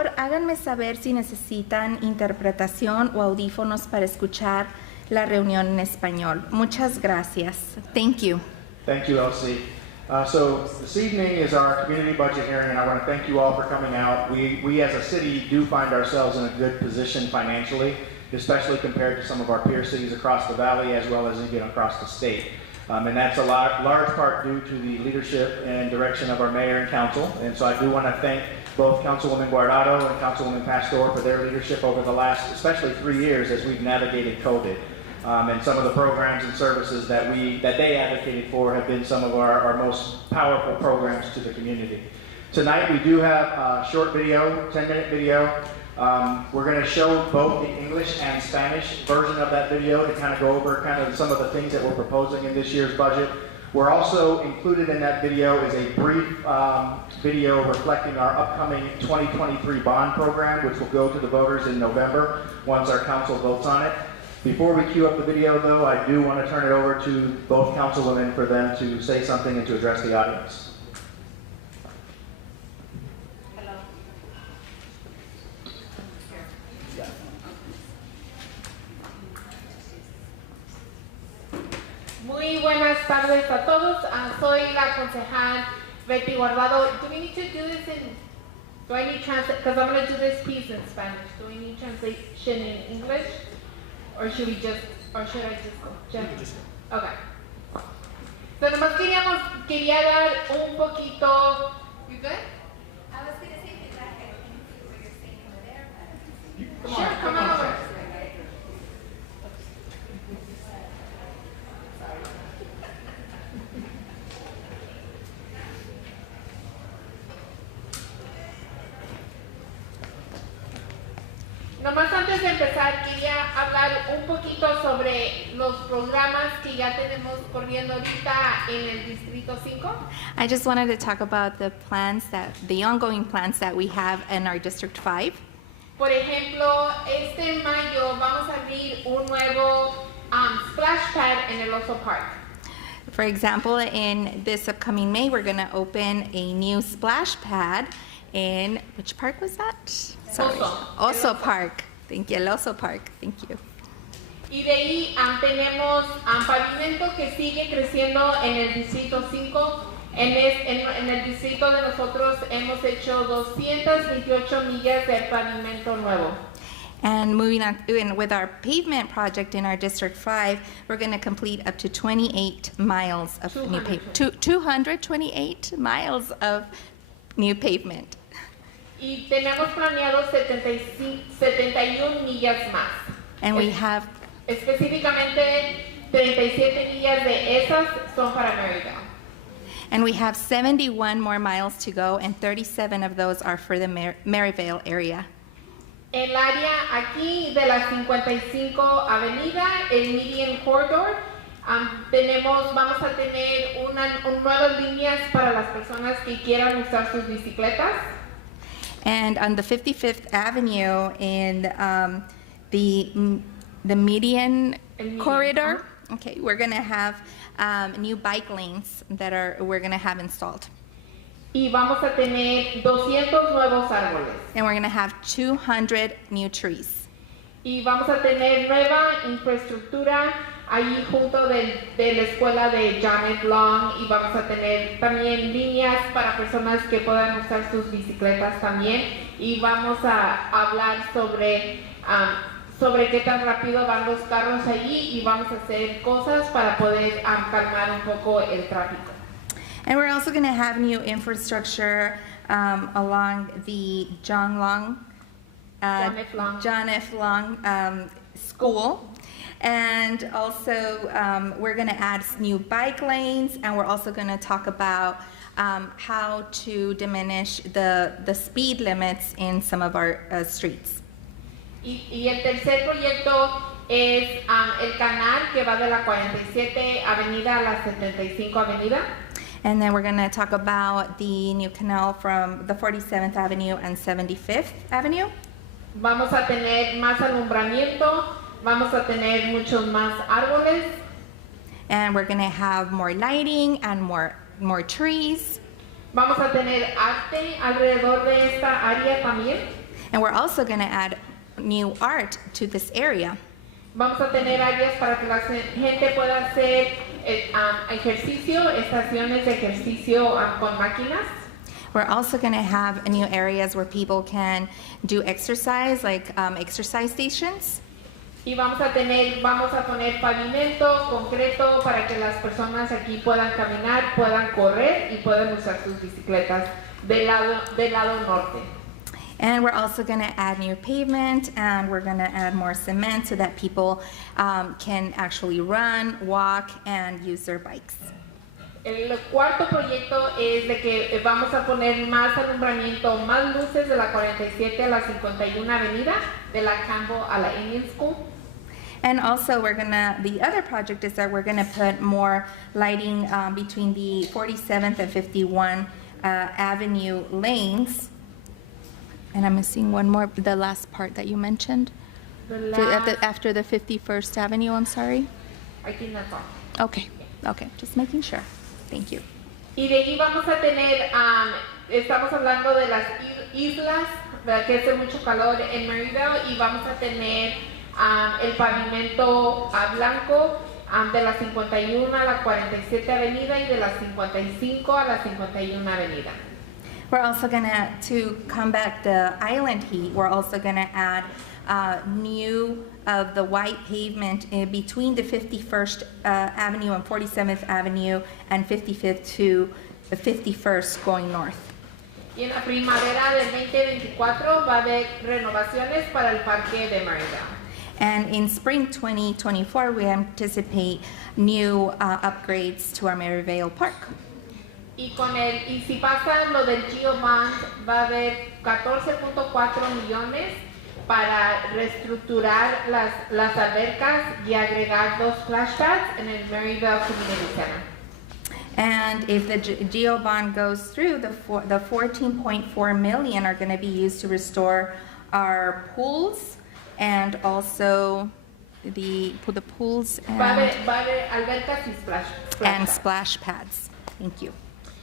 favor, háganme saber si necesitan interpretación o audífonos para escuchar la reunión en español. Muchas gracias. Thank you. Thank you, Elsie. So this evening is our community budget hearing, and I want to thank you all for coming out. We as a city do find ourselves in a good position financially, especially compared to some of our peer cities across the valley as well as even across the state. And that's a large part due to the leadership and direction of our mayor and council. And so I do want to thank both Councilwoman Guardado and Councilwoman Pastor for their leadership over the last, especially 3 years as we've navigated COVID. And some of the programs and services that they advocated for have been some of our most powerful programs to the community. Tonight we do have a short video, 10-minute video. We're going to show both the English and Spanish version of that video to kind of go over kind of some of the things that we're proposing in this year's budget. We're also included in that video is a brief video reflecting our upcoming 2023 bond program, which will go to the voters in November once our council votes on it. Before we cue up the video, though, I do want to turn it over to both councilwomen for them to say something and to address the audience. Muy buenas tardes a todos. Soy la concejal Betty Guardado. Do we need to do this in? Do I need translation? Because I'm going to do this piece in Spanish. Do we need translation in English, or should I just go? Just go. Okay. So nomás quería dar un poquito. You good? I was going to say that I had what you're saying over there, but Sure, come on over. Nomás antes de empezar, quería hablar un poquito sobre los programas que ya tenemos corriendo ahorita en el Distrito 5. I just wanted to talk about the ongoing plans that we have in our District 5. Por ejemplo, este mayo vamos a abrir un nuevo splash pad en el Oso Park. For example, in this upcoming May, we're going to open a new splash pad in, which park was that? Sorry. Oso Park. Thank you, El Oso Park. Thank you. Y de ahí tenemos pavimento que sigue creciendo en el Distrito 5. En el distrito de nosotros hemos hecho 228 millas de pavimento nuevo. And moving on with our pavement project in our District 5, we're going to complete up to 28 miles of new pavement. 228 miles of new pavement. Y tenemos planeado 71 millas más. And we have específicamente 37 millas de esas son para Maryvale. And we have 71 more miles to go, and 37 of those are for the Maryvale area. El área aquí de la 55 Avenida, el Median Corridor, vamos a tener nuevas líneas para las personas que quieran usar sus bicicletas. And on the 55th Avenue in the median corridor, okay, we're going to have new bike lanes that we're going to have installed. Y vamos a tener 200 nuevos árboles. And we're going to have 200 new trees. Y vamos a tener nueva infraestructura ahí junto de la escuela de Janet Long, y vamos a tener también líneas para personas que puedan usar sus bicicletas también, y vamos a hablar sobre qué tan rápido van los carros allí, y vamos a hacer cosas para poder calmar un poco el tráfico. And we're also going to have new infrastructure along the John F. Long School. And also, we're going to add new bike lanes, and we're also going to talk about how to diminish the speed limits in some of our streets. Y el tercer proyecto es el canal que va de la 47 Avenida a la 75 Avenida. And then we're going to talk about the new canal from the 47th Avenue and 75th Avenue. Vamos a tener más alumbramiento, vamos a tener muchos más árboles. And we're going to have more lighting and more trees. Vamos a tener arte alrededor de esta área también. And we're also going to add new art to this area. Vamos a tener áreas para que la gente pueda hacer ejercicio, estaciones de ejercicio con máquinas. We're also going to have new areas where people can do exercise, like exercise stations. Y vamos a poner pavimento concreto para que las personas aquí puedan caminar, puedan correr y puedan usar sus bicicletas del lado norte. And we're also going to add new pavement, and we're going to add more cement so that people can actually run, walk, and use their bikes. El cuarto proyecto es de que vamos a poner más alumbramiento, más luces de la 47 a la 51 Avenida, de la Campbell a la Indian School. And also, the other project is that we're gonna put more lighting between the 47th and 51 Avenue lanes. And I'm missing one more, the last part that you mentioned. After the 51st Avenue, I'm sorry. I think that's all. Okay, just making sure. Thank you. Y de ahí vamos a tener, estamos hablando de las islas, ¿verdad? Que hace mucho calor en Maryvale, y vamos a tener el pavimento blanco de la 51 a la 47 Avenida y de la 55 a la 51 Avenida. We're also to combat the island heat, we're also gonna add new of the white pavement in between the 51st Avenue and 47th Avenue and 55th to the 51st going north. Y en la primavera del 2024 va a haber renovaciones para el parque de Maryvale. And in spring 2024, we anticipate new upgrades to our Maryvale Park. Y si pasa lo del GeoBond, va a haber 14.4 millones para reestructurar las albercas y agregar 2 splash pads en el Maryvale Community Center. And if the GeoBond goes through, the 14.4 million are going to be used to restore our pools and also the pools Va a haber albercas y splash pads. Splash pads. Thank you.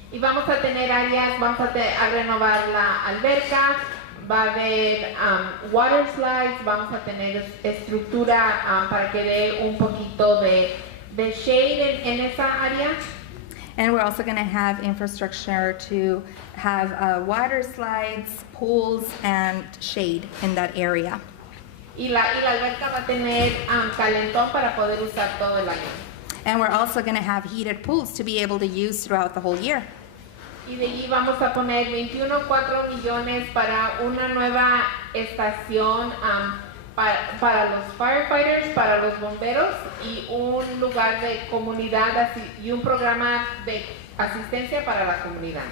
Y vamos a tener áreas, vamos a renovar la alberca, va a haber water slides, vamos a tener estructura para que dé un poquito de shade en esa área. And we're also going to have infrastructure to have water slides, pools, and shade in that area. Y la alberca va a tener calentón para poder usar todo el año. And we're also going to have heated pools to be able to use throughout the whole year. Y de allí vamos a poner 21.4 millones para una nueva estación para los firefighters, para los bomberos, y un lugar de comunidad y un programa de asistencia para la comunidad.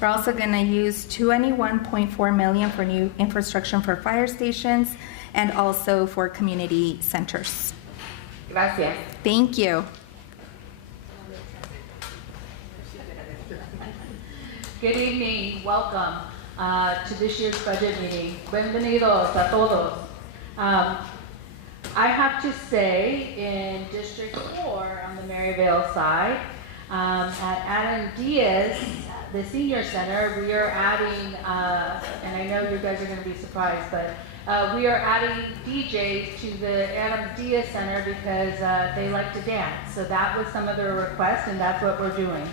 We're also going to use 21.4 million for new infrastructure for fire stations and also for community centers. Gracias. Thank you. Good evening, welcome to this year's budget meeting. Bienvenidos a todos. I have to say, in District 4 on the Maryvale side, at Adam Diaz, the Senior Center, we are adding, and I know you guys are going to be surprised, but we are adding DJs to the Adam Diaz Center because they like to dance. So that was some of their requests, and that's what we're doing.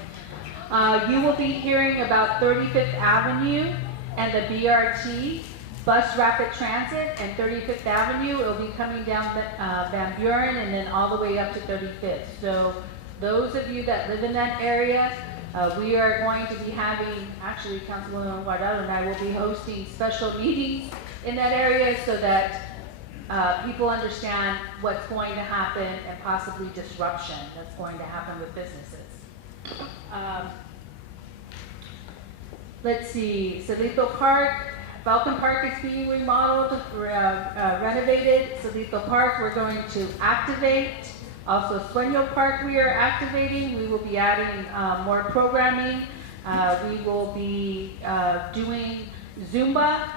You will be hearing about 35th Avenue and the BRT, bus rapid transit, and 35th Avenue. It will be coming down Van Buren and then all the way up to 35th. So those of you that live in that area, we are going to be having, actually Councilwoman Guardado and I will be hosting special meetings in that area so that people understand what's going to happen and possibly disruption that's going to happen with businesses. Let's see, Salito Park, Falcon Park is being remodeled, renovated. Salito Park we're going to activate. Also Sueño Park we are activating. We will be adding more programming. We will be doing Zumba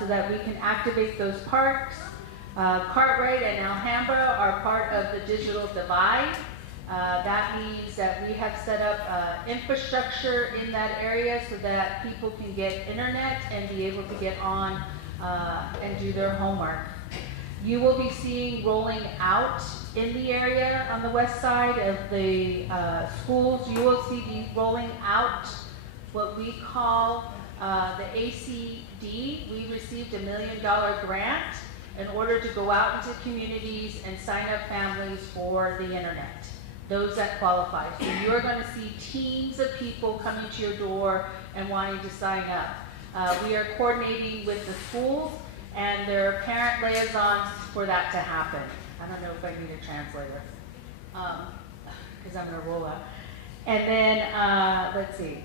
so that we can activate those parks. Cartwright and Alhambra are part of the digital divide. That means that we have set up infrastructure in that area so that people can get internet and be able to get on and do their homework. You will be seeing rolling out in the area on the west side of the schools. You will see these rolling out what we call the ACD. We received $1 million grant in order to go out into communities and sign up families for the internet, those that qualify. So you're going to see teams of people coming to your door and wanting to sign up. We are coordinating with the schools and their parent liaisons for that to happen. I don't know if I need a translator, because I'm going to roll out. And then, let's see.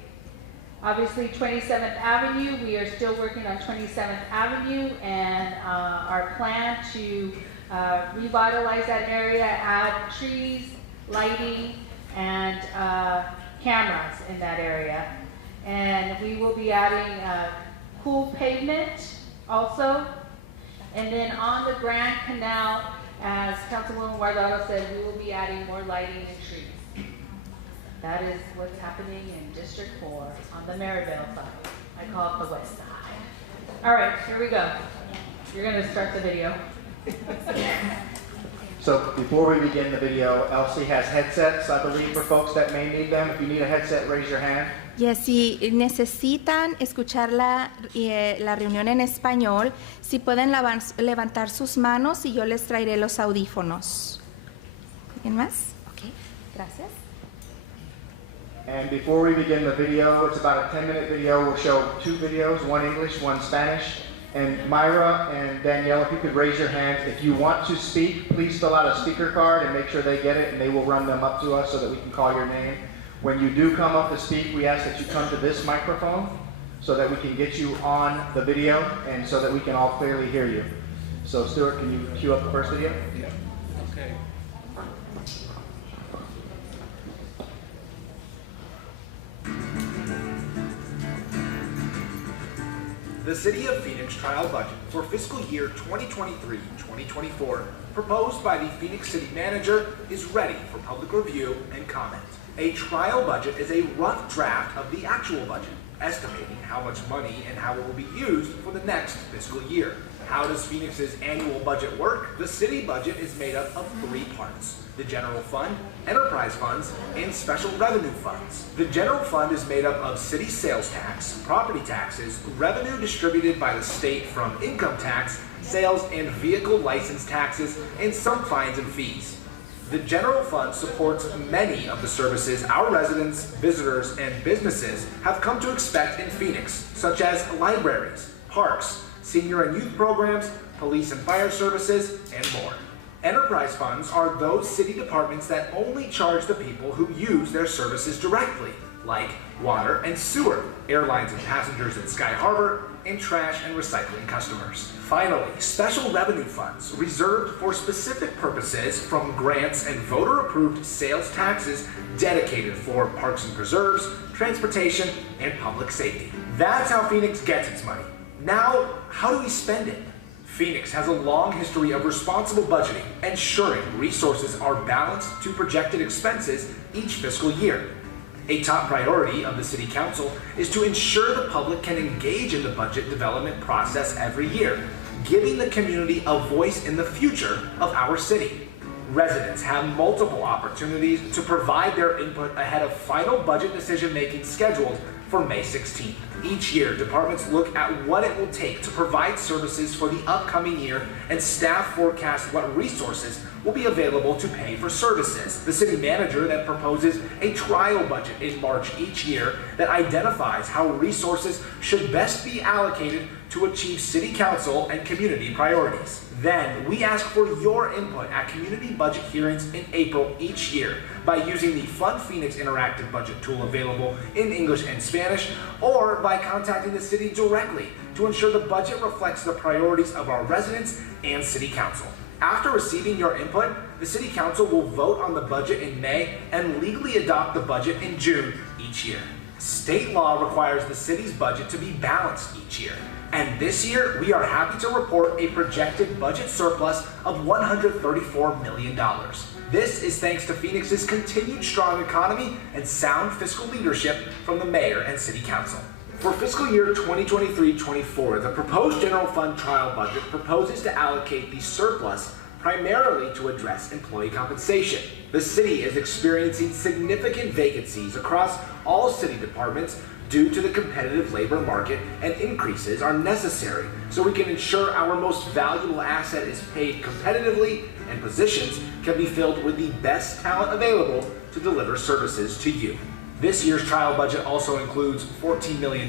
Obviously, 27th Avenue, we are still working on 27th Avenue, and our plan to revitalize that area, add trees, lighting, and cameras in that area. And we will be adding cool pavement also. And then on the Grand Canal, as Councilwoman Guardado said, we will be adding more lighting and trees. That is what's happening in District 4 on the Maryvale side. I call it the west side. All right, here we go. You're going to start the video. So before we begin the video, Elsie has headsets, I believe, for folks that may need them. If you need a headset, raise your hand. Y si necesitan escuchar la reunión en español, si pueden levantar sus manos y yo les traeré los audífonos. ¿Alguien más? Ok, gracias. And before we begin the video, it's about a 10-minute video. We'll show two videos, one English, one Spanish. And Myra and Danielle, if you could raise your hands. If you want to speak, please fill out a speaker card and make sure they get it, and they will run them up to us so that we can call your name. When you do come up to speak, we ask that you come to this microphone so that we can get you on the video and so that we can all clearly hear you. So Stuart, can you cue up the first video? Yeah. Okay. The City of Phoenix trial budget for fiscal year 2023-2024, proposed by the Phoenix City Manager, is ready for public review and comment. A trial budget is a rough draft of the actual budget, estimating how much money and how it will be used for the next fiscal year. How does Phoenix's annual budget work? The city budget is made up of three parts: the general fund, enterprise funds, and special revenue funds. The general fund is made up of city sales tax, property taxes, revenue distributed by the state from income tax, sales and vehicle license taxes, and some fines and fees. The general fund supports many of the services our residents, visitors, and businesses have come to expect in Phoenix, such as libraries, parks, senior and youth programs, police and fire services, and more. Enterprise funds are those city departments that only charge the people who use their services directly, like water and sewer, airlines and passengers at Sky Harbor, and trash and recycling customers. Finally, special revenue funds reserved for specific purposes, from grants and voter-approved sales taxes dedicated for parks and preserves, transportation, and public safety. That's how Phoenix gets its money. Now, how do we spend it? Phoenix has a long history of responsible budgeting, ensuring resources are balanced to projected expenses each fiscal year. A top priority of the City Council is to ensure the public can engage in the budget development process every year, giving the community a voice in the future of our city. Residents have multiple opportunities to provide their input ahead of final budget decision-making scheduled for May 16th. Each year, departments look at what it will take to provide services for the upcoming year, and staff forecast what resources will be available to pay for services. The city manager then proposes a trial budget in March each year that identifies how resources should best be allocated to achieve city council and community priorities. Then, we ask for your input at community budget hearings in April each year by using the Fund Phoenix interactive budget tool available in English and Spanish, or by contacting the city directly to ensure the budget reflects the priorities of our residents and city council. After receiving your input, the City Council will vote on the budget in May and legally adopt the budget in June each year. State law requires the city's budget to be balanced each year, and this year we are happy to report a projected budget surplus of $134 million. This is thanks to Phoenix's continued strong economy and sound fiscal leadership from the mayor and City Council. For fiscal year 2023-24, the proposed general fund trial budget proposes to allocate the surplus primarily to address employee compensation. The city is experiencing significant vacancies across all city departments due to the competitive labor market, and increases are necessary so we can ensure our most valuable asset is paid competitively and positions can be filled with the best talent available to deliver services to you. This year's trial budget also includes $14 million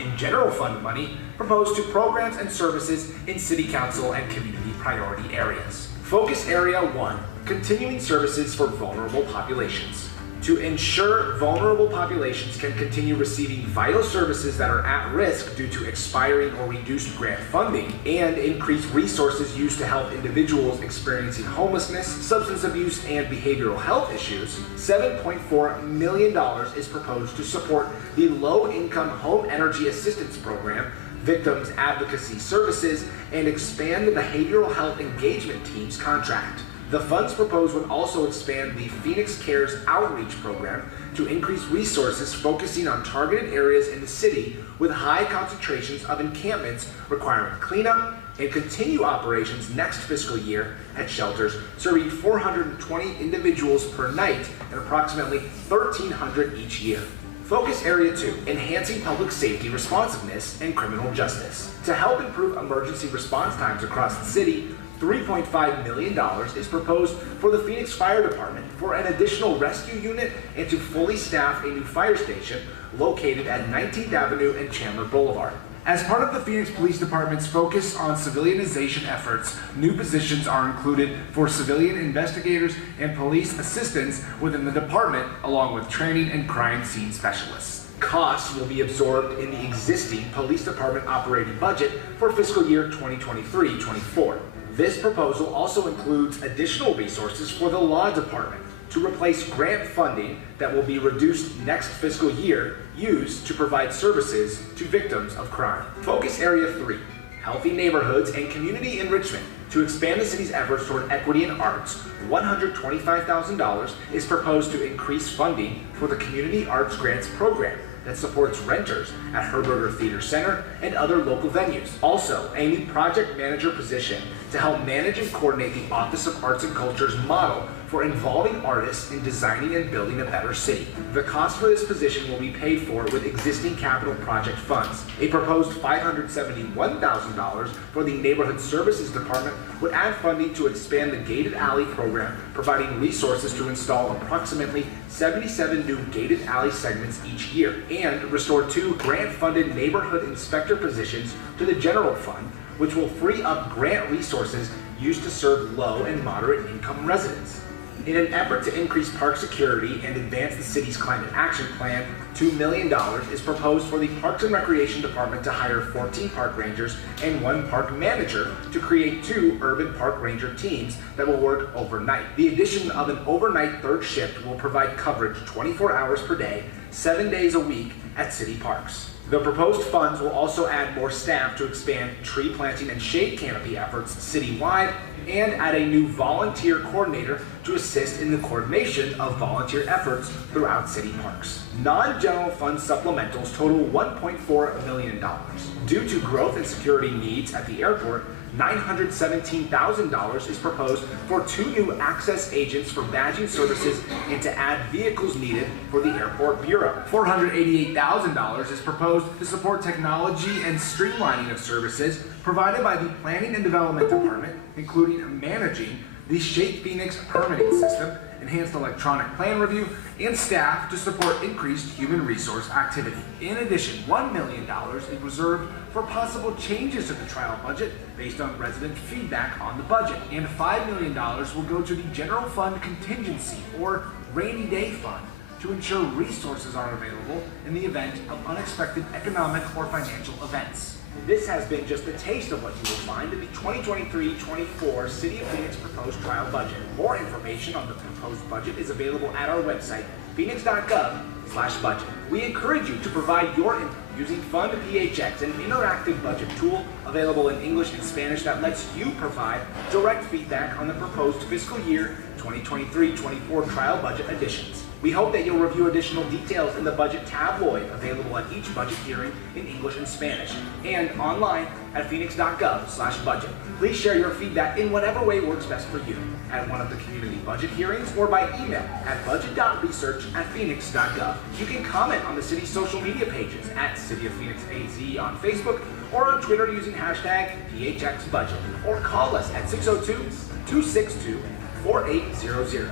in general fund money proposed to programs and services in city council and community priority areas. Focus Area 1, continuing services for vulnerable populations. To ensure vulnerable populations can continue receiving vital services that are at risk due to expiring or reduced grant funding, and increase resources used to help individuals experiencing homelessness, substance abuse, and behavioral health issues, $7.4 million is proposed to support the Low-Income Home Energy Assistance Program, Victims Advocacy Services, and expand the Behavioral Health Engagement Team's contract. The funds proposed would also expand the Phoenix Cares Outreach Program to increase resources focusing on targeted areas in the city with high concentrations of encampments requiring cleanup, and continue operations next fiscal year at shelters serving 420 individuals per night and approximately 1,300 each year. Focus Area 2, enhancing public safety responsiveness and criminal justice. To help improve emergency response times across the city, $3.5 million is proposed for the Phoenix Fire Department for an additional rescue unit and to fully staff a new fire station located at 19th Avenue and Chandler Boulevard. As part of the Phoenix Police Department's focus on civilianization efforts, new positions are included for civilian investigators and police assistants within the department, along with training and crime scene specialists. Costs will be absorbed in the existing police department operating budget for fiscal year 2023-24. This proposal also includes additional resources for the law department to replace grant funding that will be reduced next fiscal year used to provide services to victims of crime. Focus Area 3, healthy neighborhoods and community enrichment. To expand the city's efforts toward equity in arts, $125,000 is proposed to increase funding for the Community Arts Grants Program that supports renters at Herberger Theater Center and other local venues. Also, a new project manager position to help manage and coordinate the Office of Arts and Culture's model for involving artists in designing and building a better city. The cost for this position will be paid for with existing capital project funds. A proposed $571,000 for the Neighborhood Services Department would add funding to expand the Gated Alley program, providing resources to install approximately 77 new gated alley segments each year, and restore 2 grant-funded neighborhood inspector positions to the general fund, which will free up grant resources used to serve low and moderate income residents. In an effort to increase park security and advance the city's climate action plan, $2 million is proposed for the Parks and Recreation Department to hire 14 park rangers and 1 park manager to create 2 urban park ranger teams that will work overnight. The addition of an overnight third shift will provide coverage 24 hours per day, 7 days a week at city parks. The proposed funds will also add more staff to expand tree planting and shade canopy efforts citywide, and add a new volunteer coordinator to assist in the coordination of volunteer efforts throughout city parks. Non-general fund supplementals total $1.4 million. Due to growth and security needs at the airport, $917,000 is proposed for 2 new access agents for badging services and to add vehicles needed for the Airport Bureau. $488,000 is proposed to support technology and streamlining of services provided by the Planning and Development Department, including managing the Shape Phoenix permitting system, enhanced electronic plan review, and staff to support increased human resource activity. In addition, $1 million is reserved for possible changes to the trial budget based on resident feedback on the budget, and $5 million will go to the general fund contingency or rainy day fund to ensure resources are available in the event of unexpected economic or financial events. This has been just a taste of what you will find in the 2023-24 City of Phoenix proposed trial budget. More information on the proposed budget is available at our website, Phoenix.gov/budget. We encourage you to provide your input using Fund PHX, an interactive budget tool available in English and Spanish that lets you provide direct feedback on the proposed fiscal year 2023-24 trial budget additions. We hope that you'll review additional details in the budget tabloid available at each budget hearing in English and Spanish and online at Phoenix.gov/budget. Please share your feedback in whatever way works best for you at one of the community budget hearings or by email at budget.research@Phoenix.gov. You can comment on the city's social media pages at City of Phoenix AZ on Facebook or on Twitter using hashtag PHXBudget or call us at 602-262-4800.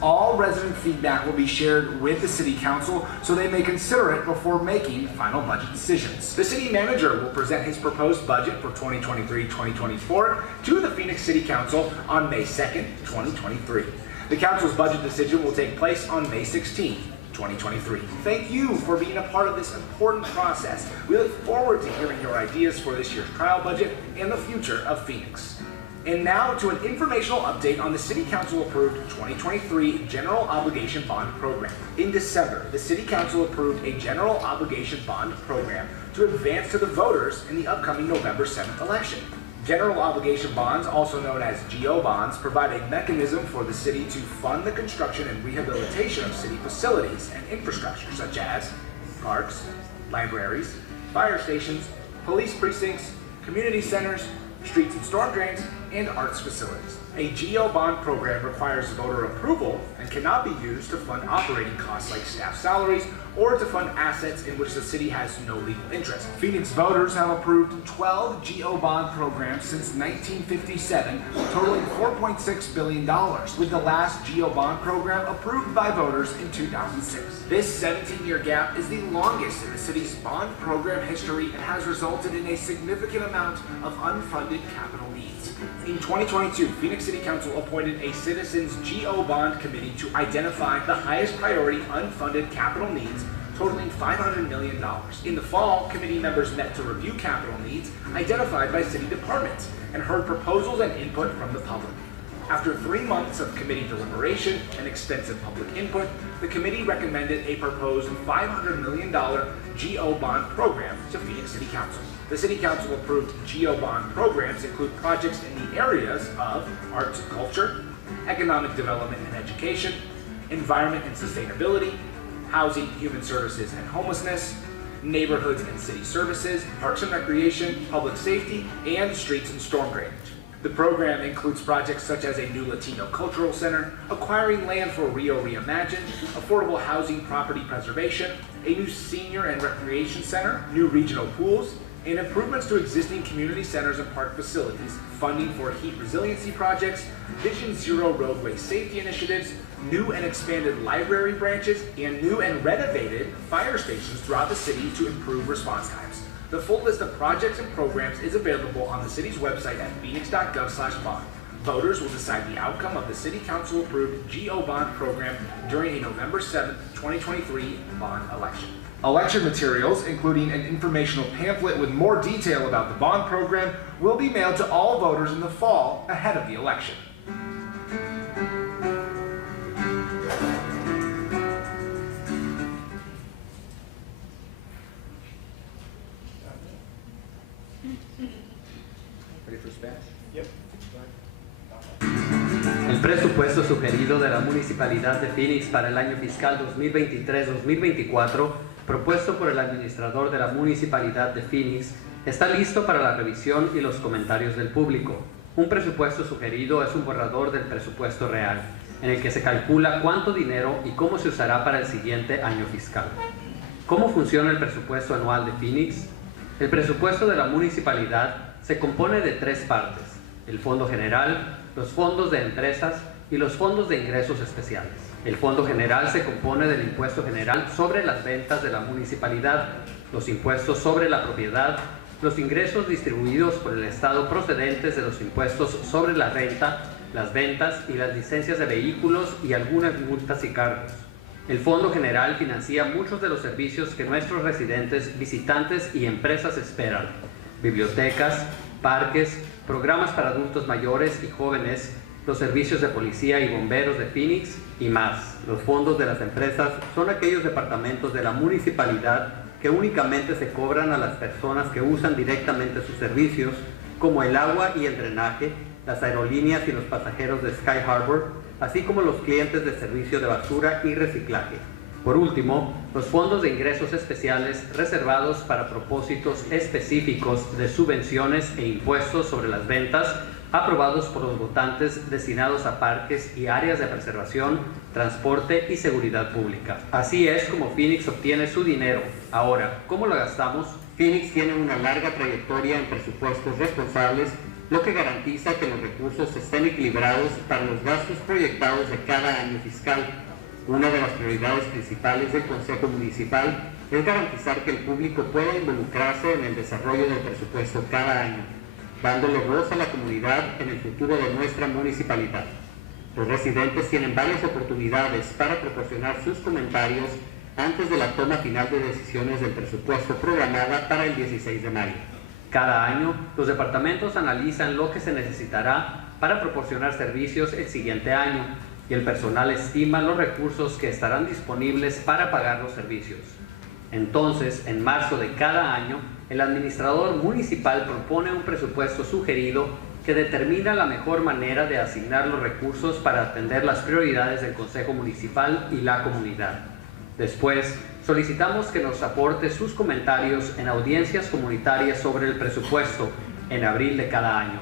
All resident feedback will be shared with the City Council so they may consider it before making final budget decisions. The City Manager will present his proposed budget for 2023-2024 to the Phoenix City Council on May 2nd, 2023. The Council's budget decision will take place on May 16th, 2023. Thank you for being a part of this important process. We look forward to hearing your ideas for this year's trial budget and the future of Phoenix. And now to an informational update on the City Council approved 2023 General Obligation Bond Program. In December, the City Council approved a General Obligation Bond Program to advance to the voters in the upcoming November 7th election. General Obligation Bonds, also known as GO bonds, provide a mechanism for the city to fund the construction and rehabilitation of city facilities and infrastructure such as parks, libraries, fire stations, police precincts, community centers, streets and storm drains, and arts facilities. A GO bond program requires voter approval and cannot be used to fund operating costs like staff salaries or to fund assets in which the city has no legal interest. Phoenix voters have approved 12 GO bond programs since 1957, totaling $4.6 billion, with the last GO bond program approved by voters in 2006. This 17-year gap is the longest in the city's bond program history and has resulted in a significant amount of unfunded capital needs. In 2022, Phoenix City Council appointed a Citizens GO Bond Committee to identify the highest priority unfunded capital needs, totaling $500 million. In the fall, committee members met to review capital needs identified by city departments and heard proposals and input from the public. After 3 months of committee deliberation and extensive public input, the committee recommended a proposed $500 million GO Bond program to Phoenix City Council. The City Council approved GO bond programs include projects in the areas of arts and culture, economic development and education, environment and sustainability, housing, human services and homelessness, neighborhoods and city services, parks and recreation, public safety, and streets and storm drainage. The program includes projects such as a new Latino cultural center, acquiring land for Rio Reimagined, affordable housing property preservation, a new senior and recreation center, new regional pools, and improvements to existing community centers and park facilities, funding for heat resiliency projects, Vision Zero roadway safety initiatives, new and expanded library branches, and new and renovated fire stations throughout the city to improve response times. The full list of projects and programs is available on the city's website at Phoenix.gov/bond. Voters will decide the outcome of the City Council approved GO bond program during a November 7th, 2023 bond election. Election materials, including an informational pamphlet with more detail about the bond program, will be mailed to all voters in the fall ahead of the election. Ready for Spanish? Yep. El presupuesto sugerido de la Municipalidad de Phoenix para el año fiscal 2023-2024, propuesto por el administrador de la Municipalidad de Phoenix, está listo para la revisión y los comentarios del público. Un presupuesto sugerido es un borrador del presupuesto real, en el que se calcula cuánto dinero y cómo se usará para el siguiente año fiscal. ¿Cómo funciona el presupuesto anual de Phoenix? El presupuesto de la municipalidad se compone de 3 partes: el fondo general, los fondos de empresas y los fondos de ingresos especiales. El fondo general se compone del impuesto general sobre las ventas de la municipalidad, los impuestos sobre la propiedad, los ingresos distribuidos por el Estado procedentes de los impuestos sobre la renta, las ventas y las licencias de vehículos y algunas multas y cargos. El fondo general financia muchos de los servicios que nuestros residentes, visitantes y empresas esperan: bibliotecas, parques, programas para adultos mayores y jóvenes, los servicios de policía y bomberos de Phoenix y más. Los fondos de las empresas son aquellos departamentos de la municipalidad que únicamente se cobran a las personas que usan directamente sus servicios, como el agua y el drenaje, las aerolíneas y los pasajeros de Sky Harbor, así como los clientes de servicio de basura y reciclaje. Por último, los fondos de ingresos especiales reservados para propósitos específicos de subvenciones e impuestos sobre las ventas aprobados por los votantes destinados a parques y áreas de preservación, transporte y seguridad pública. Así es como Phoenix obtiene su dinero. Ahora, ¿cómo lo gastamos? Phoenix tiene una larga trayectoria en presupuestos responsables, lo que garantiza que los recursos estén equilibrados para los gastos proyectados de cada año fiscal. Una de las prioridades principales del Consejo Municipal es garantizar que el público pueda involucrarse en el desarrollo del presupuesto cada año, dándole voz a la comunidad en el futuro de nuestra municipalidad. Los residentes tienen varias oportunidades para proporcionar sus comentarios antes de la toma final de decisiones del presupuesto programada para el 16 de mayo. Cada año, los departamentos analizan lo que se necesitará para proporcionar servicios el siguiente año y el personal estima los recursos que estarán disponibles para pagar los servicios. Entonces, en marzo de cada año, el administrador municipal propone un presupuesto sugerido que determina la mejor manera de asignar los recursos para atender las prioridades del Consejo Municipal y la comunidad. Después, solicitamos que nos aporte sus comentarios en audiencias comunitarias sobre el presupuesto en abril de cada año,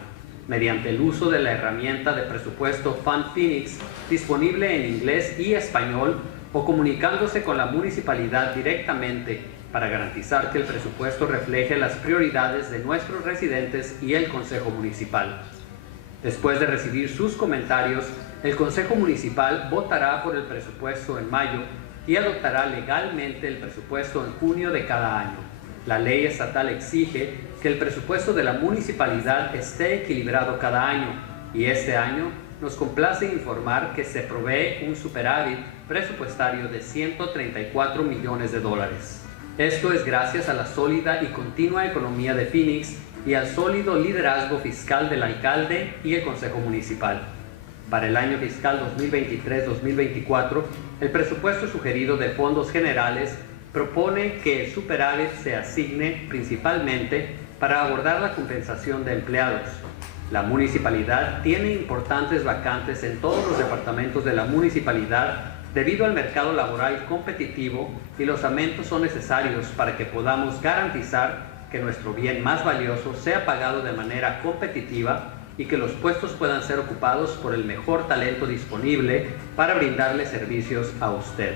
mediante el uso de la herramienta de presupuesto Fund Phoenix, disponible en inglés y español, o comunicándose con la municipalidad directamente para garantizar que el presupuesto refleje las prioridades de nuestros residentes y el Consejo Municipal. Después de recibir sus comentarios, el Consejo Municipal votará por el presupuesto en mayo y adoptará legalmente el presupuesto en junio de cada año. La ley estatal exige que el presupuesto de la municipalidad esté equilibrado cada año, y este año nos complace informar que se provee un superávit presupuestario de $134 millones. Esto es gracias a la sólida y continua economía de Phoenix y al sólido liderazgo fiscal del alcalde y el Consejo Municipal. Para el año fiscal 2023-2024, el presupuesto sugerido de fondos generales propone que el superávit se asigne principalmente para abordar la compensación de empleados. La municipalidad tiene importantes vacantes en todos los departamentos de la municipalidad debido al mercado laboral competitivo, y los aumentos son necesarios para que podamos garantizar que nuestro bien más valioso sea pagado de manera competitiva y que los puestos puedan ser ocupados por el mejor talento disponible para brindarle servicios a usted.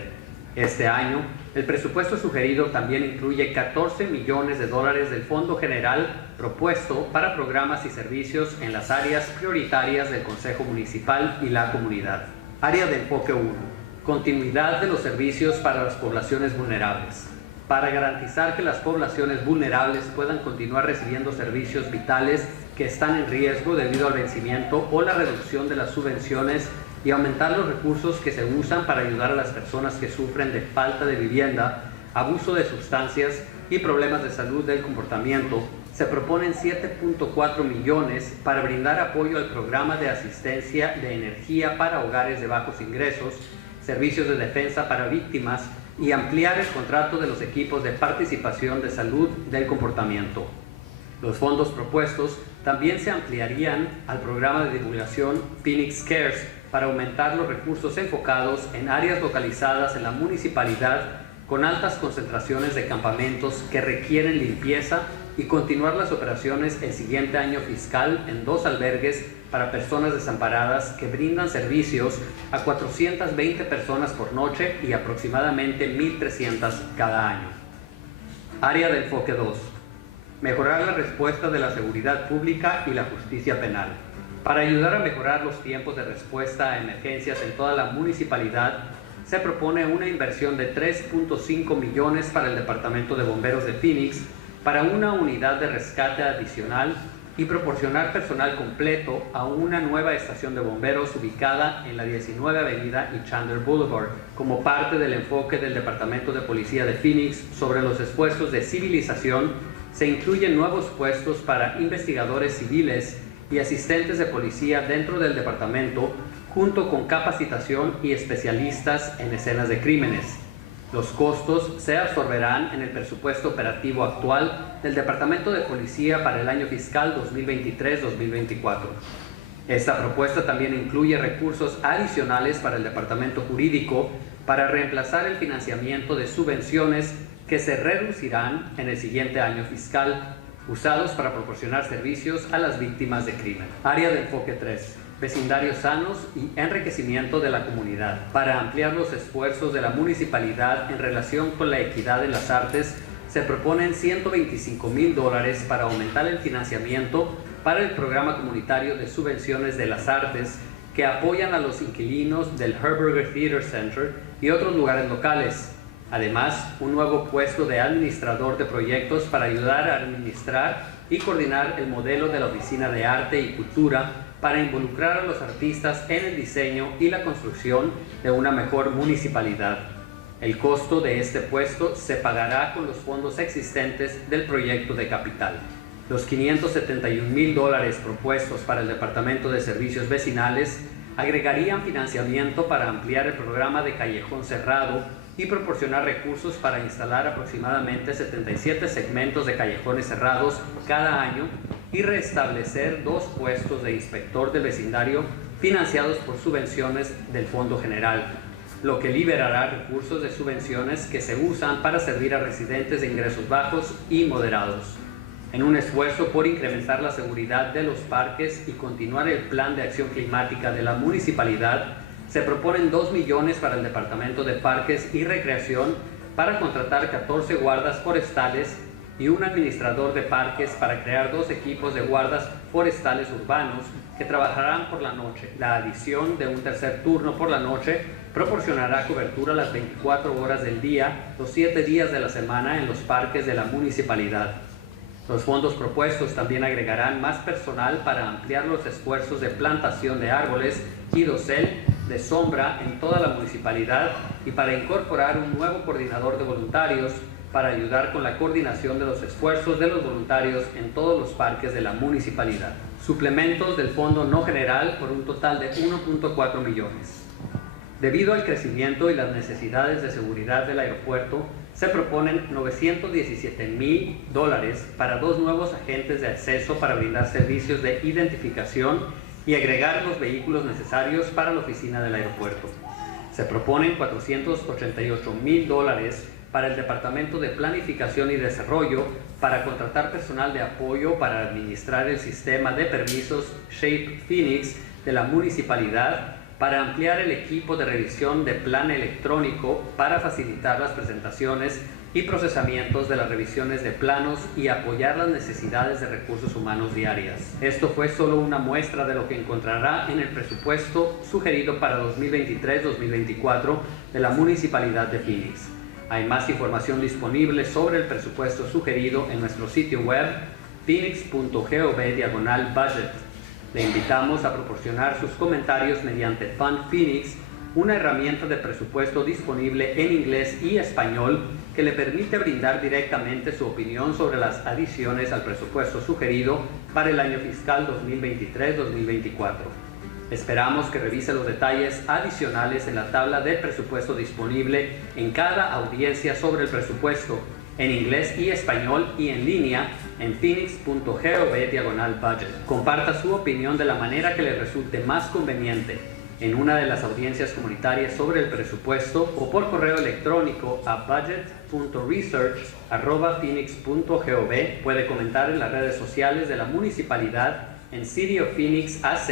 Este año, el presupuesto sugerido también incluye $14 millones del Fondo General propuesto para programas y servicios en las áreas prioritarias del Consejo Municipal y la comunidad. Área de enfoque 1. Continuidad de los servicios para las poblaciones vulnerables. Para garantizar que las poblaciones vulnerables puedan continuar recibiendo servicios vitales que están en riesgo debido al vencimiento o la reducción de las subvenciones, y aumentar los recursos que se usan para ayudar a las personas que sufren de falta de vivienda, abuso de sustancias y problemas de salud del comportamiento, se proponen $7.4 millones para brindar apoyo al programa de asistencia de energía para hogares de bajos ingresos, servicios de defensa para víctimas y ampliar el contrato de los equipos de participación de salud del comportamiento. Los fondos propuestos también se ampliarían al programa de divulgación Phoenix Cares para aumentar los recursos enfocados en áreas localizadas en la municipalidad con altas concentraciones de campamentos que requieren limpieza, y continuar las operaciones el siguiente año fiscal en 2 albergues para personas desamparadas que brindan servicios a 420 personas por noche y aproximadamente 1,300 cada año. Área de enfoque 2. Mejorar la respuesta de la seguridad pública y la justicia penal. Para ayudar a mejorar los tiempos de respuesta a emergencias en toda la municipalidad, se propone una inversión de $3.5 millones para el Departamento de Bomberos de Phoenix, para una unidad de rescate adicional y proporcionar personal completo a una nueva estación de bomberos ubicada en la 19 Avenida y Chandler Boulevard, como parte del enfoque del Departamento de Policía de Phoenix sobre los esfuerzos de civilización. Se incluyen nuevos puestos para investigadores civiles y asistentes de policía dentro del departamento, junto con capacitación y especialistas en escenas de crímenes. Los costos se absorberán en el presupuesto operativo actual del Departamento de Policía para el año fiscal 2023-2024. Esta propuesta también incluye recursos adicionales para el departamento jurídico para reemplazar el financiamiento de subvenciones que se reducirán en el siguiente año fiscal, usados para proporcionar servicios a las víctimas de crimen. Área de enfoque 3. Vecindarios sanos y enriquecimiento de la comunidad. Para ampliar los esfuerzos de la municipalidad en relación con la equidad en las artes, se proponen $125,000 para aumentar el financiamiento para el programa comunitario de subvenciones de las artes que apoyan a los inquilinos del Herberger Theater Center y otros lugares locales. Además, un nuevo puesto de administrador de proyectos para ayudar a administrar y coordinar el modelo de la Oficina de Arte y Cultura para involucrar a los artistas en el diseño y la construcción de una mejor municipalidad. El costo de este puesto se pagará con los fondos existentes del proyecto de capital. Los $571,000 propuestos para el Departamento de Servicios Vecinales agregarían financiamiento para ampliar el programa de callejón cerrado y proporcionar recursos para instalar aproximadamente 77 segmentos de callejones cerrados cada año y restablecer 2 puestos de inspector del vecindario financiados por subvenciones del Fondo General, lo que liberará recursos de subvenciones que se usan para servir a residentes de ingresos bajos y moderados. En un esfuerzo por incrementar la seguridad de los parques y continuar el plan de acción climática de la municipalidad, se proponen $2 millones para el Departamento de Parques y Recreación para contratar 14 guardas forestales y un administrador de parques para crear 2 equipos de guardas forestales urbanos que trabajarán por la noche. La adición de un tercer turno por la noche proporcionará cobertura las 24 horas del día, los 7 días de la semana en los parques de la municipalidad. Los fondos propuestos también agregarán más personal para ampliar los esfuerzos de plantación de árboles y dosel de sombra en toda la municipalidad y para incorporar un nuevo coordinador de voluntarios para ayudar con la coordinación de los esfuerzos de los voluntarios en todos los parques de la municipalidad. Suplementos del Fondo No General por un total de $1.4 millones. Debido al crecimiento y las necesidades de seguridad del aeropuerto, se proponen $917,000 para 2 nuevos agentes de acceso para brindar servicios de identificación y agregar los vehículos necesarios para la oficina del aeropuerto. Se proponen $488,000 para el Departamento de Planificación y Desarrollo para contratar personal de apoyo para administrar el sistema de permisos Shape Phoenix de la municipalidad, para ampliar el equipo de revisión de plan electrónico para facilitar las presentaciones y procesamientos de las revisiones de planos y apoyar las necesidades de recursos humanos diarias. Esto fue solo una muestra de lo que encontrará en el presupuesto sugerido para 2023-2024 de la Municipalidad de Phoenix. Hay más información disponible sobre el presupuesto sugerido en nuestro sitio web Phoenix.gov/budget. Le invitamos a proporcionar sus comentarios mediante Fund Phoenix, una herramienta de presupuesto disponible en inglés y español que le permite brindar directamente su opinión sobre las adiciones al presupuesto sugerido para el año fiscal 2023-2024. Esperamos que revise los detalles adicionales en la tabla de presupuesto disponible en cada audiencia sobre el presupuesto, en inglés y español y en línea en Phoenix.gov/budget. Comparta su opinión de la manera que le resulte más conveniente en una de las audiencias comunitarias sobre el presupuesto o por correo electrónico a budget.research@phoenix.gov. Puede comentar en las redes sociales de la municipalidad en City of Phoenix AZ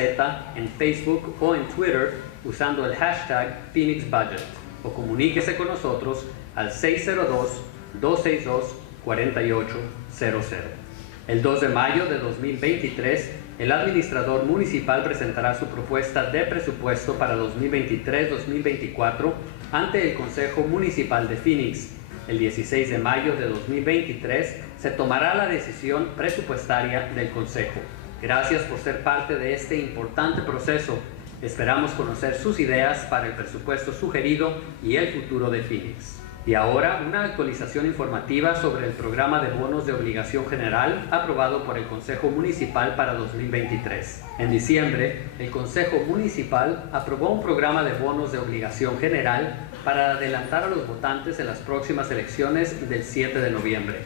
en Facebook o en Twitter usando el hashtag PhoenixBudget o comuníquese con nosotros al 602-262-4800. El 2 de mayo de 2023, el administrador municipal presentará su propuesta de presupuesto para 2023-2024 ante el Consejo Municipal de Phoenix. El 16 de mayo de 2023 se tomará la decisión presupuestaria del Consejo. Gracias por ser parte de este importante proceso. Esperamos conocer sus ideas para el presupuesto sugerido y el futuro de Phoenix. Y ahora, una actualización informativa sobre el programa de bonos de obligación general aprobado por el Consejo Municipal para 2023. En diciembre, el Consejo Municipal aprobó un programa de bonos de obligación general para adelantar a los votantes en las próximas elecciones del 7 de noviembre.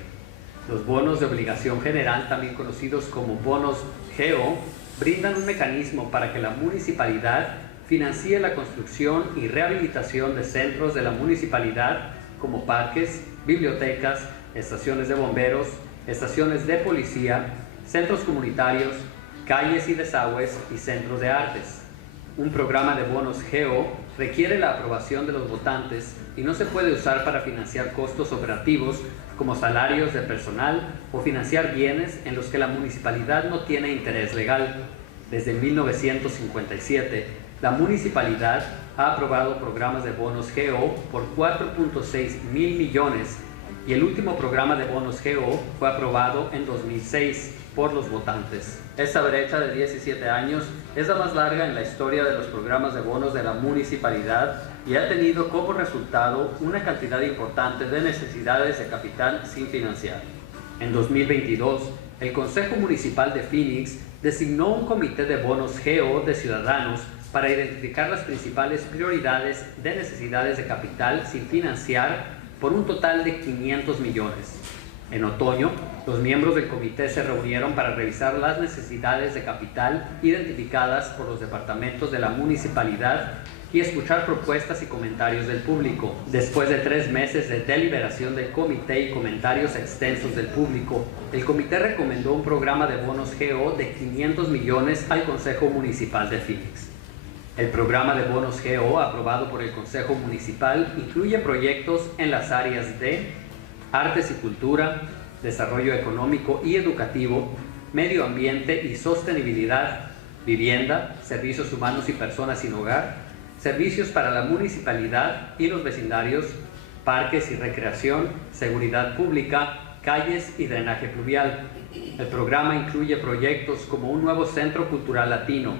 Los bonos de obligación general, también conocidos como bonos GO, brindan un mecanismo para que la municipalidad financie la construcción y rehabilitación de centros de la municipalidad como parques, bibliotecas, estaciones de bomberos, estaciones de policía, centros comunitarios, calles y desagües y centros de artes. Un programa de bonos GO requiere la aprobación de los votantes y no se puede usar para financiar costos operativos como salarios de personal o financiar bienes en los que la municipalidad no tiene interés legal. Desde 1957, la municipalidad ha aprobado programas de bonos GO por 4.6 mil millones y el último programa de bonos GO fue aprobado en 2006 por los votantes. Esta brecha de 17 años es la más larga en la historia de los programas de bonos de la municipalidad y ha tenido como resultado una cantidad importante de necesidades de capital sin financiar. En 2022, el Consejo Municipal de Phoenix designó un comité de bonos GO de ciudadanos para identificar las principales prioridades de necesidades de capital sin financiar por un total de 500 millones. En otoño, los miembros del comité se reunieron para revisar las necesidades de capital identificadas por los departamentos de la municipalidad y escuchar propuestas y comentarios del público. Después de 3 meses de deliberación del comité y comentarios extensos del público, el comité recomendó un programa de bonos GO de 500 millones al Consejo Municipal de Phoenix. El programa de bonos GO aprobado por el Consejo Municipal incluye proyectos en las áreas de artes y cultura, desarrollo económico y educativo, medio ambiente y sostenibilidad, vivienda, servicios humanos y personas sin hogar, servicios para la municipalidad y los vecindarios, parques y recreación, seguridad pública, calles y drenaje pluvial. El programa incluye proyectos como un nuevo centro cultural latino,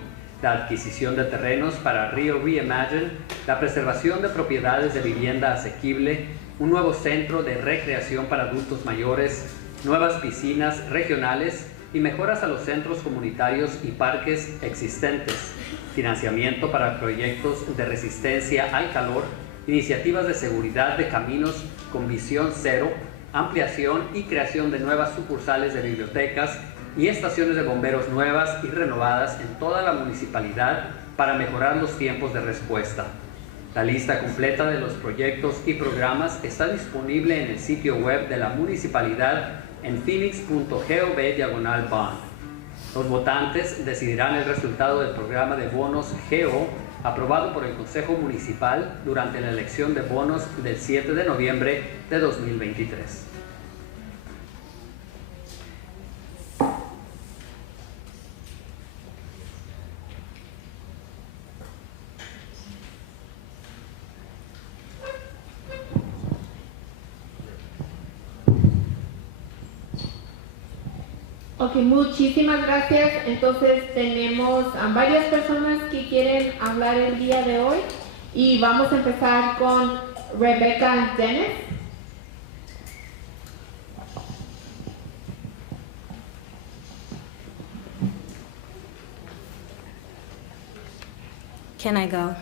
la adquisición de terrenos para Rio Reimagine, la preservación de propiedades de vivienda asequible, un nuevo centro de recreación para adultos mayores, nuevas piscinas regionales y mejoras a los centros comunitarios y parques existentes, financiamiento para proyectos de resistencia al calor, iniciativas de seguridad de caminos con visión cero, ampliación y creación de nuevas sucursales de bibliotecas y estaciones de bomberos nuevas y renovadas en toda la municipalidad para mejorar los tiempos de respuesta. La lista completa de los proyectos y programas está disponible en el sitio web de la municipalidad en Phoenix.gov/bond. Los votantes decidirán el resultado del programa de bonos GO aprobado por el Consejo Municipal durante la elección de bonos del 7 de noviembre de 2023. Ok, muchísimas gracias. Entonces tenemos a varias personas que quieren hablar el día de hoy y vamos a empezar con Rebecca Dennis. Can I go?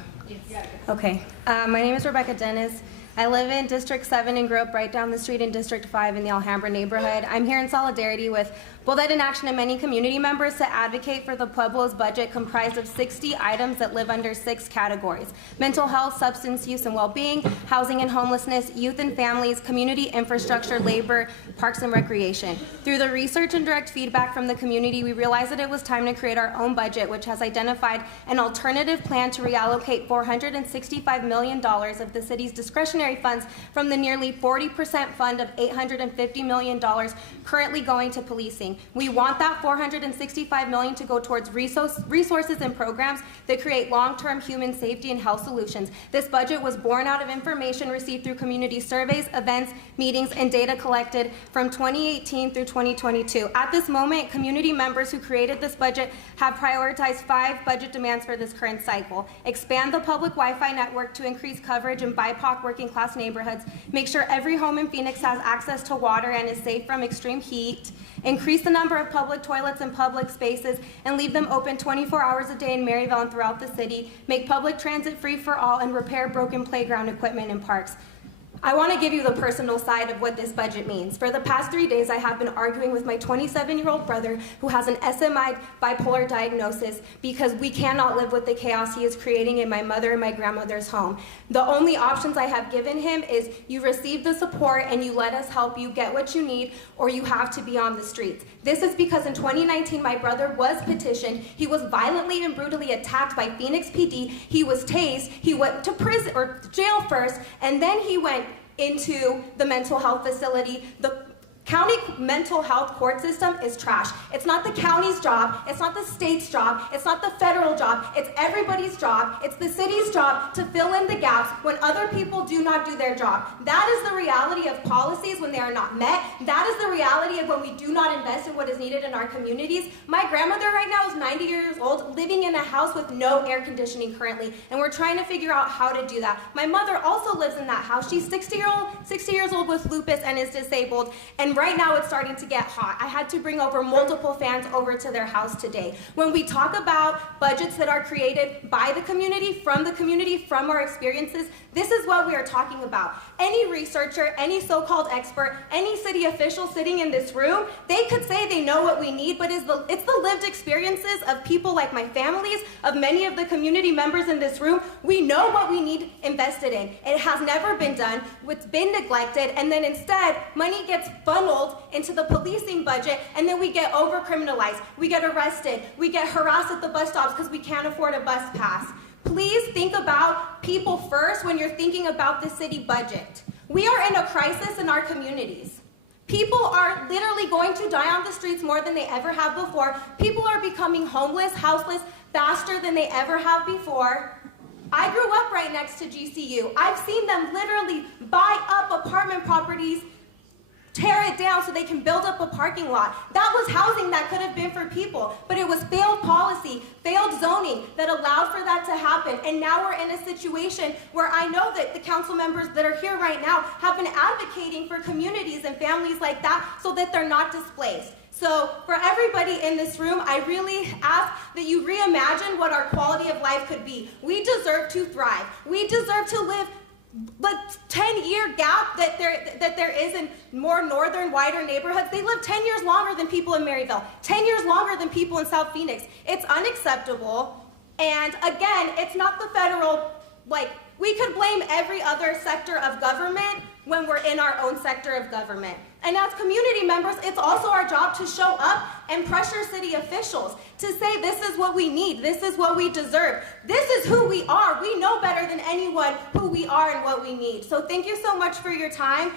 Okay. My name is Rebecca Dennis. I live in District 7 and grew up right down the street in District 5 in the Alhambra neighborhood. I'm here in solidarity with Bold Ed in Action and many community members to advocate for the Pueblo's budget comprised of 60 items that live under 6 categories: mental health, substance use and well-being, housing and homelessness, youth and families, community infrastructure, labor, parks and recreation. Through the research and direct feedback from the community, we realized that it was time to create our own budget, which has identified an alternative plan to reallocate $465 million of the city's discretionary funds from the nearly 40% fund of $850 million currently going to policing. We want that $465 million to go towards resources and programs that create long-term human safety and health solutions. This budget was born out of information received through community surveys, events, meetings, and data collected from 2018 through 2022. At this moment, community members who created this budget have prioritized 5 budget demands for this current cycle: expand the public Wi-Fi network to increase coverage in BIPOC working class neighborhoods, make sure every home in Phoenix has access to water and is safe from extreme heat, increase the number of public toilets and public spaces and leave them open 24 hours a day in Maryvale and throughout the city, make public transit free for all, and repair broken playground equipment in parks. I want to give you the personal side of what this budget means. For the past 3 days, I have been arguing with my 27-year-old brother who has an SMI bipolar diagnosis because we cannot live with the chaos he is creating in my mother and my grandmother's home. The only options I have given him is you receive the support and you let us help you get what you need, or you have to be on the streets. This is because in 2019, my brother was petitioned. He was violently and brutally attacked by Phoenix PD. He was tased. He went to prison or jail first, and then he went into the mental health facility. The county mental health court system is trash. It's not the county's job, it's not the state's job, it's not the federal job, it's everybody's job, it's the city's job to fill in the gaps when other people do not do their job. That is the reality of policies when they are not met. That is the reality of when we do not invest in what is needed in our communities. My grandmother right now is 90 years old, living in a house with no air conditioning currently, and we're trying to figure out how to do that. My mother also lives in that house. She's 60 years old with lupus and is disabled, and right now it's starting to get hot. I had to bring over multiple fans over to their house today. When we talk about budgets that are created by the community, from our experiences, this is what we are talking about. Any researcher, any so-called expert, any city official sitting in this room, they could say they know what we need, but it's the lived experiences of people like my families, of many of the community members in this room. We know what we need invested in. It has never been done. It's been neglected, and then instead, money gets funneled into the policing budget, and then we get over-criminalized. We get arrested. We get harassed at the bus stops because we can't afford a bus pass. Please think about people first when you're thinking about the city budget. We are in a crisis in our communities. People are literally going to die on the streets more than they ever have before. People are becoming homeless, houseless, faster than they ever have before. I grew up right next to GCU. I've seen them literally buy up apartment properties, tear it down so they can build up a parking lot. That was housing that could have been for people, but it was failed policy, failed zoning that allowed for that to happen. And now we're in a situation where I know that the council members that are here right now have been advocating for communities and families like that so that they're not displaced. So for everybody in this room, I really ask that you reimagine what our quality of life could be. We deserve to thrive. We deserve to live the 10-year gap that there is in more northern, wider neighborhoods. They live 10 years longer than people in Maryvale, 10 years longer than people in South Phoenix. It's unacceptable. And again, it's not the federal, we could blame every other sector of government when we're in our own sector of government. And as community members, it's also our job to show up and pressure city officials to say this is what we need, this is what we deserve, this is who we are. We know better than anyone who we are and what we need. So thank you so much for your time.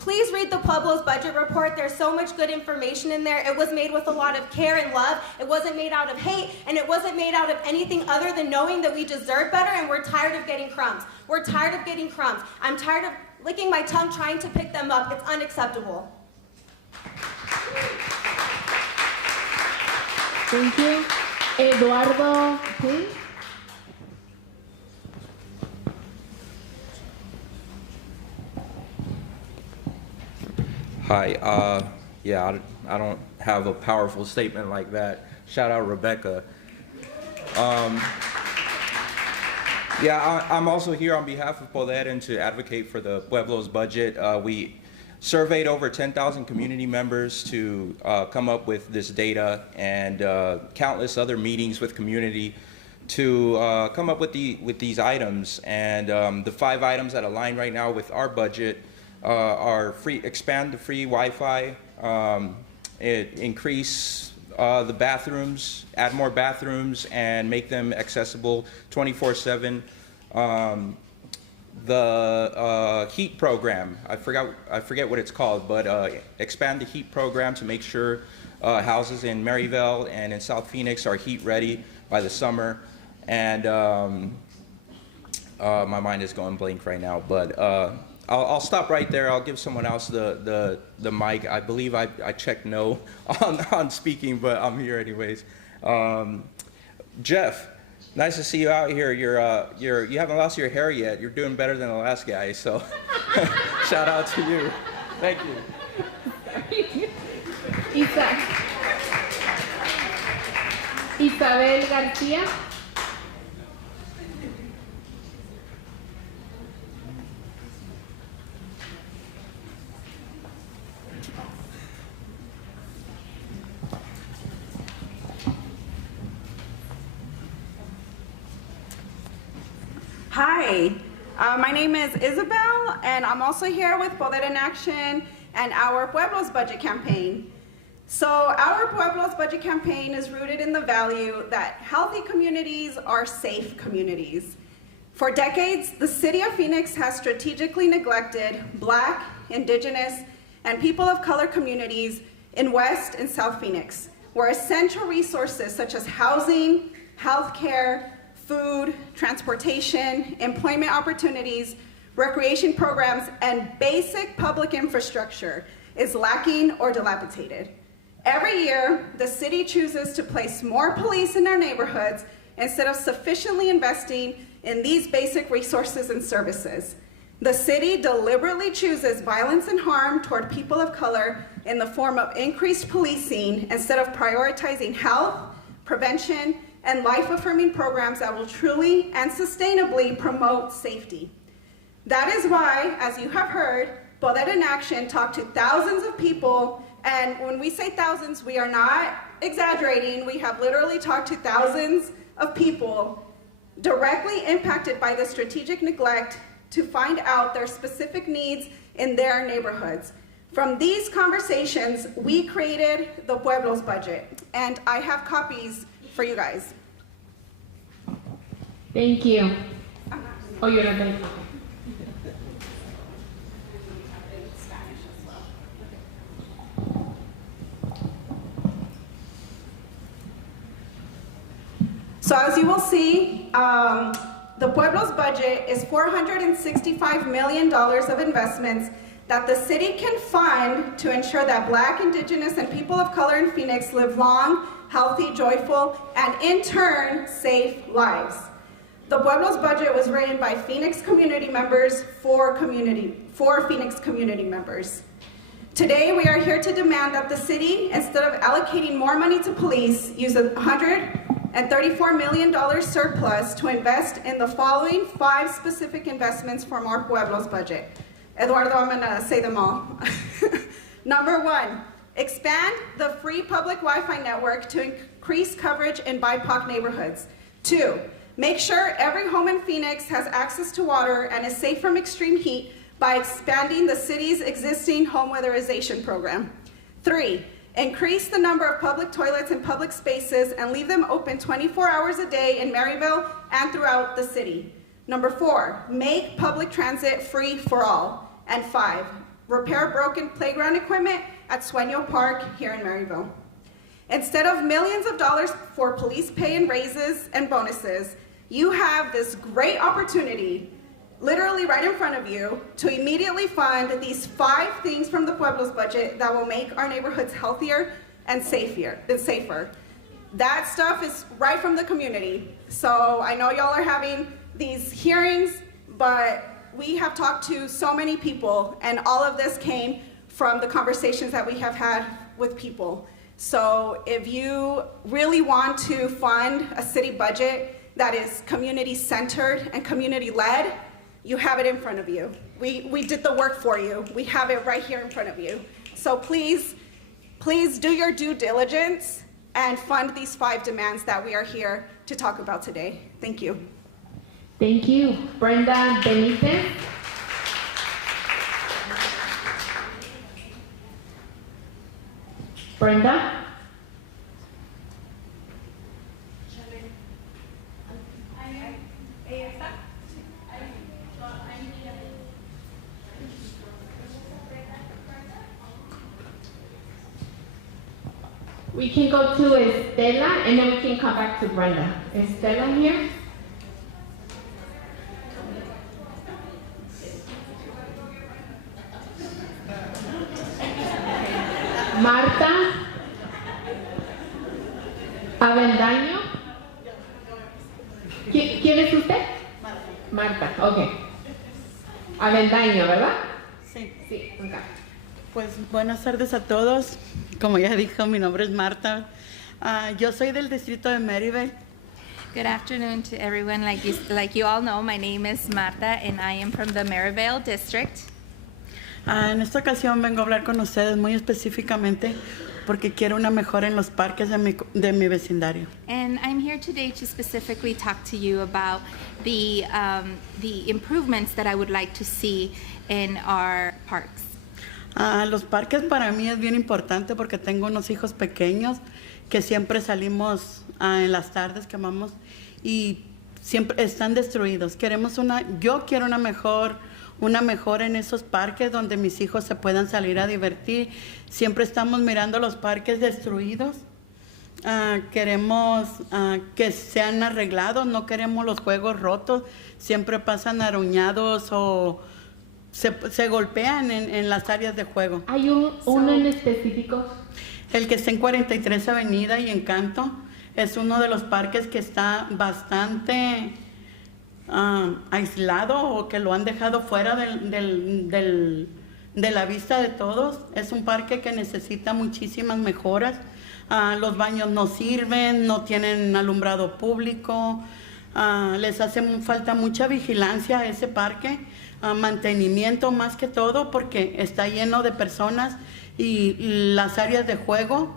Please read the Pueblo's budget report. There's so much good information in there. It was made with a lot of care and love. It wasn't made out of hate, and it wasn't made out of anything other than knowing that we deserve better and we're tired of getting crumbs. We're tired of getting crumbs. I'm tired of licking my tongue trying to pick them up. It's unacceptable. Thank you. Eduardo, please. Hi. I don't have a powerful statement like that. Shout out Rebecca. I'm also here on behalf of Poder and to advocate for the Pueblo's budget. We surveyed over 10,000 community members to come up with this data, and countless other meetings with community to come up with these items. And the 5 items that align right now with our budget are expand the free Wi-Fi, increase the bathrooms, add more bathrooms, and make them accessible 24/7. The heat program, I forget what it's called, but expand the heat program to make sure houses in Maryvale and in South Phoenix are heat ready by the summer. And my mind is going blank right now, but I'll stop right there. I'll give someone else the mic. I believe I checked no on speaking, but I'm here anyways. Jeff, nice to see you out here. You haven't lost your hair yet. You're doing better than the last guy, so shout out to you. Thank you. Isabel García. Hi, my name is Isabel, and I'm also here with Poder in Action and our Pueblos Budget Campaign. So our Pueblos Budget Campaign is rooted in the value that healthy communities are safe communities. For decades, the city of Phoenix has strategically neglected Black, Indigenous, and people of color communities in West and South Phoenix, where essential resources such as housing, healthcare, food, transportation, employment opportunities, recreation programs, and basic public infrastructure is lacking or dilapidated. Every year, the city chooses to place more police in our neighborhoods instead of sufficiently investing in these basic resources and services. The city deliberately chooses violence and harm toward people of color in the form of increased policing instead of prioritizing health, prevention, and life-affirming programs that will truly and sustainably promote safety. That is why, as you have heard, Poder in Action talked to thousands of people, and when we say thousands, we are not exaggerating. We have literally talked to thousands of people directly impacted by the strategic neglect to find out their specific needs in their neighborhoods. From these conversations, we created the Pueblos budget, and I have copies for you guys. Thank you. Oh, you're not ready. So as you will see, the Pueblos budget is $465 million of investments that the city can fund to ensure that Black, Indigenous, and people of color in Phoenix live long, healthy, joyful, and in turn, safe lives. The Pueblos budget was written by Phoenix community members for Phoenix community members. Today, we are here to demand that the city, instead of allocating more money to police, use $134 million surplus to invest in the following 5 specific investments from our Pueblos budget. Eduardo, I'm gonna say them all. Number 1, expand the free public Wi-Fi network to increase coverage in BIPOC neighborhoods. 2, make sure every home in Phoenix has access to water and is safe from extreme heat by expanding the city's existing home weatherization program. 3, increase the number of public toilets in public spaces and leave them open 24 hours a day in Maryvale and throughout the city. Number 4, make public transit free for all. And 5, repair broken playground equipment at Sueño Park here in Maryvale. Instead of millions of dollars for police pay and raises and bonuses, you have this great opportunity, literally right in front of you, to immediately fund these 5 things from the Pueblos budget that will make our neighborhoods healthier and safer. That stuff is right from the community. So I know y'all are having these hearings, but we have talked to so many people, and all of this came from the conversations that we have had with people. So if you really want to fund a city budget that is community-centered and community-led, you have it in front of you. We did the work for you. We have it right here in front of you. So please do your due diligence and fund these 5 demands that we are here to talk about today. Thank you. Thank you. Brenda Benitez. Brenda? We can go to Estela, and then we can come back to Brenda. Estela here. Marta Avendaño. ¿Quién es usted? Marta, ok. Avendaño, ¿verdad? Sí. Sí, acá. Pues buenas tardes a todos. Como ya dijo, mi nombre es Marta. Yo soy del distrito de Maryvale. Good afternoon to everyone. Like you all know, my name is Marta, and I am from the Maryvale district. En esta ocasión vengo a hablar con ustedes muy específicamente porque quiero una mejora en los parques de mi vecindario. And I'm here today to specifically talk to you about the improvements that I would like to see in our parks. Los parques para mí es bien importante porque tengo unos hijos pequeños que siempre salimos en las tardes que vamos y siempre están destruidos. Yo quiero una mejora en esos parques donde mis hijos se puedan salir a divertir. Siempre estamos mirando los parques destruidos. Queremos que sean arreglados, no queremos los juegos rotos. Siempre pasan aruñados o se golpean en las áreas de juego. ¿Hay uno en específico? El que está en 43 Avenida y Encanto es uno de los parques que está bastante aislado o que lo han dejado fuera de la vista de todos. Es un parque que necesita muchísimas mejoras. Los baños no sirven, no tienen alumbrado público, les hace falta mucha vigilancia a ese parque, mantenimiento más que todo porque está lleno de personas y las áreas de juego,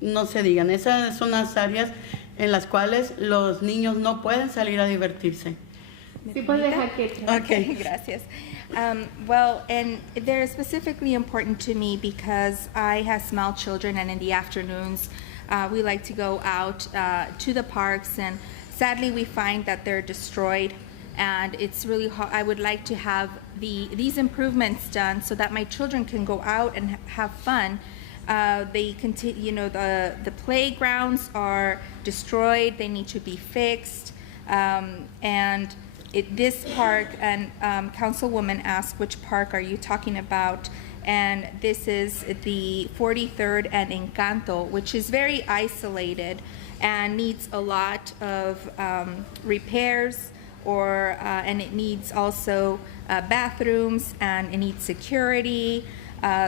no se digan, esas son las áreas en las cuales los niños no pueden salir a divertirse. Sí, puedes dejar que... Okay, gracias. Well, and they're specifically important to me because I have small children, and in the afternoons, we like to go out to the parks, and sadly, we find that they're destroyed, and it's really hard. I would like to have these improvements done so that my children can go out and have fun. They continue, the playgrounds are destroyed. They need to be fixed, and this park, and Councilwoman asked which park are you talking about, and this is the 43rd and Encanto, which is very isolated and needs a lot of repairs, and it needs also bathrooms, and it needs security.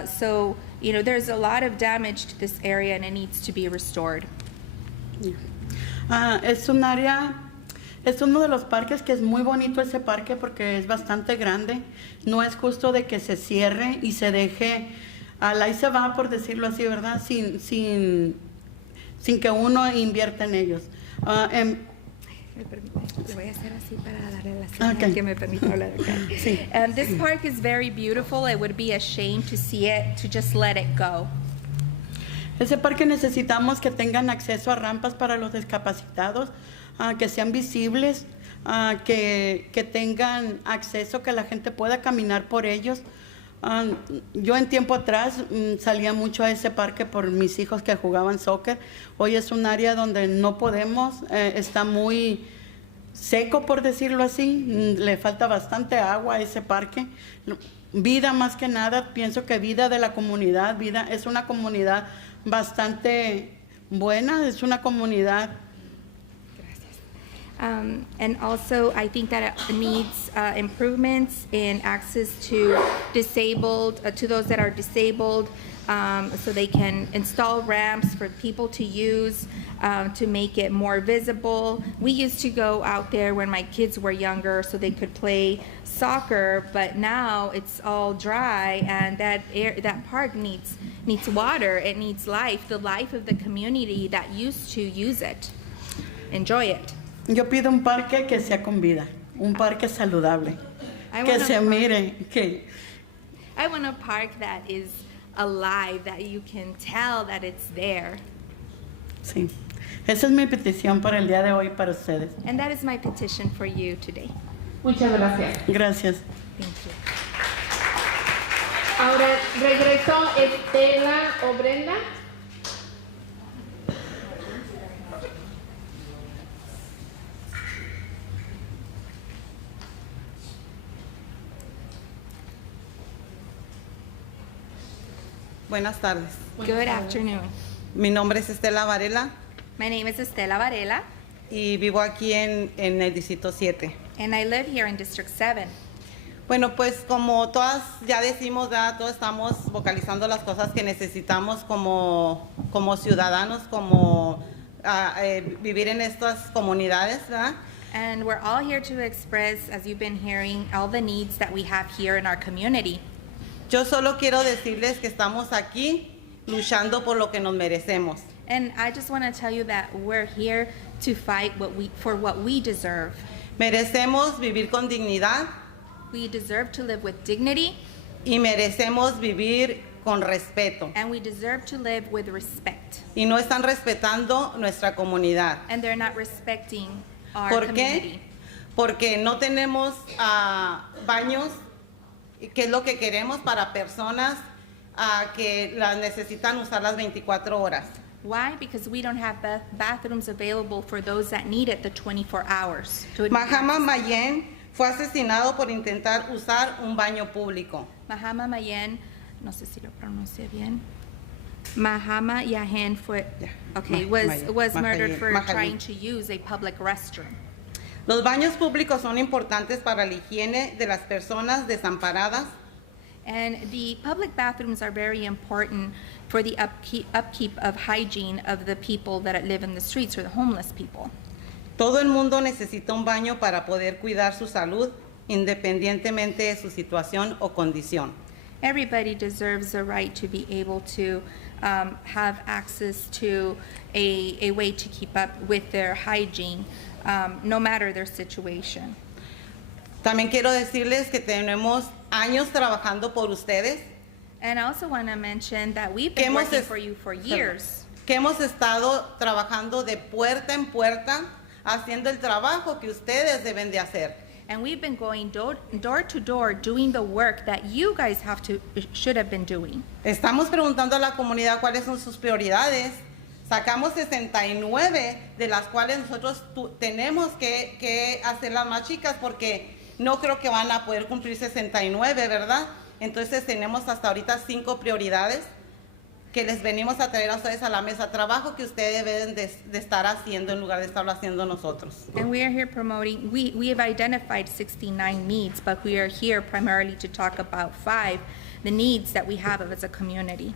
So there's a lot of damage to this area, and it needs to be restored. Es uno de los parques que es muy bonito ese parque porque es bastante grande. No es justo de que se cierre y se deje ahí se va, por decirlo así, ¿verdad? Sin que uno invierta en ellos. Me permite, le voy a hacer así para darle la señal que me permite hablar acá. Sí. This park is very beautiful. It would be a shame to see it, to just let it go. Ese parque necesitamos que tengan acceso a rampas para los discapacitados, que sean visibles, que tengan acceso, que la gente pueda caminar por ellos. Yo en tiempo atrás salía mucho a ese parque por mis hijos que jugaban soccer. Hoy es un área donde no podemos, está muy seco, por decirlo así. Le falta bastante agua a ese parque. Vida más que nada, pienso que vida de la comunidad, es una comunidad bastante buena, es una comunidad. And also, I think that it needs improvements in access to to those that are disabled, so they can install ramps for people to use to make it more visible. We used to go out there when my kids were younger so they could play soccer, but now it's all dry, and that park needs water. It needs life, the life of the community that used to use it, enjoy it. Yo pido un parque que sea con vida, un parque saludable, que se mire, que... I want a park that is alive, that you can tell that it's there. Sí, esa es mi petición para el día de hoy para ustedes. And that is my petition for you today. Muchas gracias. Gracias. Thank you. Ahora regreso Estela o Brenda. Buenas tardes. Good afternoon. Mi nombre es Estela Varela. My name is Estela Varela. Y vivo aquí en el Distrito 7. And I live here in District 7. Bueno, pues como todas ya decimos, ¿verdad? Todos estamos vocalizando las cosas que necesitamos como ciudadanos, como vivir en estas comunidades, ¿verdad? And we're all here to express, as you've been hearing, all the needs that we have here in our community. Yo solo quiero decirles que estamos aquí luchando por lo que nos merecemos. And I just want to tell you that we're here to fight for what we deserve. Merecemos vivir con dignidad We deserve to live with dignity, y merecemos vivir con respeto. and we deserve to live with respect. Y no están respetando nuestra comunidad. And they're not respecting our ¿Por community. qué? Porque no tenemos baños, que es lo que queremos para personas que las necesitan usar las 24 horas. Why? Because we don't have bathrooms available for those that need it the 24 hours. To Mahama Mayen fue asesinado por intentar usar un baño público. Mahama Mayen, no sé si lo pronuncié bien. Mahama Yahen was murdered for trying to use a public restroom. Los baños públicos son importantes para la higiene de las personas desamparadas, And the public bathrooms are very important for the upkeep of hygiene of the people that live in the streets or the homeless people. Todo el mundo necesita un baño para poder cuidar su salud independientemente de su situación o condición. Everybody deserves the right to be able to have access to a way to keep up with their hygiene, no matter their situation. También quiero decirles que tenemos años trabajando por ustedes, And I also want to mention that we've been working for you for years. que hemos estado trabajando de puerta en puerta, haciendo el trabajo que ustedes deben de hacer. And we've been going door to door doing the work that you guys should have been doing. Estamos preguntando a la comunidad cuáles son sus prioridades. Sacamos 69, de las cuales nosotros tenemos que hacerlas más chicas porque no creo que van a poder cumplir 69, ¿verdad? Entonces tenemos hasta ahorita 5 prioridades que les venimos a traer a ustedes a la mesa. Trabajo que ustedes deben de estar haciendo en lugar de estarlo haciendo nosotros. And we are here promoting, we have identified 69 needs, but we are here primarily to talk about 5, the needs that we have as a community.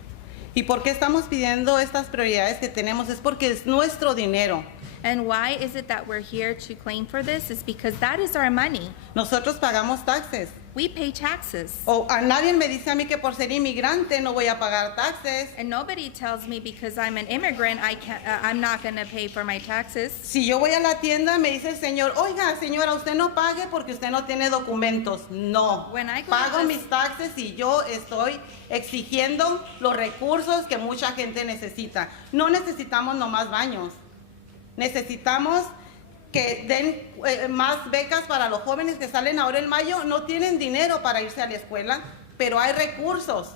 ¿Y por qué estamos pidiendo estas prioridades que tenemos? Es porque es nuestro dinero. And why is it that we're here to claim for this? Is because that is our money. Nosotros pagamos taxes. We pay taxes. O a nadie me dice a mí que por ser inmigrante no voy a pagar taxes. And nobody tells me because I'm an immigrant, I'm not going to pay for my taxes. Si yo voy a la tienda, me dice el señor, oiga, señora, usted no pague porque usted no tiene documentos. No, When I go pago to mis taxes y yo estoy exigiendo los recursos que mucha gente necesita. No necesitamos nomás baños. Necesitamos que den más becas para los jóvenes que salen ahora en mayo. No tienen dinero para irse a la escuela, pero hay recursos.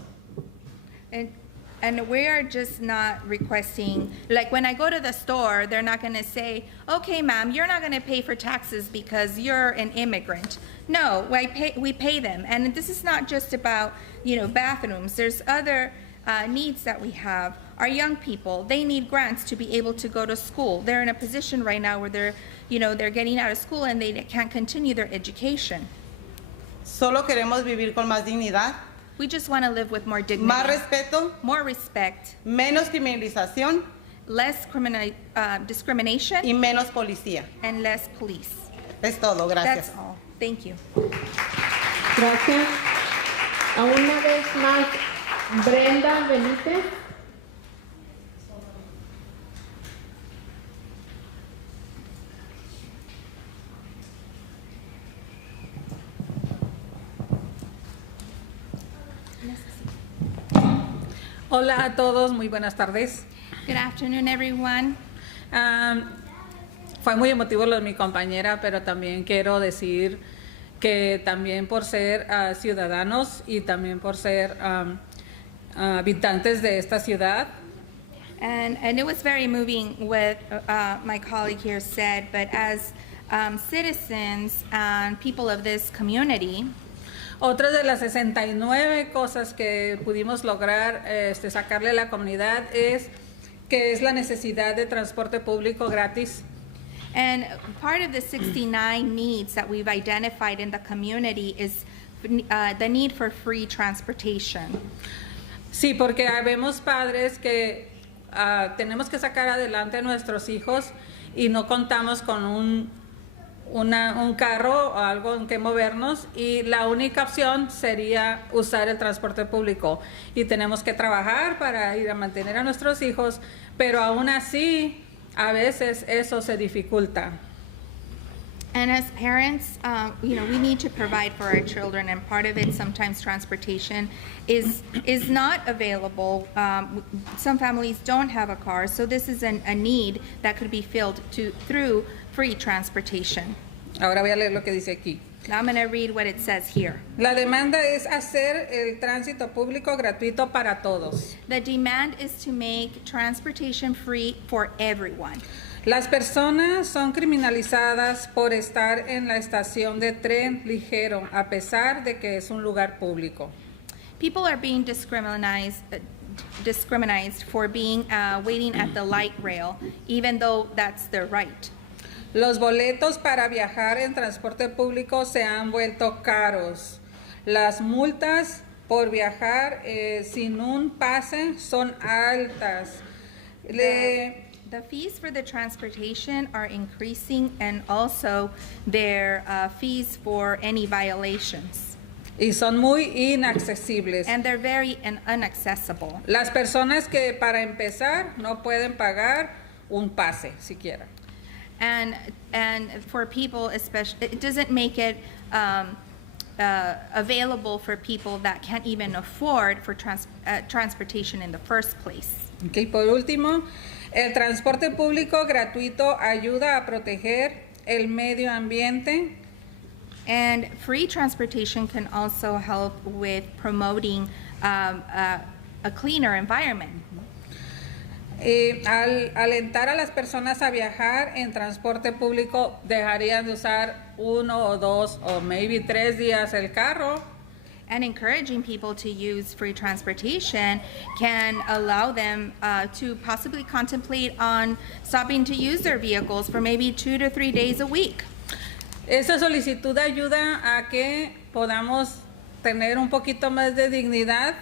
And we are just not requesting, like when I go to the store, they're not going to say, okay, ma'am, you're not going to pay for taxes because you're an immigrant. No, we pay them. And this is not just about, bathrooms. There's other needs that we have. Our young people, they need grants to be able to go to school. They're in a position right now where they're getting out of school and they can't continue their education. Solo queremos vivir con más dignidad, We just want to live with more dignity, más respeto, more respect, menos criminalización less discrimination, y menos policía. and less police. Es todo, gracias. That's all. Thank you. Gracias. A una vez más, Brenda Benítez. Hola a todos, muy buenas tardes. Good afternoon, everyone. Fue muy emotivo lo de mi compañera, pero también quiero decir que también por ser ciudadanos y también por ser habitantes de esta ciudad, And it was very moving what my colleague here said, but as citizens and people of this community, otra de las 69 cosas que pudimos lograr sacarle a la comunidad es que es la necesidad de transporte público gratis. and part of the 69 needs that we've identified in the community is the need for free transportation. Sí, porque vemos padres que tenemos que sacar adelante a nuestros hijos y no contamos con un carro o algo en que movernos y la única opción sería usar el transporte público. Y tenemos que trabajar para ir a mantener a nuestros hijos, pero aún así a veces eso se dificulta. And as parents, we need to provide for our children, and part of it, sometimes transportation is not available. Some families don't have a car, so this is a need that could be filled through free transportation. Ahora voy a leer lo que dice aquí. Now I'm going to read what it says here. La demanda es hacer el tránsito público gratuito para todos. The demand is to make transportation free for everyone. Las personas son criminalizadas por estar en la estación de tren ligero, a pesar de que es un lugar público. People are being discriminated for being waiting at the light rail, even though that's their right. Los boletos para viajar en transporte público se han vuelto caros. Las multas por viajar sin un pase son altas. The fees for the transportation are increasing, and also their fees for any violations. Y son muy inaccesibles. And they're very inaccessible. Las personas que para empezar no pueden pagar un pase siquiera. And for people, especially, it doesn't make it available for people that can't even afford for transportation in the first place. Okay, por último, el transporte público gratuito ayuda a proteger el medio ambiente. And free transportation can also help with promoting a cleaner environment. Al alentar a las personas a viajar en transporte público, dejarían de usar 1 o 2 o maybe 3 días el carro. And encouraging people to use free transportation can allow them to possibly contemplate on stopping to use their vehicles for maybe 2 to 3 days a week. Esa solicitud ayuda a que podamos tener un poquito más de dignidad.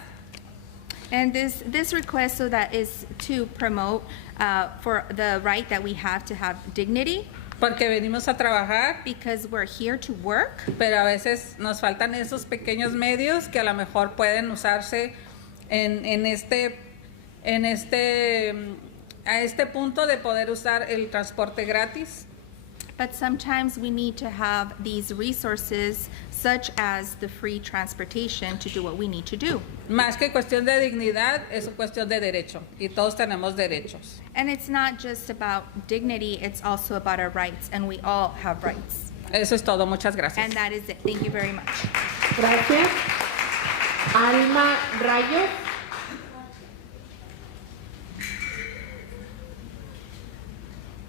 And this request so that is to promote for the right that we have to have dignity. Porque venimos a trabajar. Because we're here to work. Pero a veces nos faltan esos pequeños medios que a lo mejor pueden usarse a este punto de poder usar el transporte gratis. But sometimes we need to have these resources, such as the free transportation, to do what we need to do. Más que cuestión de dignidad, es cuestión de derecho, y todos tenemos derechos. And it's not just about dignity, it's also about our rights, and we all have rights. Eso es todo, muchas gracias. And that is it. Thank you very much. Gracias. Alma Rayos.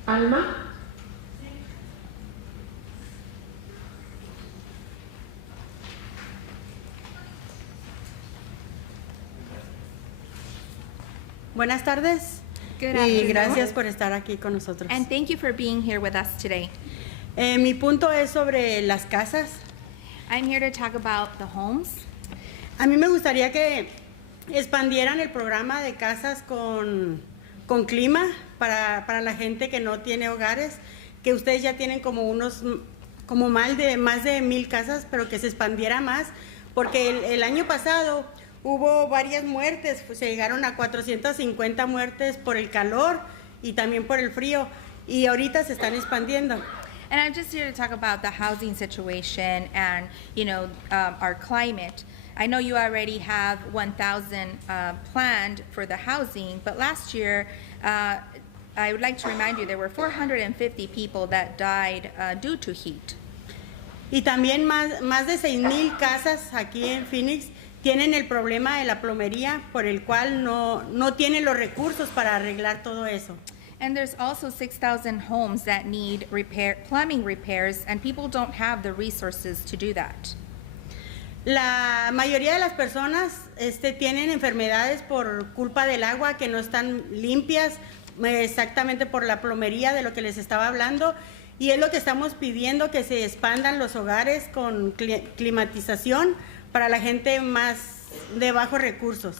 Alma. Buenas tardes. Good Y afternoon. gracias por estar aquí con nosotros. And thank you for being here with us today. Mi punto es sobre las casas. I'm here to talk about the homes. A mí me gustaría que expandieran el programa de casas con clima para la gente que no tiene hogares, que ustedes ya tienen como más de 1,000 casas, pero que se expandiera más, porque el año pasado hubo varias muertes, se llegaron a 450 muertes por el calor y también por el frío, y ahorita se están expandiendo. And I'm just here to talk about the housing situation and, our climate. I know you already have 1,000 planned for the housing, but last year, I would like to remind you there were 450 people that died due to heat. Y también más de 6,000 casas aquí en Phoenix tienen el problema de la plomería, por el cual no tienen los recursos para arreglar todo eso. And there's also 6,000 homes that need plumbing repairs, and people don't have the resources to do that. La mayoría de las personas tienen enfermedades por culpa del agua, que no están limpias, exactamente por la plomería de lo que les estaba hablando, y es lo que estamos pidiendo, que se expandan los hogares con climatización para la gente más de bajos recursos.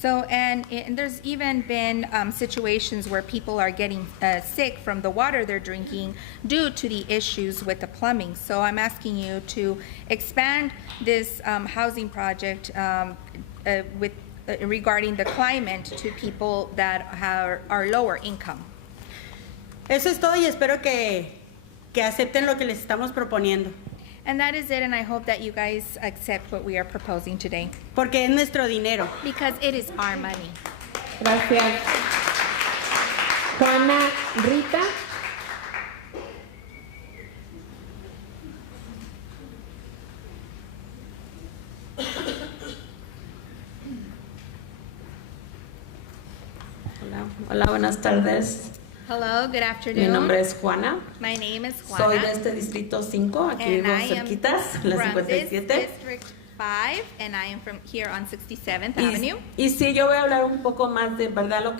So, and there's even been situations where people are getting sick from the water they're drinking due to the issues with the plumbing. So I'm asking you to expand this housing project with regarding the climate to people that are lower income. Eso es todo y espero que acepten lo que les estamos proponiendo. And that is it, and I hope that you guys accept what we are proposing today. Porque es nuestro dinero. Because it is our money. Gracias. Juana Rita. Hola, buenas tardes. Hello, good Mi afternoon. nombre es Juana. My name is Juana. Soy de este distrito 5, aquí And vivo I am cerquitas, la from this 57. District 5, and I am from here on 67th Avenue. Y sí, yo voy a hablar un poco más de verdad lo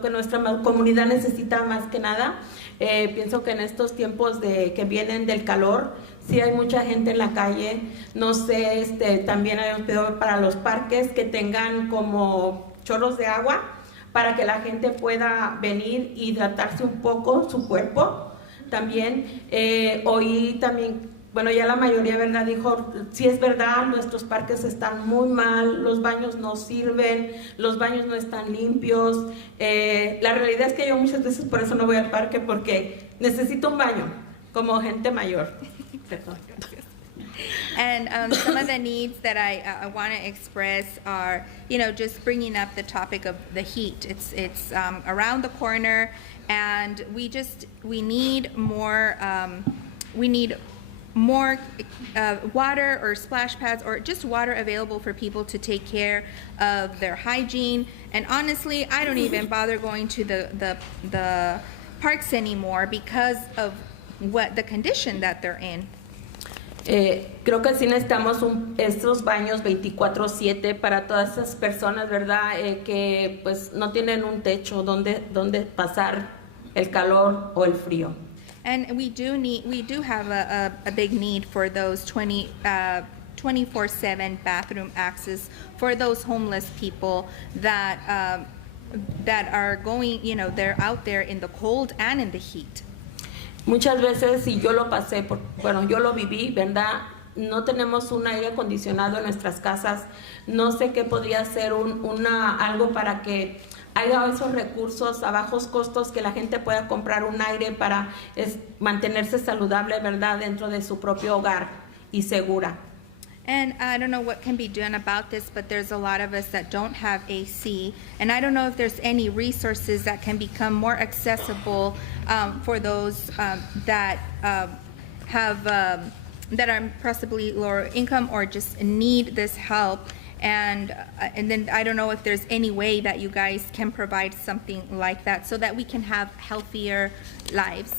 que nuestra comunidad necesita más que nada. Pienso que en estos tiempos que vienen del calor, sí hay mucha gente en la calle. No sé, también hay un pedido para los parques que tengan como chorros de agua para que la gente pueda venir y hidratarse un poco su cuerpo. También oí también, bueno, ya la mayoría, ¿verdad? Dijo, sí es verdad, nuestros parques están muy mal, los baños no sirven, los baños no están limpios. La realidad es que yo muchas veces por eso no voy al parque, porque necesito un baño, como gente mayor. Perdón. And some of the needs that I want to express are, just bringing up the topic of the heat. It's around the corner, and we need more water or splash pads or just water available for people to take care of their hygiene. And honestly, I don't even bother going to the parks anymore because of what the condition that they're in. Creo que sí necesitamos estos baños 24/7 para todas esas personas, ¿verdad? Que pues no tienen un techo donde pasar el calor o el frío. And we do have a big need for those 24/7 bathroom access for those homeless people that are going, they're out there in the cold and in the heat. Muchas veces, y yo lo pasé, yo lo viví, ¿verdad? No tenemos un aire acondicionado en nuestras casas. No sé qué podría ser algo para que haya esos recursos a bajos costos, que la gente pueda comprar un aire para mantenerse saludable, ¿verdad? Dentro de su propio hogar y segura. And I don't know what can be done about this, but there's a lot of us that don't have AC, and I don't know if there's any resources that can become more accessible for those that are possibly lower income or just need this help. And then I don't know if there's any way that you guys can provide something like that so that we can have healthier lives.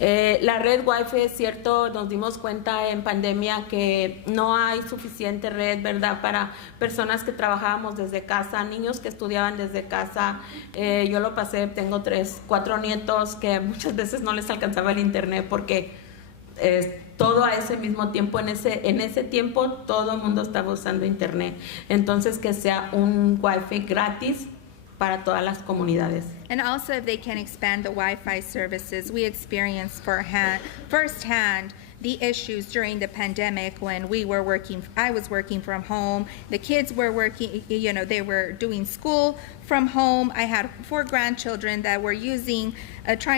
La red Wi-Fi, es cierto, nos dimos cuenta en pandemia que no hay suficiente red, ¿verdad? Para personas que trabajábamos desde casa, niños que estudiaban desde casa. Yo lo pasé, tengo 4 nietos que muchas veces no les alcanzaba el internet porque todo a ese mismo tiempo, en ese tiempo todo el mundo estaba usando internet. Entonces que sea un Wi-Fi gratis para todas las comunidades. And also, if they can expand the Wi-Fi services, we experienced firsthand the issues during the pandemic when I was working from home, the kids were working, they were doing school from home. I had 4 grandchildren that were trying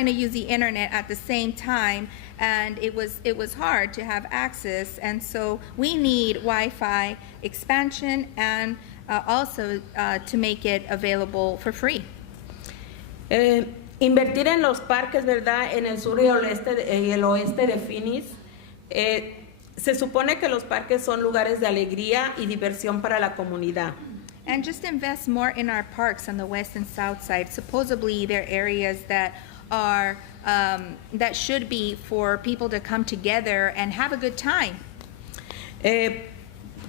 to use the internet at the same time, and it was hard to have access. And so we need Wi-Fi expansion and also to make it available for free. Invertir en los parques, ¿verdad? En el sur y el oeste de Phoenix. Se supone que los parques son lugares de alegría y diversión para la comunidad. And just invest more in our parks on the west and south side. Supposedly, they're areas that are that should be for people to come together and have a good time.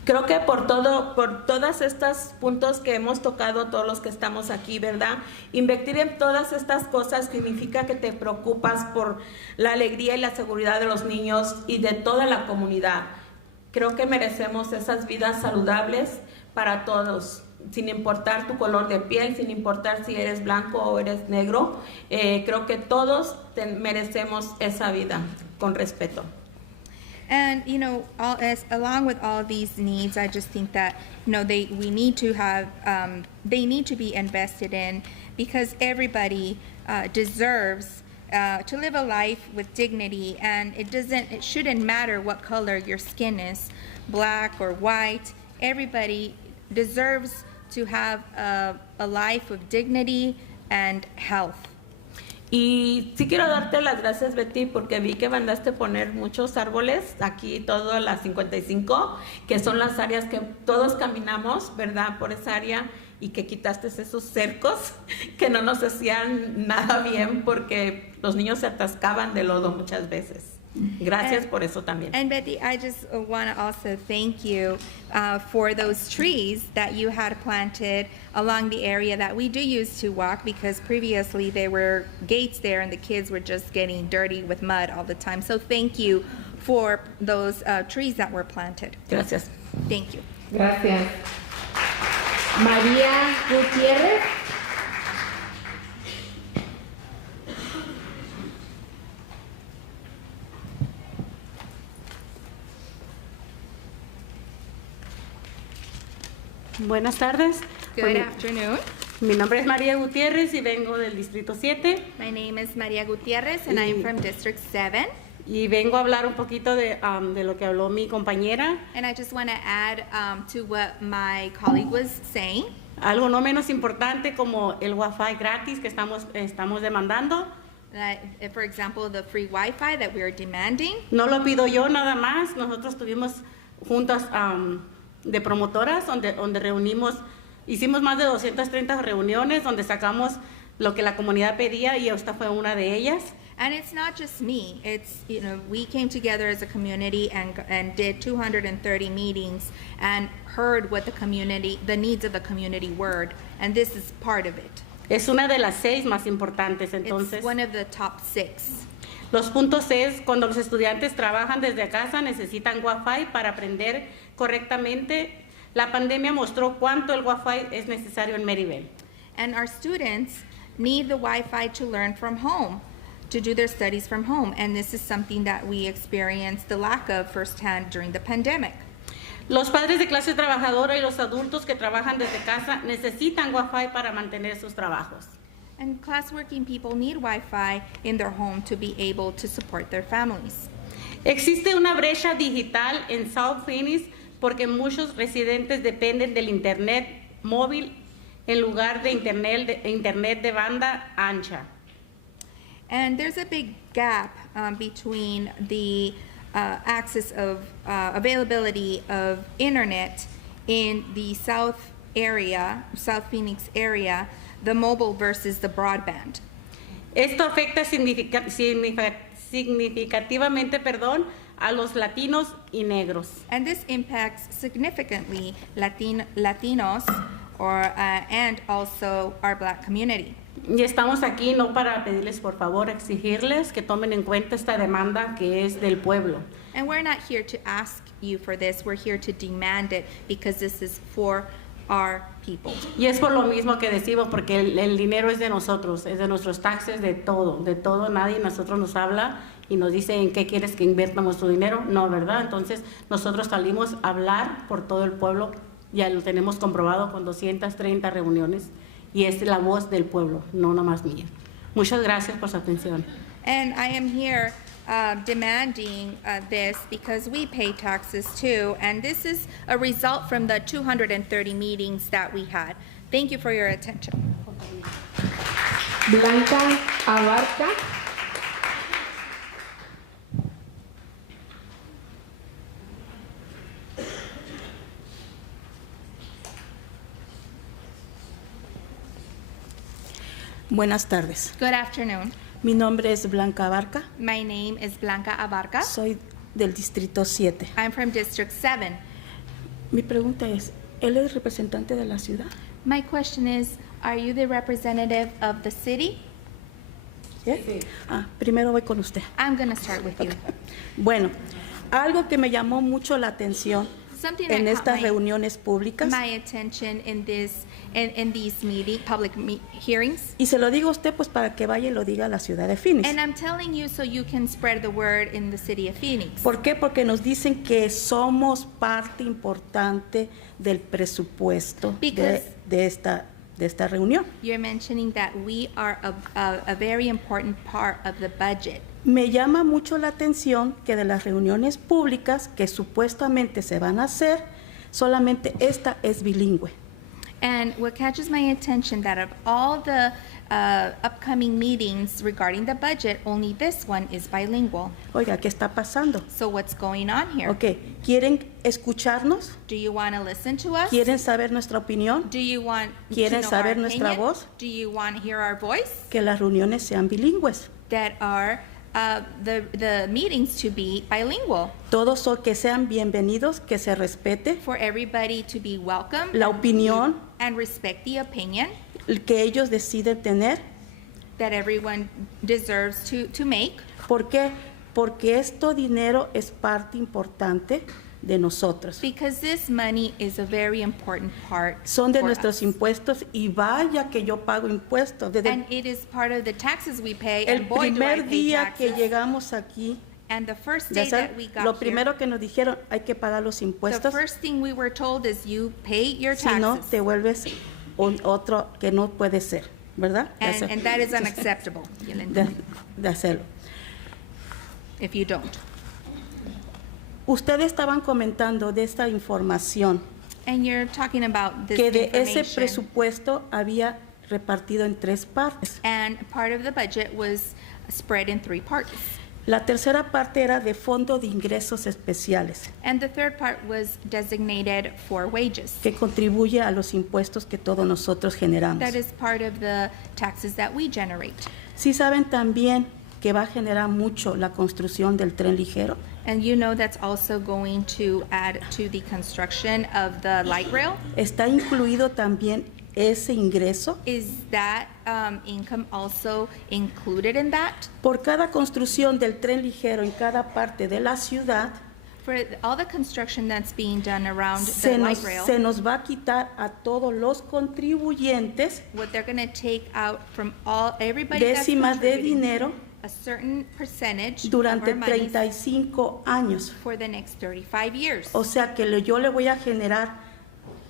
Creo que por todas estos puntos que hemos tocado, todos los que estamos aquí, ¿verdad? Invertir en todas estas cosas significa que te preocupas por la alegría y la seguridad de los niños y de toda la comunidad. Creo que merecemos esas vidas saludables para todos sin importar tu color de piel, sin importar si eres blanco o eres negro. Creo que todos merecemos esa vida con respeto. And along with all these needs, I just think that we need to have they need to be invested in, because everybody deserves to live a life with dignity, and it shouldn't matter what color your skin is, black or white. Everybody deserves to have a life of dignity and health. Y sí quiero darte las gracias, Betty, porque vi que mandaste poner muchos árboles aquí, todas las 55, que son las áreas que todos caminamos, ¿verdad? Por esa área, y que quitaste esos cercos que no nos hacían nada bien porque los niños se atascaban de lodo muchas veces. Gracias por eso también. And Betty, I just want to also thank you for those trees that you had planted along the area that we do use to walk, because previously there were gates there and the kids were just getting dirty with mud all the time. So thank you for those trees that were planted. Gracias. Thank you. Gracias. María Gutiérrez. Buenas tardes. Good afternoon. Mi nombre es María Gutiérrez y vengo del Distrito 7. My name is Maria Gutierrez and I am from District 7. Y vengo a hablar un poquito de lo que habló mi compañera. And I just want to add to what my colleague was saying. Algo no menos importante como el Wi-Fi gratis que estamos demandando. For example, the free Wi-Fi that we are demanding. No lo pido yo nada más. Nosotros tuvimos juntas de promotoras donde reunimos, hicimos más de 230 reuniones donde sacamos lo que la comunidad pedía y esta fue una de ellas. And it's not just me. It's, we came together as a community and did 230 meetings and heard what the needs of the community were, and this is part of it. Es una de las 6 más importantes, entonces. It's one of the top 6. Los puntos es cuando los estudiantes trabajan desde casa, necesitan Wi-Fi para aprender correctamente. La pandemia mostró cuánto el Wi-Fi es necesario en Maryvale. And our students need the Wi-Fi to learn from home, to do their studies from home. And this is something that we experienced the lack of firsthand during the pandemic. Los padres de clase trabajadora y los adultos que trabajan desde casa necesitan Wi-Fi para mantener sus trabajos. And class-working people need Wi-Fi in their home to be able to support their families. Existe una brecha digital en South Phoenix porque muchos residentes dependen del internet móvil en lugar de internet de banda ancha. And there's a big gap between the access of availability of internet in the South Phoenix area, the mobile versus the broadband. Esto afecta significativamente, a los latinos y negros. And this impacts significantly Latinos and also our Black community. Y estamos aquí no para pedirles, por favor, exigirles que tomen en cuenta esta demanda que es del pueblo. And we're not here to ask you for this. We're here to demand it because this is for our people. Y es por lo mismo que decimos, porque el dinero es de nosotros, es de nuestros taxes, de todo. Nadie nosotros nos habla y nos dice en qué quieres que invirtamos tu dinero. No, ¿verdad? Entonces nosotros salimos a hablar por todo el pueblo, ya lo tenemos comprobado con 230 reuniones. Y es la voz del pueblo, no nada más mía. Muchas gracias por su atención. And I am here demanding this because we pay taxes too, and this is a result from the 230 meetings that we had. Thank you for your attention. Blanca Abarca. Buenas tardes. Good afternoon. Mi nombre es Blanca Abarca. My name is Blanca Abarca. Soy del Distrito 7. I'm from District 7. Mi pregunta es, ¿él es representante de la ciudad? My question is, are you the representative of the city? Sí. Primero voy con usted. I'm going to start with you. Bueno, algo que me llamó mucho la atención Something en that caught estas reuniones públicas. my attention in these public hearings. Y se lo digo a usted pues para que vaya y lo diga a la ciudad de Phoenix. And I'm telling you so you can spread the word in the city of Phoenix. ¿Por qué? Porque nos dicen que somos parte importante del presupuesto de esta reunión. You're mentioning that we are a very important part of the budget. Me llama mucho la atención que de las reuniones públicas que supuestamente se van a hacer, solamente esta es bilingüe. And what catches my attention that of all the upcoming meetings regarding the budget, only this one is bilingual. Oiga, ¿qué está pasando? So what's going on here? Okay, ¿quieren escucharnos? Do you want to listen to us? ¿Quieren saber nuestra opinión? Do you want ¿Quieren to know saber our nuestra opinion? voz? Do you want to hear our voice? Que las reuniones sean bilingües. That are the meetings to be bilingual. Todos son que sean bienvenidos, que se respete For everybody to be welcome. la opinión And respect the opinion que ellos deciden tener. that everyone deserves to make. ¿Por qué? Porque este dinero es parte importante de nosotros. Because this money is a very important part. Son de for nuestros us. impuestos y vaya que yo pago impuestos. Desde And it is part of the taxes we pay. el And boy, do I primer pay día que taxes. llegamos aquí, And the first ya day saben, that we got lo here, primero que nos dijeron, hay que pagar los the impuestos, first thing we were told is you pay your si no taxes. te vuelves otro que no puede ser, ¿verdad? And that is unacceptable, Yolanda, de hacerlo. if you don't. Ustedes estaban comentando de esta información And you're talking about this que de ese information. presupuesto había repartido en 3 partes. And part of the budget was spread in 3 parts. La tercera parte era de fondo de ingresos especiales, And the third part was designated for wages. que contribuye a los impuestos que todos nosotros generamos. That is part of the taxes that we generate. Sí saben también que va a generar mucho la construcción del tren ligero. And you know that's also going to add to the construction of the light rail. Está incluido también ese ingreso. Is that income also included in that? Por cada construcción del tren ligero en cada parte de la ciudad, For all the construction that's being done around se the light nos, rail, se nos va a quitar a todos los contribuyentes what they're going to take out from everybody that's décimas de contributing dinero a certain percentage durante of our monies 35 años. for the next 35 years. O sea que yo le voy a generar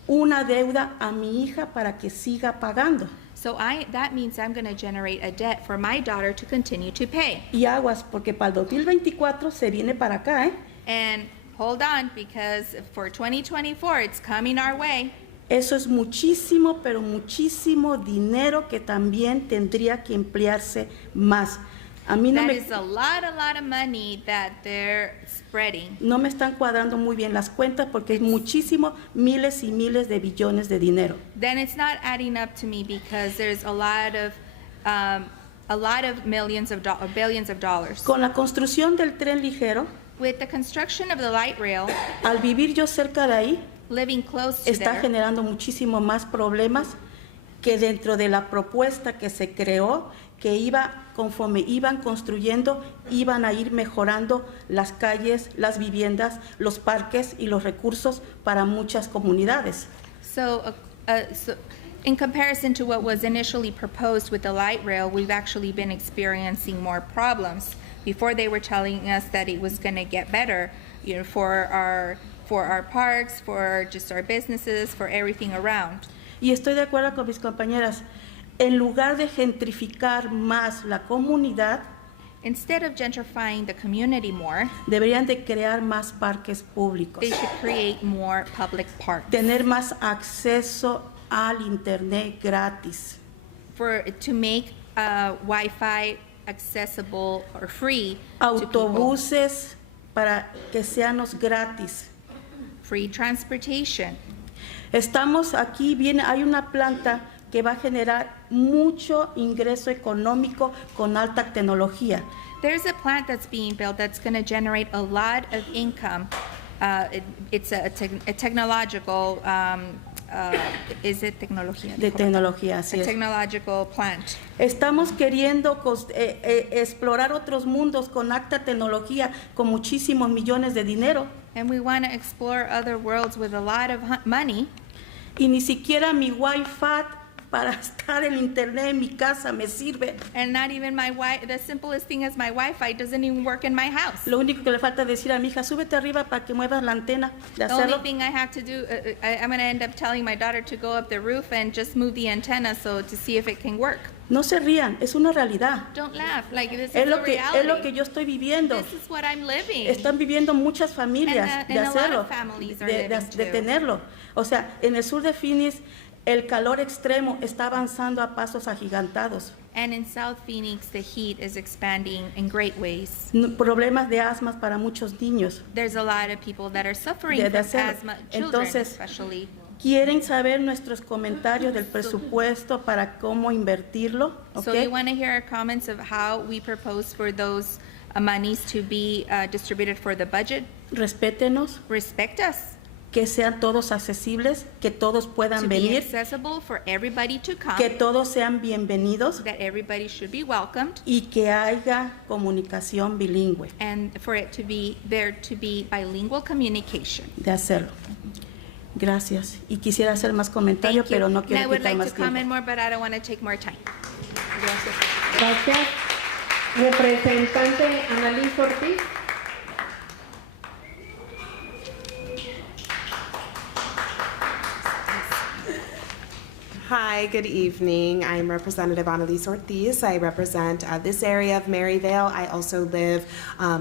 una deuda a mi hija para que siga pagando. So that means I'm going to generate a debt for my daughter to continue to pay. Y aguas, porque para el 2024 se viene para acá, ¿eh? And hold on, because for 2024, it's coming our way. Eso es muchísimo, pero muchísimo dinero que también tendría que emplearse más. A mí That is a lot of money that they're spreading. no me están cuadrando muy bien las cuentas porque es muchísimo, miles y miles de billones de dinero. Then it's not adding up to me because there's a lot of billions of dollars. Con la construcción del tren ligero, With the construction of the light rail, al vivir yo cerca de ahí, living close to está there, generando muchísimo más problemas que dentro de la propuesta que se creó, que conforme iban construyendo, iban a ir mejorando las calles, las viviendas, los parques y los recursos para muchas comunidades. So in comparison to what was initially proposed with the light rail, we've actually been experiencing more problems. Before they were telling us that it was going to get better, you know, for our parks, for just our businesses, for everything around. Y estoy de acuerdo con mis compañeras, en lugar de gentrificar más la comunidad, Instead of gentrifying the community more, deberían de crear más parques públicos, they should create more public parks. tener más acceso al internet gratis, To make Wi-Fi accessible or free to people. autobuses para que sean gratis. Free transportation. Estamos aquí, hay una planta que va a generar mucho ingreso económico con alta tecnología. There's a plant that's being built that's going to generate a lot of income. It's a technological is it tecnología? de tecnología, así A es. technological plant. Estamos queriendo explorar otros mundos con alta tecnología, con muchísimos millones de dinero. And we want to explore other worlds with a lot of money. Y ni siquiera mi Wi-Fi para estar en internet en mi casa me sirve. And not even the simplest thing as my Wi-Fi doesn't even work in my house. Lo único que le falta es decir a mi hija, súbete arriba para que muevas la antena. De The only hacerlo. thing I have to do, I'm going to end up telling my daughter to go up the roof and just move the antenna to see if it can work. No se rían, es una realidad. Don't laugh, like this is Es a lo que reality. yo estoy viviendo. This is what I'm living. Están viviendo muchas familias And de a lot hacerlo, of families are de living too. tenerlo. O sea, en el sur de Phoenix el calor extremo está avanzando a pasos agigantados. And in South Phoenix, the heat is expanding in great ways. Problemas de asma para muchos niños. There's a lot of people that are suffering De from hacerlo. asthma, children Entonces, especially. ¿quieren saber nuestros comentarios del presupuesto para cómo invertirlo? So ¿Ok? you want to hear our comments of how we propose for those monies to be distributed for the budget? Respétenos, Respect us. que sean todos accesibles, que todos puedan To be venir, accessible for everybody to come. que todos sean bienvenidos That everybody should be welcomed. y que haya comunicación bilingüe, And for it to be bilingual communication. de hacerlo. Gracias. Y quisiera hacer más comentarios, Thank you. pero no And I quiero would quitar like más to tiempo. comment more, but I don't want to take more time. Gracias. Gracias. Representante Annalise Ortiz. Hi, good evening. I'm Representative Annalise Ortiz. I represent this area of Maryvale. I also live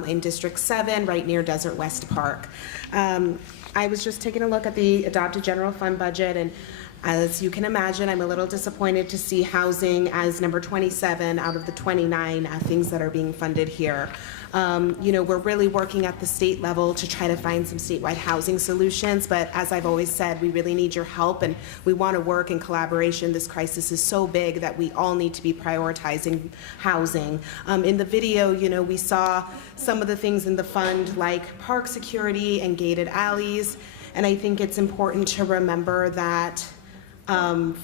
in District 7, right near Desert West Park. I was just taking a look at the adopted general fund budget, and as you can imagine, I'm a little disappointed to see housing as number 27 out of the 29 things that are being funded here. We're really working at the state level to try to find some statewide housing solutions, but as I've always said, we really need your help and we want to work in collaboration. This crisis is so big that we all need to be prioritizing housing. In the video, we saw some of the things in the fund like park security and gated alleys, and I think it's important to remember that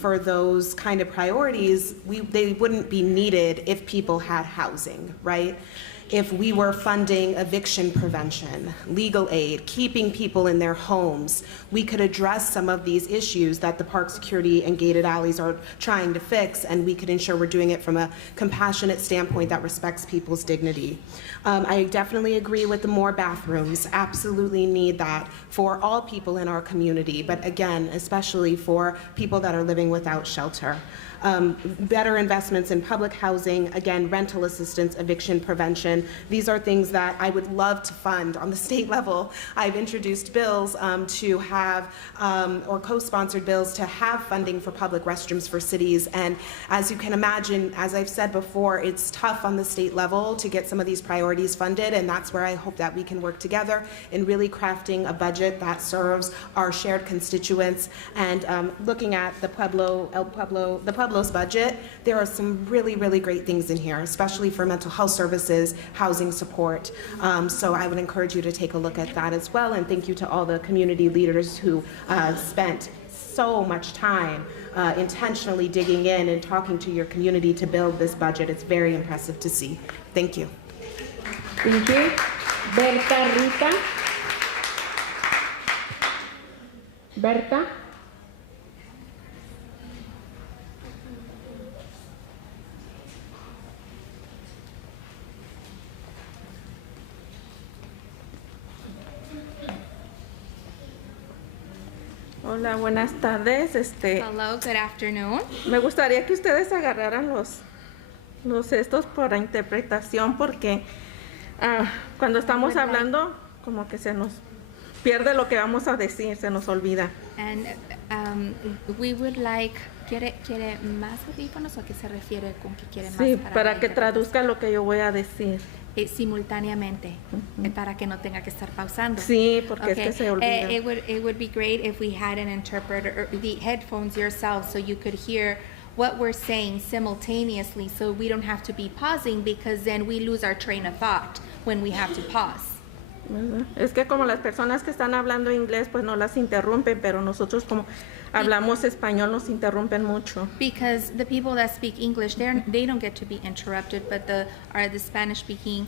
for those kind of priorities, they wouldn't be needed if people had housing, right? If we were funding eviction prevention, legal aid, keeping people in their homes, we could address some of these issues that the park security and gated alleys are trying to fix, and we could ensure we're doing it from a compassionate standpoint that respects people's dignity. I definitely agree with the more bathrooms, absolutely need that for all people in our community, but again, especially for people that are living without shelter. Better investments in public housing, again, rental assistance, eviction prevention. These are things that I would love to fund on the state level. I've introduced bills to have, or co-sponsored bills to have funding for public restrooms for cities. And as you can imagine, as I've said before, it's tough on the state level to get some of these priorities funded, and that's where I hope that we can work together in really crafting a budget that serves our shared constituents. And looking at the Pueblo's budget, there are some really, really great things in here, especially for mental health services, housing support. So I would encourage you to take a look at that as well. And thank you to all the community leaders who spent so much time intentionally digging in and talking to your community to build this budget. It's very impressive to see. Thank you. Thank you. Berta Rita. Berta. Hola, buenas tardes. Hello, good afternoon. Me gustaría que ustedes agarraran los estos para interpretación porque cuando estamos hablando como que se nos pierde lo que vamos a decir, se nos olvida. And we would like, ¿quiere más audífonos o a qué se refiere con que quiere más? Sí, para para la que traduzca lo que yo voy a decir. Simultáneamente, para que no tenga que estar pausando. Sí, porque es que se olvida. It would be great if we had an interpreter, or the headphones yourself, so you could hear what we're saying simultaneously, so we don't have to be pausing, because then we lose our train of thought when we have to pause. ¿verdad? Es que como las personas que están hablando inglés, pues no las interrumpen, pero nosotros como hablamos español nos interrumpen mucho. Because the people that speak English, they don't get to be interrupted, but the Spanish-speaking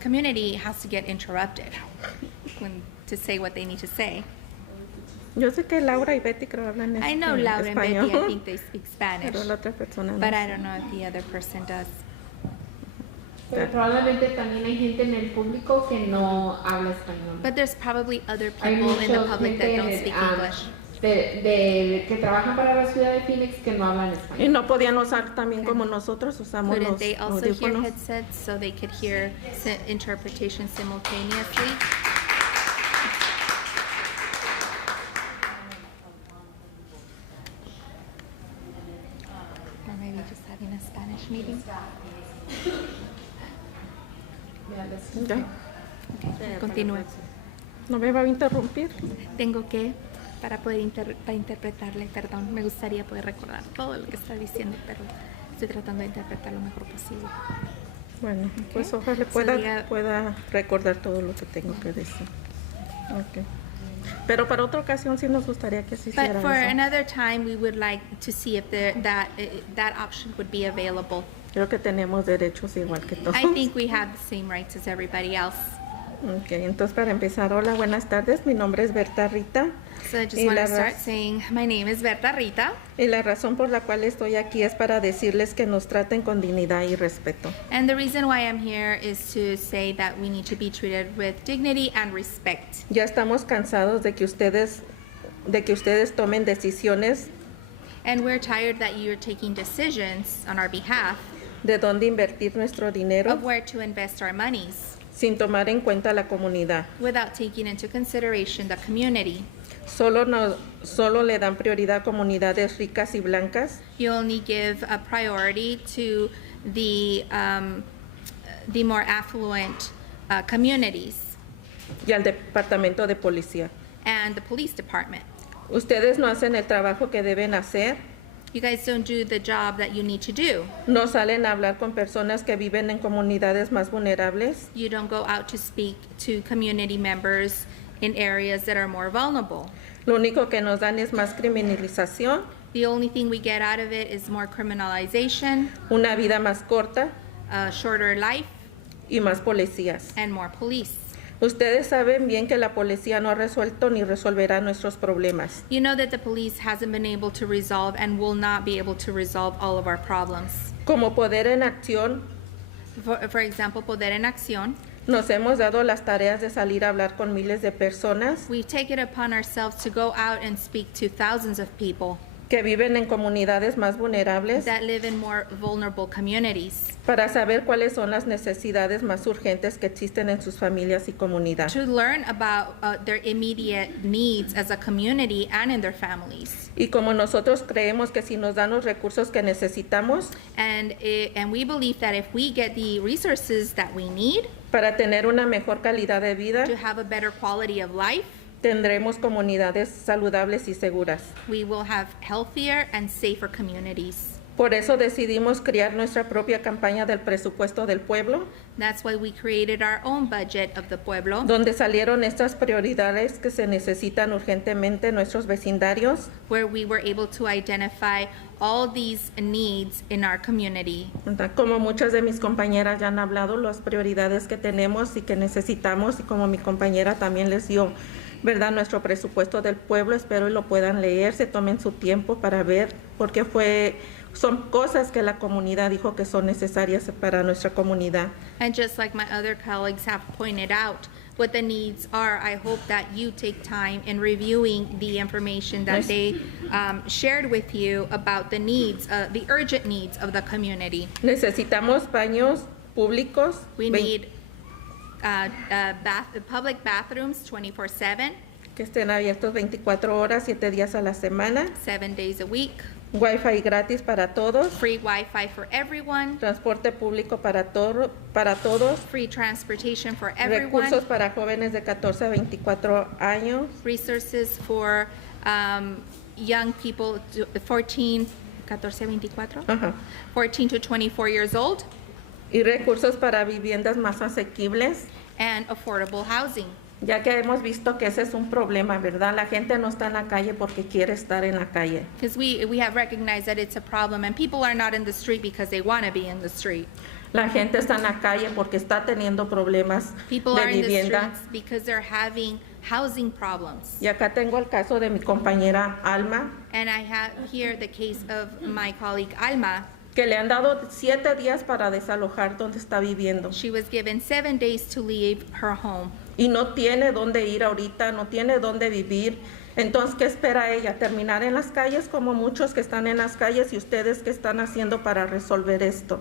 community has to get interrupted to say what they need to say. Yo sé que Laura y Betty creo hablan I know Laura and Betty, I think they speak Spanish, pero la otra persona no. but I don't know if the other person does. Pero probablemente también hay gente en el público que no habla español. But there's probably other Hay people in the mucha public that don't gente speak English. que trabajan para la ciudad de Phoenix que no hablan español. Y no podían usar también como nosotros usamos Couldn't los they also hear audífonos. headsets so they could hear interpretation simultaneously? Or maybe just having a Spanish meeting? Okay. Okay, continúe. No me va a interrumpir. Tengo que, para poder para interpretarle, perdón, me gustaría poder recordar todo lo que está diciendo, pero estoy tratando de interpretar lo mejor posible. Bueno, pues ojalá pueda recordar todo lo que tengo que decir. Okay. Pero para otra ocasión sí nos gustaría que se hiciera But for eso. another time, we would like to see if that option would be available. Creo que tenemos derechos igual que todos. I think we have the same rights as everybody else. Okay, entonces para empezar, hola, buenas tardes, mi nombre es Berta Rita. So I just Y want la to start raz- saying, my name is Berta Rita, Y la razón por la cual estoy aquí es para decirles que nos traten con dignidad y respeto. and the reason why I'm here is to say that we need to be treated with dignity and respect. Ya estamos cansados de que ustedes tomen decisiones And we're tired that you're taking decisions on our behalf de dónde invertir nuestro dinero of where to invest our monies sin tomar en cuenta la comunidad. without taking into consideration the community. Solo le dan prioridad a comunidades ricas y blancas You only give a priority to the more affluent communities y al departamento de policía. and the police department. Ustedes no hacen el trabajo que deben hacer, You guys don't do the job that you need to do. no salen a hablar con personas que viven en comunidades más vulnerables, You don't go out to speak to community members in areas that are more vulnerable. lo único que nos dan es más criminalización, The only thing we get out of it is more criminalization, una vida más corta a shorter life, y más policías. and more police. Ustedes saben bien que la policía no ha resuelto ni resolverá nuestros problemas. You know that the police hasn't been able to resolve and will not be able to resolve all of our problems. Como poder en acción, For example, Poder en Acción, nos hemos dado las tareas de salir a hablar con miles de personas we take it upon ourselves to go out and speak to thousands of people que viven en comunidades más vulnerables that live in more vulnerable communities para saber cuáles son las necesidades más urgentes que existen en sus familias y comunidad. to learn about their immediate needs as a community and in their families. Y como nosotros creemos que si nos dan los recursos que necesitamos And we believe that if we get the resources that we need para tener una mejor calidad de vida, to have a better quality of life, tendremos comunidades saludables y seguras. we will have healthier and safer communities. Por eso decidimos crear nuestra propia campaña del presupuesto del pueblo, That's why we created our own budget of the pueblo, donde salieron estas prioridades que se necesitan urgentemente en nuestros vecindarios, where we were able to identify all these needs in our community. ¿verdad? Como muchas de mis compañeras ya han hablado, las prioridades que tenemos y que necesitamos, y como mi compañera también les dio, ¿verdad? Nuestro presupuesto del pueblo, espero y lo puedan leer, se tomen su tiempo para ver, porque son cosas que la comunidad dijo que son necesarias para nuestra comunidad. And just like my other colleagues have pointed out, what the needs are, I hope that you take time in reviewing the information that they shared with you about the needs, the urgent needs of the community. Necesitamos baños públicos, We need public bathrooms 24/7, que estén abiertos 24 horas, 7 días a la semana, 7 days a week, Wi-Fi gratis para todos, free Wi-Fi for everyone, transporte público para todos, free transportation for everyone, recursos para jóvenes de 14 a 24 años, resources for young people 14 ajá, to 24 years old, y recursos para viviendas más asequibles, and affordable housing. Ya que hemos visto que ese es un problema, ¿verdad? La gente no está en la calle porque quiere estar en la calle. Because we have recognized that it's a problem, and people are not in the street because they want to be in the street. La gente está en la calle porque está teniendo problemas People de are in the vivienda. streets because they're having housing problems. Y acá tengo el caso de mi compañera Alma, And I have here the case of my colleague Alma. que le han dado 7 días para desalojar donde está viviendo. She was given 7 days to leave her home. Y no tiene dónde ir ahorita, no tiene dónde vivir. Entonces, ¿qué espera ella? ¿Terminar en las calles como muchos que están en las calles? ¿Y ustedes qué están haciendo para resolver esto?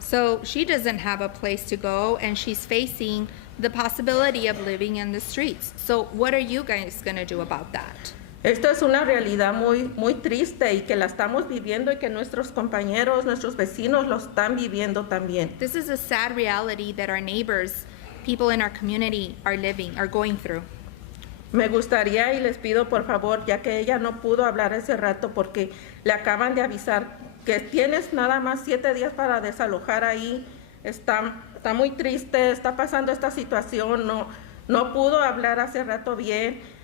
So she doesn't have a place to go, and she's facing the possibility of living in the streets. So what are you guys going to do about that? Esto es una realidad muy triste y que la estamos viviendo y que nuestros compañeros, nuestros vecinos lo están viviendo también. This is a sad reality that our neighbors, people in our community are going through. Me gustaría y les pido por favor, ya que ella no pudo hablar ese rato porque le acaban de avisar que tienes nada más 7 días para desalojar ahí. Está muy triste, está pasando esta situación, no pudo hablar hace rato bien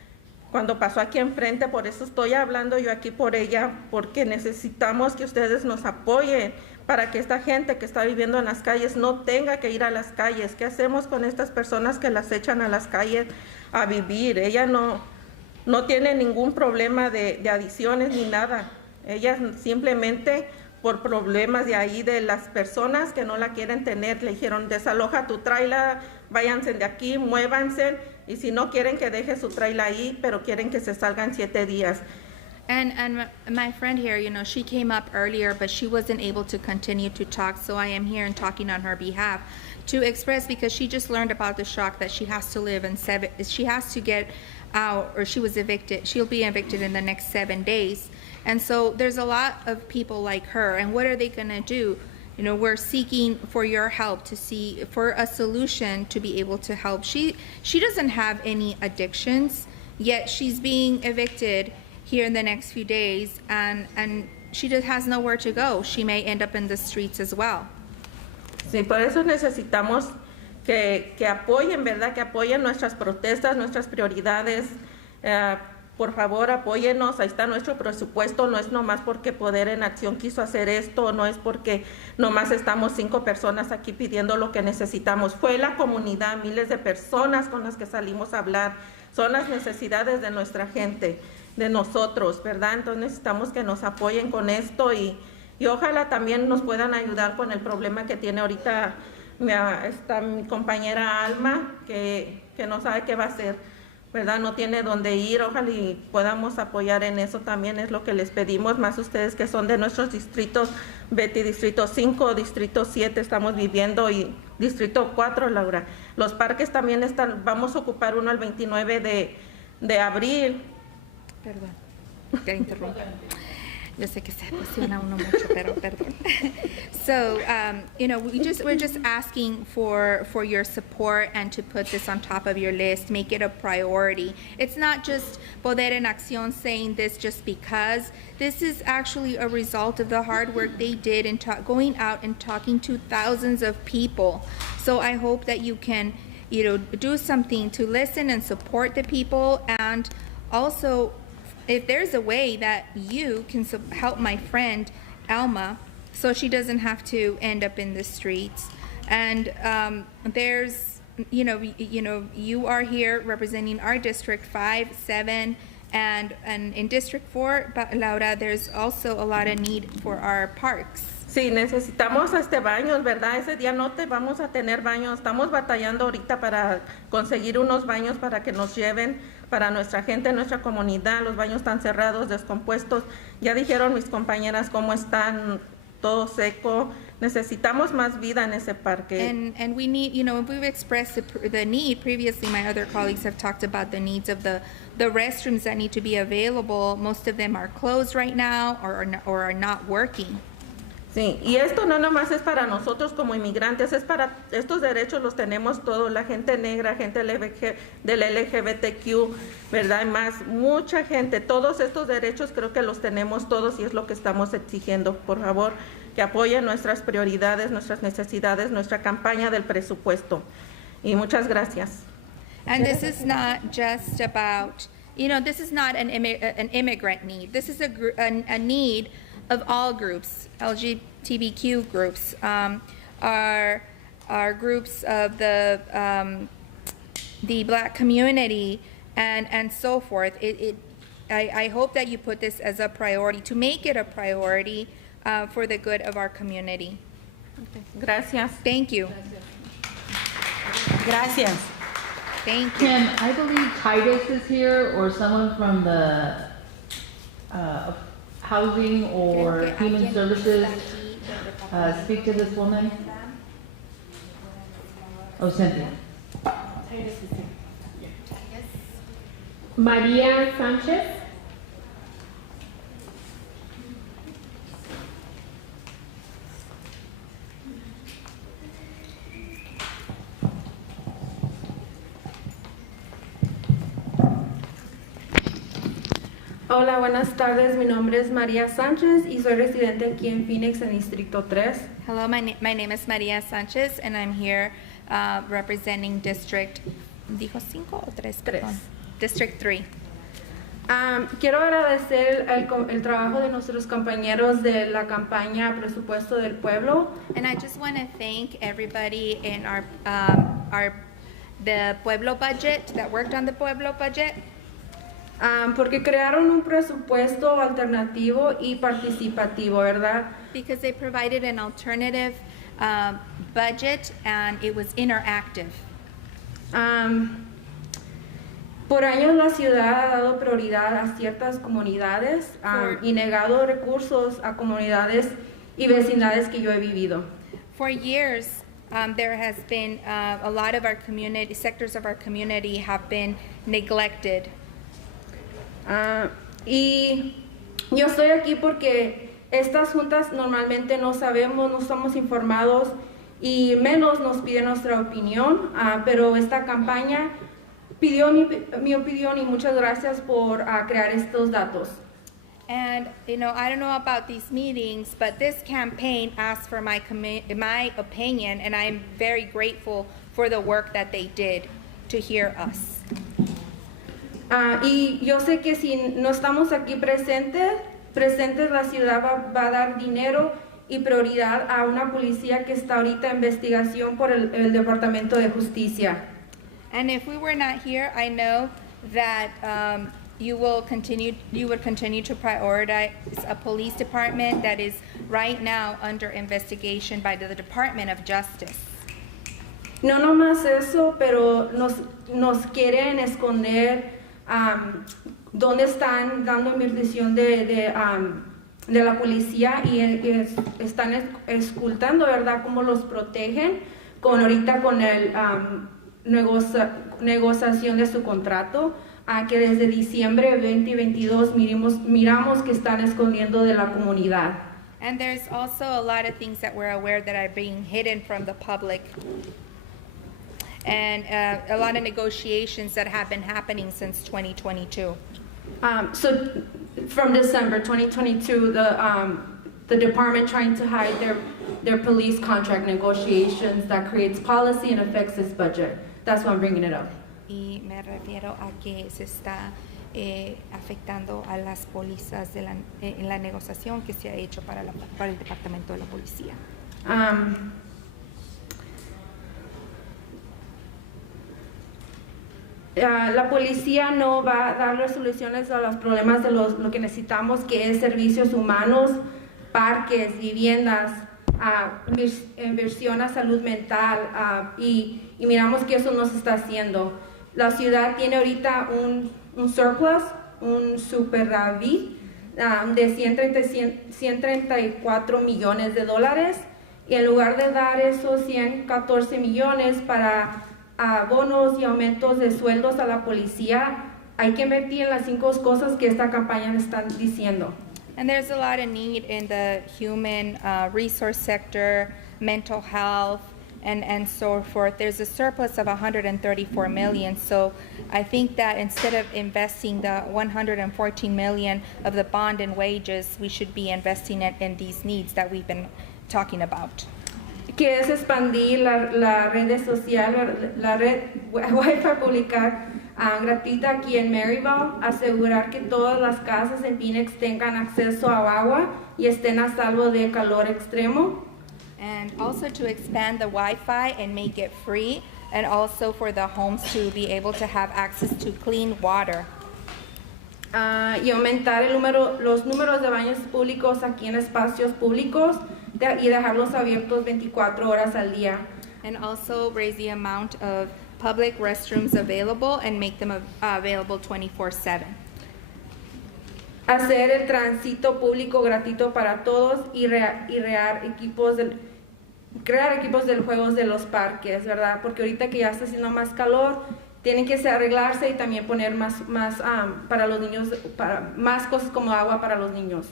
cuando pasó aquí enfrente, por eso estoy hablando yo aquí por ella, porque necesitamos que ustedes nos apoyen para que esta gente que está viviendo en las calles no tenga que ir a las calles. ¿Qué hacemos con estas personas que las echan a las calles a vivir? Ella no tiene ningún problema de adicciones ni nada. Ella simplemente por problemas de ahí de las personas que no la quieren tener, le dijeron desaloja tu tráiler, váyanse de aquí, muévanse, y si no quieren que deje su tráiler ahí, pero quieren que se salgan 7 días. And my friend here, she came up earlier, but she wasn't able to continue to talk, so I am here and talking on her behalf to express, because she just learned about the shock that she has to live in she has to get out, or she was evicted. She'll be evicted in the next 7 days. And so there's a lot of people like her, and what are they going to do? We're seeking for your help to see for a solution to be able to help. She doesn't have any addictions, yet she's being evicted here in the next few days, and she just has nowhere to go. She may end up in the streets as well. Sí, por eso necesitamos que apoyen, ¿verdad? Que apoyen nuestras protestas, nuestras prioridades. Por favor, apóyenos, ahí está nuestro presupuesto, no es nomás porque Poder en Acción quiso hacer esto, no es porque nomás estamos 5 personas aquí pidiendo lo que necesitamos. Fue la comunidad, miles de personas con las que salimos a hablar, son las necesidades de nuestra gente, de nosotros, ¿verdad? Entonces necesitamos que nos apoyen con esto y ojalá también nos puedan ayudar con el problema que tiene ahorita mi compañera Alma, que no sabe qué va a hacer, ¿verdad? No tiene dónde ir. Ojalá y podamos apoyar en eso también, es lo que les pedimos, más ustedes que son de nuestros distritos, Betty, Distrito 5, Distrito 7 estamos viviendo, y Distrito 4, Laura. Los parques también vamos a ocupar uno el 29 de abril. Perdón, que interrumpa. Yo sé que se emociona uno mucho, pero perdón. So, we're just asking for your support and to put this on top of your list, make it a priority. It's not just Poder en Acción saying this just because. This is actually a result of the hard work they did in going out and talking to thousands of people. So I hope that you can, do something to listen and support the people, and also, if there's a way that you can help my friend Alma so she doesn't have to end up in the streets. And there's, you are here representing our District 5, 7, and in District 4, Laura, there's also a lot of need for our parks. Sí, necesitamos baños, ¿verdad? Ese día no te vamos a tener baños. Estamos batallando ahorita para conseguir unos baños para que nos lleven para nuestra gente, nuestra comunidad. Los baños están cerrados, descompuestos. Ya dijeron mis compañeras cómo están, todo seco. Necesitamos más vida en ese parque. And we need, we've expressed the need previously. My other colleagues have talked about the needs of the restrooms that need to be available. Most of them are closed right now or are not working. Sí, y esto no nomás es para nosotros como inmigrantes, es para estos derechos los tenemos todos, la gente negra, gente del LGBTQ, ¿verdad? Y más, mucha gente, todos estos derechos creo que los tenemos todos y es lo que estamos exigiendo. Por favor, que apoyen nuestras prioridades, nuestras necesidades, nuestra campaña del presupuesto. Y muchas gracias. And this is not just about, this is not an immigrant need. This is a need of all groups, LGBTQ groups, our groups of the Black community, and so forth. I hope that you put this as a priority, to make it a priority for the good of our community. Gracias. Thank you. Gracias. Thank you. Kim, I believe Titus is here, or someone from the Housing or Human Services. Speak to this woman. Oh, Cynthia. María Sánchez. Hola, buenas tardes. Mi nombre es María Sánchez y soy residente aquí en Phoenix, en Distrito 3. Hello, my name is Maria Sanchez, and I'm here representing District, ¿dijo 5 o 3? District 3. Quiero agradecer el trabajo de nuestros compañeros de la campaña Presupuesto del Pueblo. And I just want to thank everybody in the Pueblo budget, that worked on the Pueblo budget. Porque crearon un presupuesto alternativo y participativo, ¿verdad? Because they provided an alternative budget and it was interactive. Por años la ciudad ha dado prioridad a ciertas comunidades y negado recursos a comunidades y vecindades que yo he vivido. For years, there has been a lot of our community, sectors of our community have been neglected. Y yo estoy aquí porque estas juntas normalmente no sabemos, no estamos informados y menos nos piden nuestra opinión, pero esta campaña pidió mi opinión y muchas gracias por crear estos datos. And, I don't know about these meetings, but this campaign asked for my opinion, and I'm very grateful for the work that they did to hear us. Y yo sé que si no estamos aquí presentes, la ciudad va a dar dinero y prioridad a una policía que está ahorita en investigación por el Departamento de Justicia. And if we were not here, I know that you would continue to prioritize a police department that is right now under investigation by the Department of Justice. No nomás eso, pero nos quieren esconder dónde están dando inversión de la policía y están escultando, ¿verdad?, cómo los protegen ahorita con el negociación de su contrato, que desde diciembre 2022 miramos que están escondiendo de la comunidad. And there's also a lot of things that we're aware that are being hidden from the public. And a lot of negotiations that have been happening since 2022. So from December 2022, the department trying to hide their police contract negotiations that creates policy and affects this budget. That's why I'm bringing it up. Y me refiero a que se está afectando a las pólizas en la negociación que se ha hecho para el Departamento de la Policía. La policía no va a dar resoluciones a los problemas de lo que necesitamos, que es servicios humanos, parques, viviendas, inversión a salud mental, y miramos que eso no se está haciendo. La ciudad tiene ahorita un surplus, un superávit de 134 millones de dólares, y en lugar de dar esos 114 millones para bonos y aumentos de sueldos a la policía, hay que invertir en las 5 cosas que esta campaña está diciendo. And there's a lot of need in the human resource sector, mental health, and so forth. There's a surplus of 134 million. So I think that instead of investing the 114 million of the bond and wages, we should be investing it in these needs that we've been talking about. que es expandir la red social, la red Wi-Fi pública gratuita aquí en Maryvale, asegurar que todas las casas en Phoenix tengan acceso a agua y estén a salvo de calor extremo. And also to expand the Wi-Fi and make it free, and also for the homes to be able to have access to clean water. Y aumentar los números de baños públicos aquí en espacios públicos y dejarlos abiertos 24 horas al día. And also raise the amount of public restrooms available and make them available 24/7. Hacer el tránsito público gratuito para todos y crear equipos del juegos de los parques, ¿verdad? Porque ahorita que ya está haciendo más calor, tienen que arreglarse y también poner más para los niños, para más cosas como agua para los niños.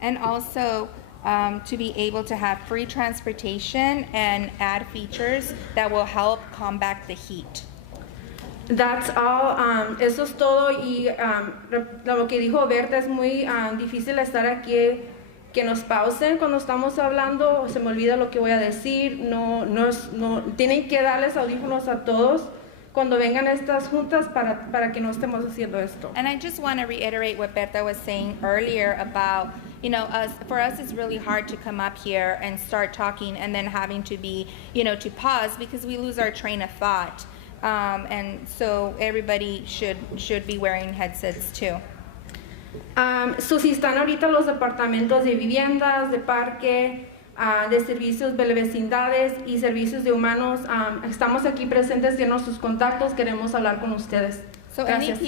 And also to be able to have free transportation and add features that will help combat the heat. That's all. Eso es todo y lo que dijo Berta es muy difícil estar aquí, que nos pausen cuando estamos hablando, se me olvida lo que voy a decir, no, tienen que darles audífonos a todos cuando vengan estas juntas para que no estemos haciendo esto. And I just want to reiterate what Berta was saying earlier about, for us it's really hard to come up here and start talking and then having to be, to pause because we lose our train of thought. And so everybody should be wearing headsets too. Si están ahorita los departamentos de viviendas, de parque, de servicios de vecindades y servicios de humanos, estamos aquí presentes, tienen sus contactos, queremos hablar con ustedes. So Gracias.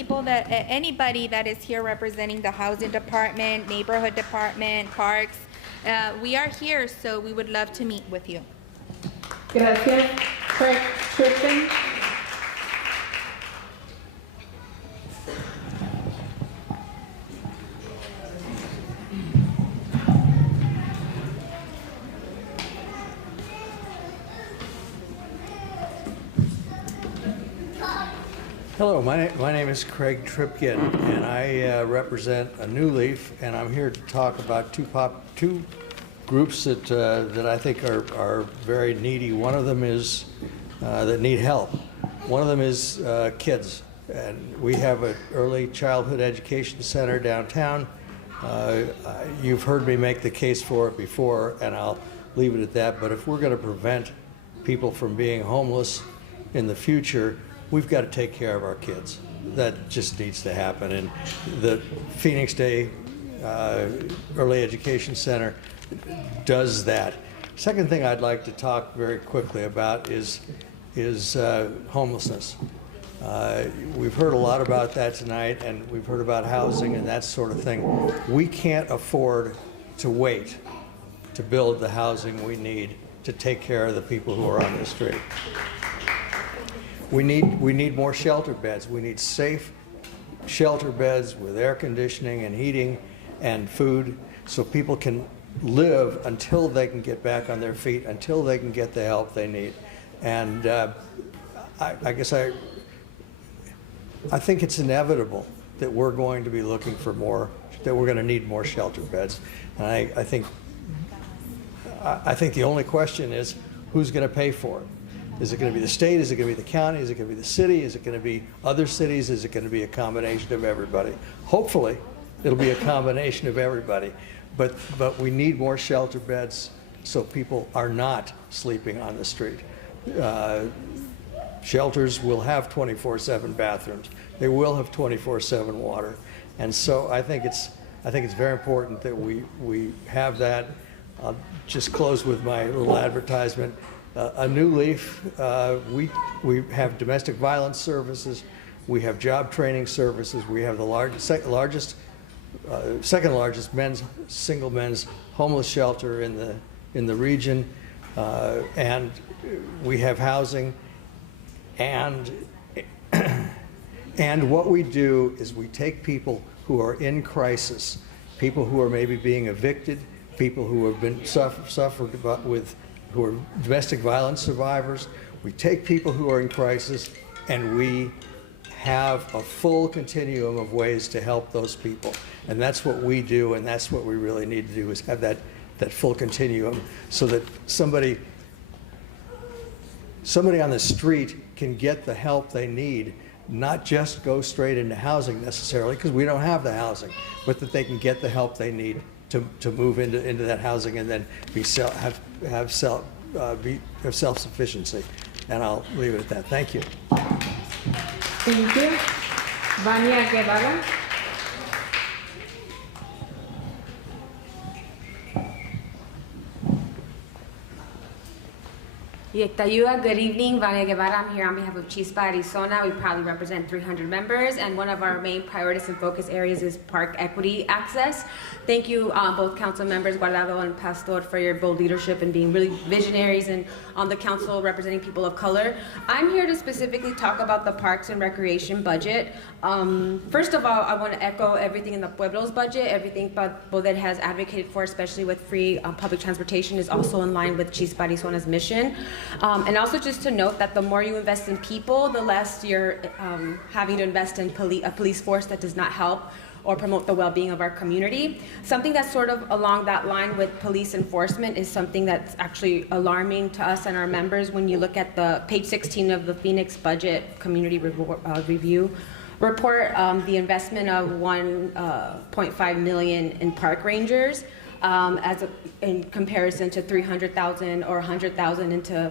anybody that is here representing the housing department, neighborhood department, parks, we are here, so we would love to meet with you. Gracias. Craig Tripton. Hello, my name is Craig Tripkin, and I represent a New Leaf, and I'm here to talk about two groups that I think are very needy. One of them is that need help. One of them is kids, and we have an early childhood education center downtown. You've heard me make the case for it before, and I'll leave it at that. But if we're going to prevent people from being homeless in the future, we've got to take care of our kids. That just needs to happen. And the Phoenix Day Early Education Center does that. Second thing I'd like to talk very quickly about is homelessness. We've heard a lot about that tonight, and we've heard about housing and that sort of thing. We can't afford to wait to build the housing we need to take care of the people who are on the street. We need more shelter beds. We need safe shelter beds with air conditioning and heating and food so people can live until they can get back on their feet, until they can get the help they need. And I guess I think it's inevitable that we're going to be looking for more, that we're going to need more shelter beds. And I think the only question is who's going to pay for it. Is it going to be the state? Is it going to be the county? Is it going to be the city? Is it going to be other cities? Is it going to be a combination of everybody? Hopefully, it'll be a combination of everybody. But we need more shelter beds so people are not sleeping on the street. Shelters will have 24/7 bathrooms. They will have 24/7 water. And so I think it's very important that we have that. I'll just close with my little advertisement. A New Leaf, we have domestic violence services, we have job training services, we have the second largest single men's homeless shelter in the region, and we have housing, and what we do is we take people who are in crisis, people who are maybe being evicted, people who have been suffered with, who are domestic violence survivors. We take people who are in crisis and we have a full continuum of ways to help those people. And that's what we do, and that's what we really need to do, is have that full continuum so that somebody somebody on the street can get the help they need, not just go straight into housing necessarily, because we don't have the housing, but that they can get the help they need to move into that housing and then have self-sufficiency. And I'll leave it at that. Thank you. Thank you. Vania Guevara. Yectayuga, good evening. Vania Guevara, I'm here on behalf of Chispa, Arizona. We proudly represent 300 members, and one of our main priorities and focus areas is park equity access. Thank you, both council members, Guardado and Pastor, for your bold leadership and being really visionaries and on the council representing people of color. I'm here to specifically talk about the Parks and Recreation budget. First of all, I want to echo everything in the Pueblo's budget. Everything Bodet has advocated for, especially with free public transportation, is also in line with Chispa, Arizona's mission. And also just to note that the more you invest in people, the less you're having to invest in a police force that does not help or promote the well-being of our community. Something that's sort of along that line with police enforcement is something that's actually alarming to us and our members when you look at the page 16 of the Phoenix budget community review report, the investment of $1.5 million in park rangers in comparison to $300,000 or $100,000 into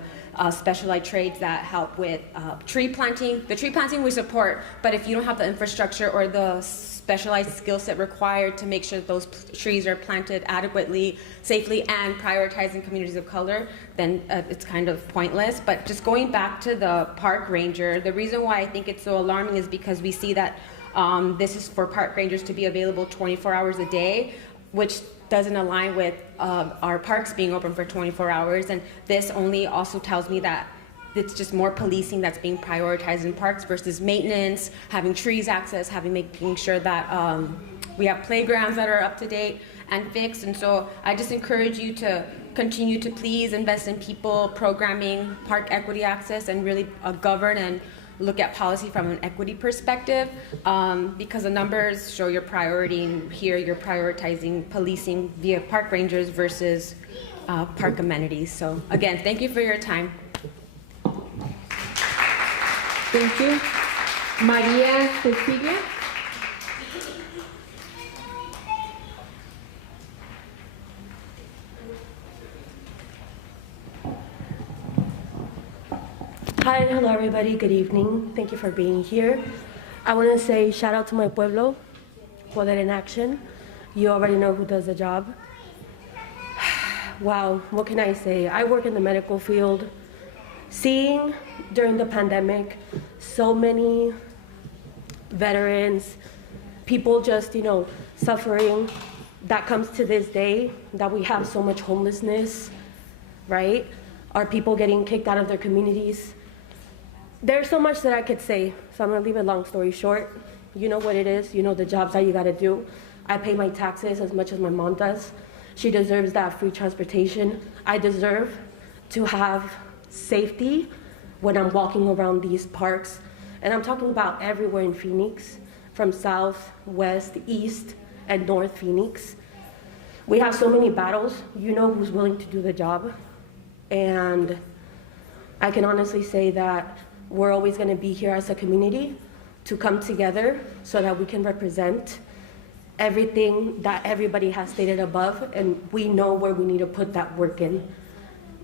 specialized trades that help with tree planting. The tree planting we support, but if you don't have the infrastructure or the specialized skill set required to make sure that those trees are planted adequately, safely, and prioritizing communities of color, then it's kind of pointless. But just going back to the park ranger, the reason why I think it's so alarming is because we see that this is for park rangers to be available 24 hours a day, which doesn't align with our parks being open for 24 hours. And this only also tells me that it's just more policing that's being prioritized in parks versus maintenance, having trees access, making sure that we have playgrounds that are up to date and fixed. And so I just encourage you to continue to please invest in people, programming, park equity access, and really govern and look at policy from an equity perspective, because the numbers show your priority, and here you're prioritizing policing via park rangers versus park amenities. So again, thank you for your time. Thank you. María Cecilia. Hi, hello everybody, good evening. Thank you for being here. I want to say shout out to my pueblo, Poder in Action. You already know who does the job. Wow, what can I say? I work in the medical field. Seeing during the pandemic so many veterans, people just, suffering, that comes to this day, that we have so much homelessness, right? Are people getting kicked out of their communities? There's so much that I could say, so I'm gonna leave it long story short. You know what it is, you know the jobs that you gotta do. I pay my taxes as much as my mom does. She deserves that free transportation. I deserve to have safety when I'm walking around these parks. And I'm talking about everywhere in Phoenix, from south, west, east, and north Phoenix. We have so many battles. You know who's willing to do the job. And I can honestly say that we're always going to be here as a community to come together so that we can represent everything that everybody has stated above, and we know where we need to put that work in.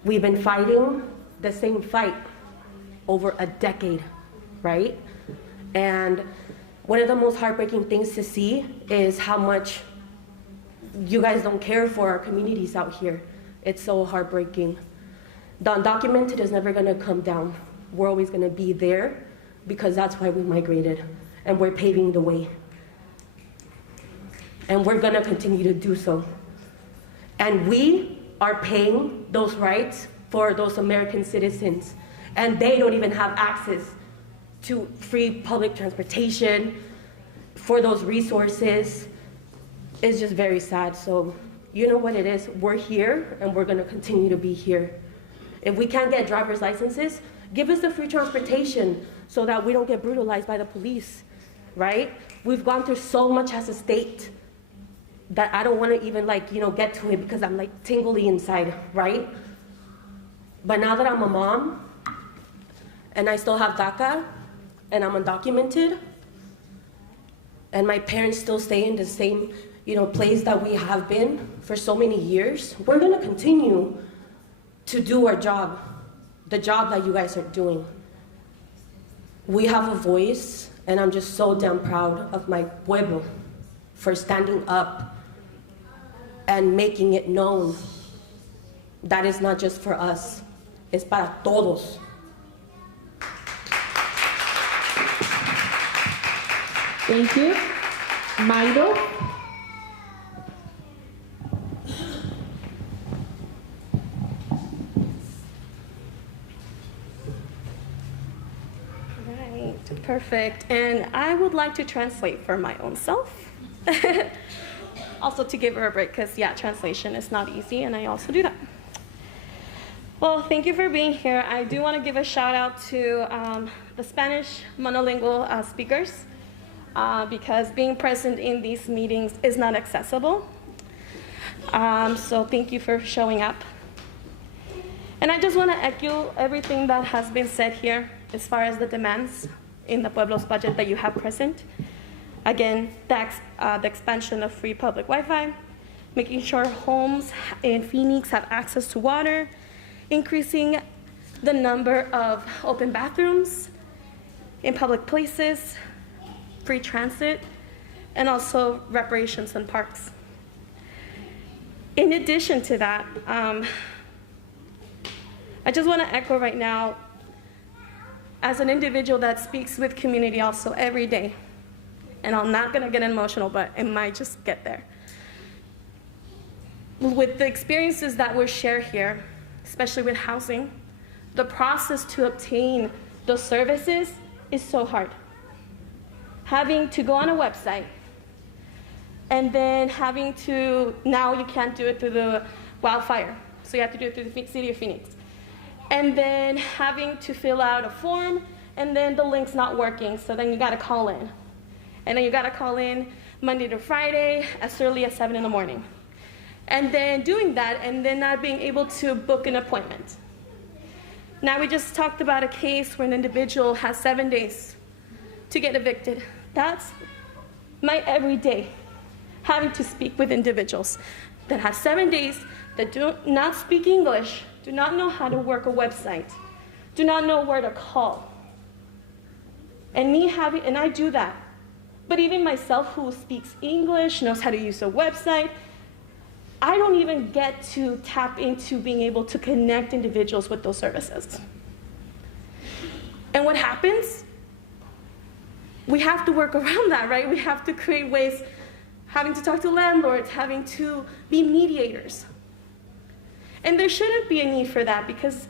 We've been fighting the same fight over a decade, right? And one of the most heartbreaking things to see is how much you guys don't care for our communities out here. It's so heartbreaking. The undocumented is never gonna come down. We're always gonna be there because that's why we migrated, and we're paving the way. And we're gonna continue to do so. And we are paying those rights for those American citizens, and they don't even have access to free public transportation, for those resources. It's just very sad. So you know what it is, we're here and we're gonna continue to be here. If we can't get driver's licenses, give us the free transportation so that we don't get brutalized by the police, right? We've gone through so much as a state that I don't wanna even get to it because I'm tingly inside, right? But now that I'm a mom, and I still have DACA, and I'm undocumented, and my parents still stay in the same, place that we have been for so many years, we're gonna continue to do our job, the job that you guys are doing. We have a voice, and I'm just so damn proud of my pueblo for standing up and making it known that it's not just for us, it's para todos. Thank you. Mayro. Right, perfect. And I would like to translate for my own self. Also to give her a break, because translation is not easy, and I also do that. Well, thank you for being here. I do want to give a shout out to the Spanish monolingual speakers, because being present in these meetings is not accessible. So thank you for showing up. And I just want to echo everything that has been said here as far as the demands in the Pueblo's budget that you have present. Again, the expansion of free public Wi-Fi, making sure homes in Phoenix have access to water, increasing the number of open bathrooms in public places, free transit, and also reparations and parks. In addition to that, I just want to echo right now, as an individual that speaks with community also every day, and I'm not going to get emotional, but it might just get there. With the experiences that we share here, especially with housing, the process to obtain those services is so hard. Having to go on a website, and then having to, now you can't do it through the wildfire, so you have to do it through the city of Phoenix. And then having to fill out a form, and then the link's not working, so then you gotta call in. And then you gotta call in Monday to Friday as early as 7 in the morning. And then doing that, and then not being able to book an appointment. Now we just talked about a case where an individual has 7 days to get evicted. That's my everyday, having to speak with individuals that have 7 days, that do not speak English, do not know how to work a website, do not know where to call. And I do that. But even myself, who speaks English, knows how to use a website, I don't even get to tap into being able to connect individuals with those services. And what happens? We have to work around that, right? We have to create ways, having to talk to landlords, having to be mediators. And there shouldn't be a need for that because,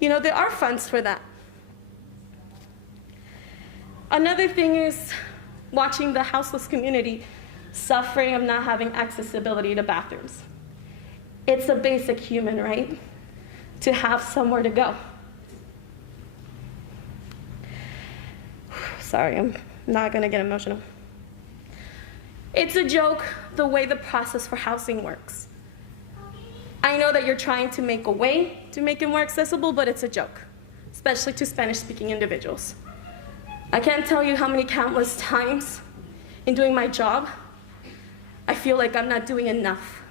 there are funds for that. Another thing is watching the houseless community suffering of not having accessibility to bathrooms. It's a basic human right to have somewhere to go. Sorry, I'm not gonna get emotional. It's a joke the way the process for housing works. I know that you're trying to make a way to make it more accessible, but it's a joke, especially to Spanish-speaking individuals. I can't tell you how many countless times in doing my job, I feel like I'm not doing enough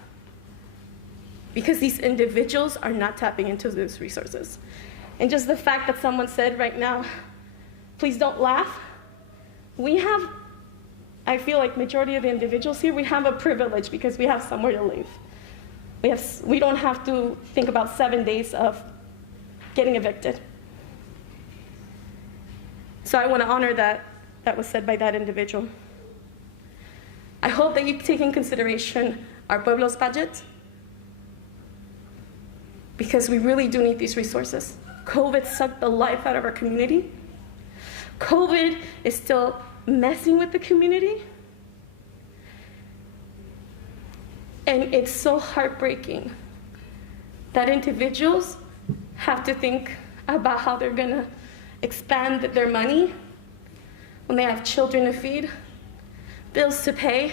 because these individuals are not tapping into those resources. And just the fact that someone said right now, please don't laugh, I feel like majority of the individuals here, we have a privilege because we have somewhere to live. We don't have to think about 7 days of getting evicted. So I want to honor that was said by that individual. I hope that you take in consideration our Pueblo's budget because we really do need these resources. COVID sucked the life out of our community. COVID is still messing with the community. And it's so heartbreaking that individuals have to think about how they're gonna expand their money when they have children to feed, bills to pay,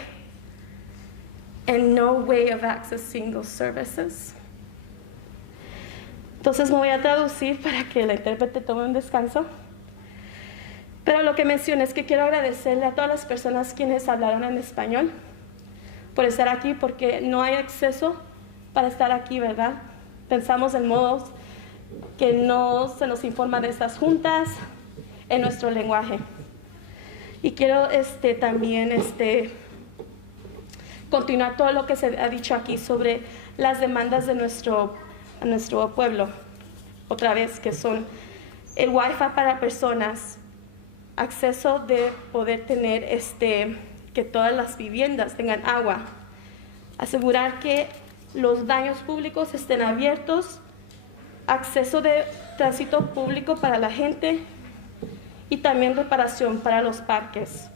and no way of accessing those services. Entonces me voy a traducir para que el intérprete tome un descanso. Pero lo que mencioné es que quiero agradecerle a todas las personas quienes hablaron en español por estar aquí, porque no hay acceso para estar aquí, ¿verdad? Pensamos en modos que no se nos informa de estas juntas en nuestro lenguaje. Y quiero también continuar todo lo que se ha dicho aquí sobre las demandas de nuestro pueblo. Otra vez, que son el Wi-Fi para personas, acceso de poder tener que todas las viviendas tengan agua, asegurar que los baños públicos estén abiertos, acceso de tránsito público para la gente y también reparación para los parques.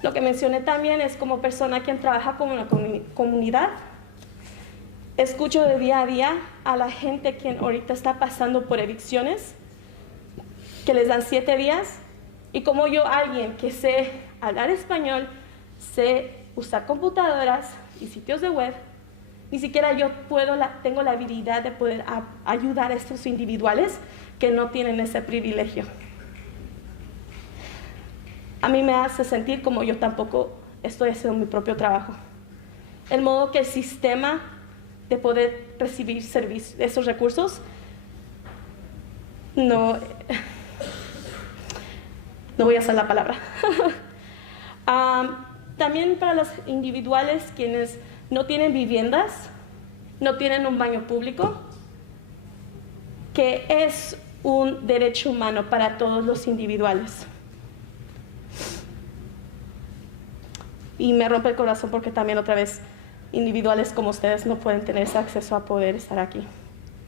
Lo que mencioné también es, como persona quien trabaja con una comunidad, escucho de día a día a la gente quien ahorita está pasando por evicciones, que les dan 7 días, y como yo, alguien que sé hablar español, sé usar computadoras y sitios de web, ni siquiera yo tengo la habilidad de poder ayudar a estos individuales que no tienen ese privilegio. A mí me hace sentir como yo tampoco estoy haciendo mi propio trabajo. El modo que el sistema de poder recibir esos recursos no voy a usar la palabra. También para los individuales quienes no tienen viviendas, no tienen un baño público, que es un derecho humano para todos los individuales. Y me rompe el corazón porque también otra vez individuales como ustedes no pueden tener ese acceso a poder estar aquí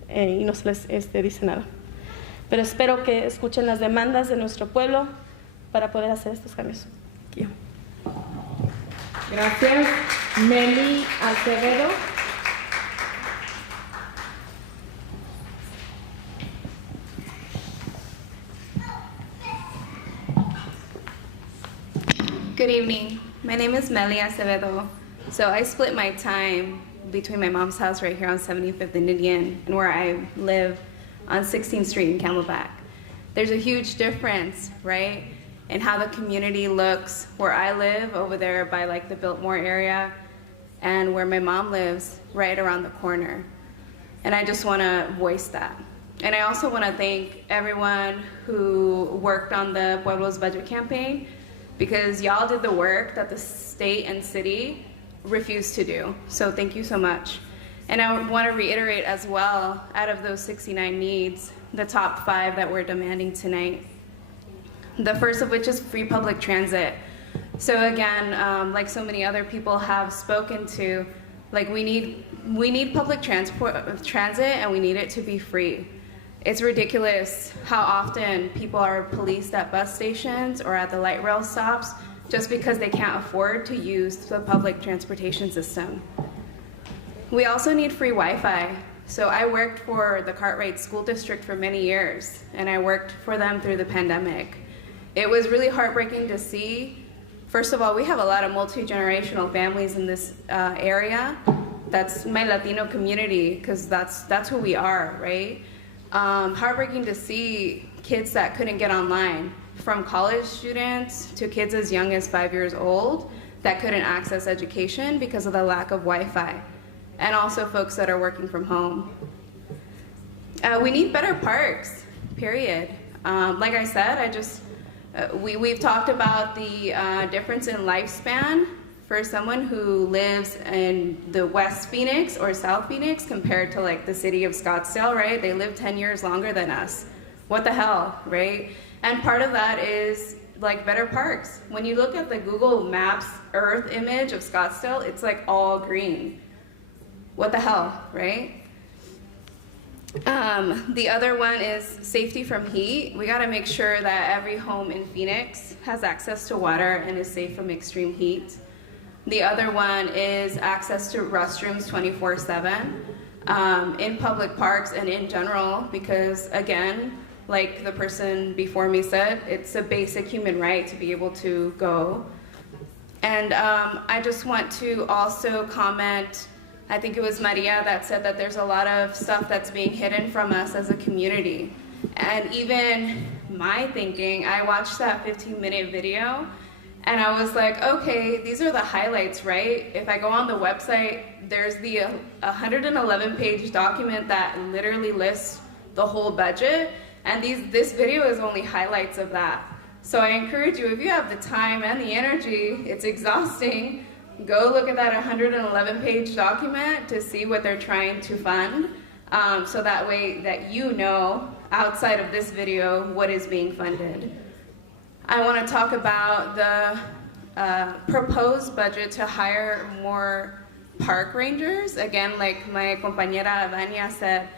y no se les dice nada. Pero espero que escuchen las demandas de nuestro pueblo para poder hacer estos cambios. Aquí. Gracias. Meli Acevedo. Good evening. My name is Meli Acevedo. So I split my time between my mom's house right here on 75th and Indian and where I live on 16th Street in Camelback. There's a huge difference, right, in how the community looks where I live over there by like the Biltmore area and where my mom lives right around the corner. And I just want to voice that. And I also want to thank everyone who worked on the Pueblo's budget campaign, because y'all did the work that the state and city refused to do. So thank you so much. And I want to reiterate as well, out of those 69 needs, the top 5 that we're demanding tonight. The first of which is free public transit. So again, like so many other people have spoken to, like we need public transit and we need it to be free. It's ridiculous how often people are policed at bus stations or at the light rail stops just because they can't afford to use the public transportation system. We also need free Wi-Fi. So I worked for the Cartwright School District for many years, and I worked for them through the pandemic. It was really heartbreaking to see. First of all, we have a lot of multi-generational families in this area. That's my Latino community, because that's who we are, right? Heartbreaking to see kids that couldn't get online, from college students to kids as young as 5 years old that couldn't access education because of the lack of Wi-Fi, and also folks that are working from home. We need better parks, period. Like I said, we've talked about the difference in lifespan for someone who lives in the West Phoenix or South Phoenix compared to like the city of Scottsdale, right? They live 10 years longer than us. What the hell, right? And part of that is like better parks. When you look at the Google Maps Earth image of Scottsdale, it's like all green. What the hell, right? The other one is safety from heat. We gotta make sure that every home in Phoenix has access to water and is safe from extreme heat. The other one is access to restrooms 24/7 in public parks and in general, because again, like the person before me said, it's a basic human right to be able to go. And I just want to also comment I think it was Maria that said that there's a lot of stuff that's being hidden from us as a community. And even my thinking, I watched that 15-minute video and I was like, okay, these are the highlights, right? If I go on the website, there's the 111-page document that literally lists the whole budget, and this video is only highlights of that. So I encourage you, if you have the time and the energy, it's exhausting, go look at that 111-page document to see what they're trying to fund, so that way that you know, outside of this video, what is being funded. I want to talk about the proposed budget to hire more park rangers. Again, like my compañera Vania said,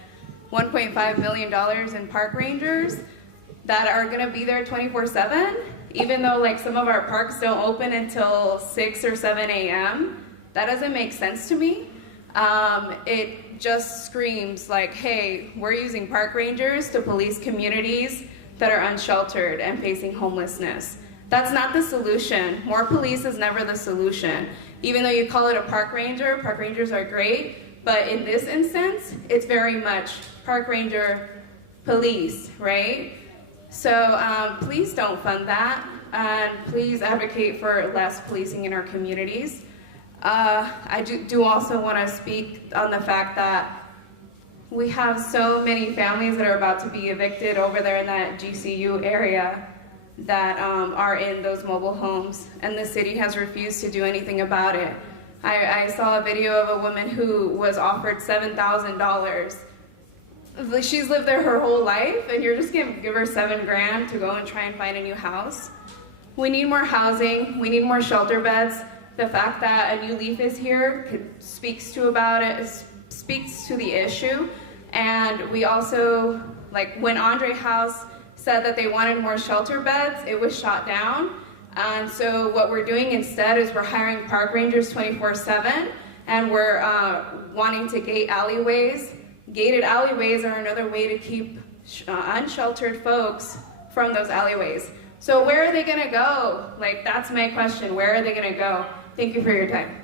$1.5 million in park rangers that are going to be there 24/7, even though like some of our parks don't open until 6 or 7 a.m. That doesn't make sense to me. It just screams like, hey, we're using park rangers to police communities that are unsheltered and facing homelessness. That's not the solution. More police is never the solution. Even though you call it a park rangers are great, but in this instance, it's very much park ranger, police, right? So please don't fund that, and please advocate for less policing in our communities. I do also want to speak on the fact that we have so many families that are about to be evicted over there in that GCU area that are in those mobile homes, and the city has refused to do anything about it. I saw a video of a woman who was offered $7,000. She's lived there her whole life, and you're just gonna give her $7,000 to go and try and find a new house? We need more housing, we need more shelter beds. The fact that a new leaf is here speaks to the issue. And we also, like when Andre House said that they wanted more shelter beds, it was shot down. And so what we're doing instead is we're hiring park rangers 24/7, and we're wanting to gate alleyways. Gated alleyways are another way to keep unsheltered folks from those alleyways. So where are they gonna go? Like, that's my question, where are they gonna go? Thank you for your time.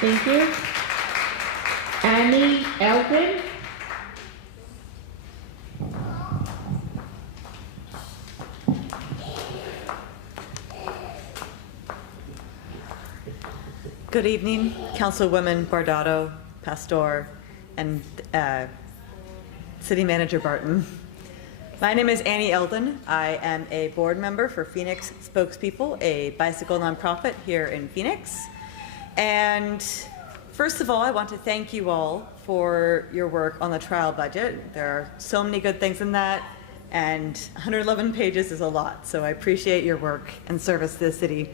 Thank you. Annie Elton. Good evening, Councilwoman Bardotto, Pastor, and City Manager Barton. My name is Annie Eldon. I am a board member for Phoenix Spokespeople, a bicycle nonprofit here in Phoenix. And first of all, I want to thank you all for your work on the trial budget. There are so many good things in that, and 111 pages is a lot, so I appreciate your work and service to the city.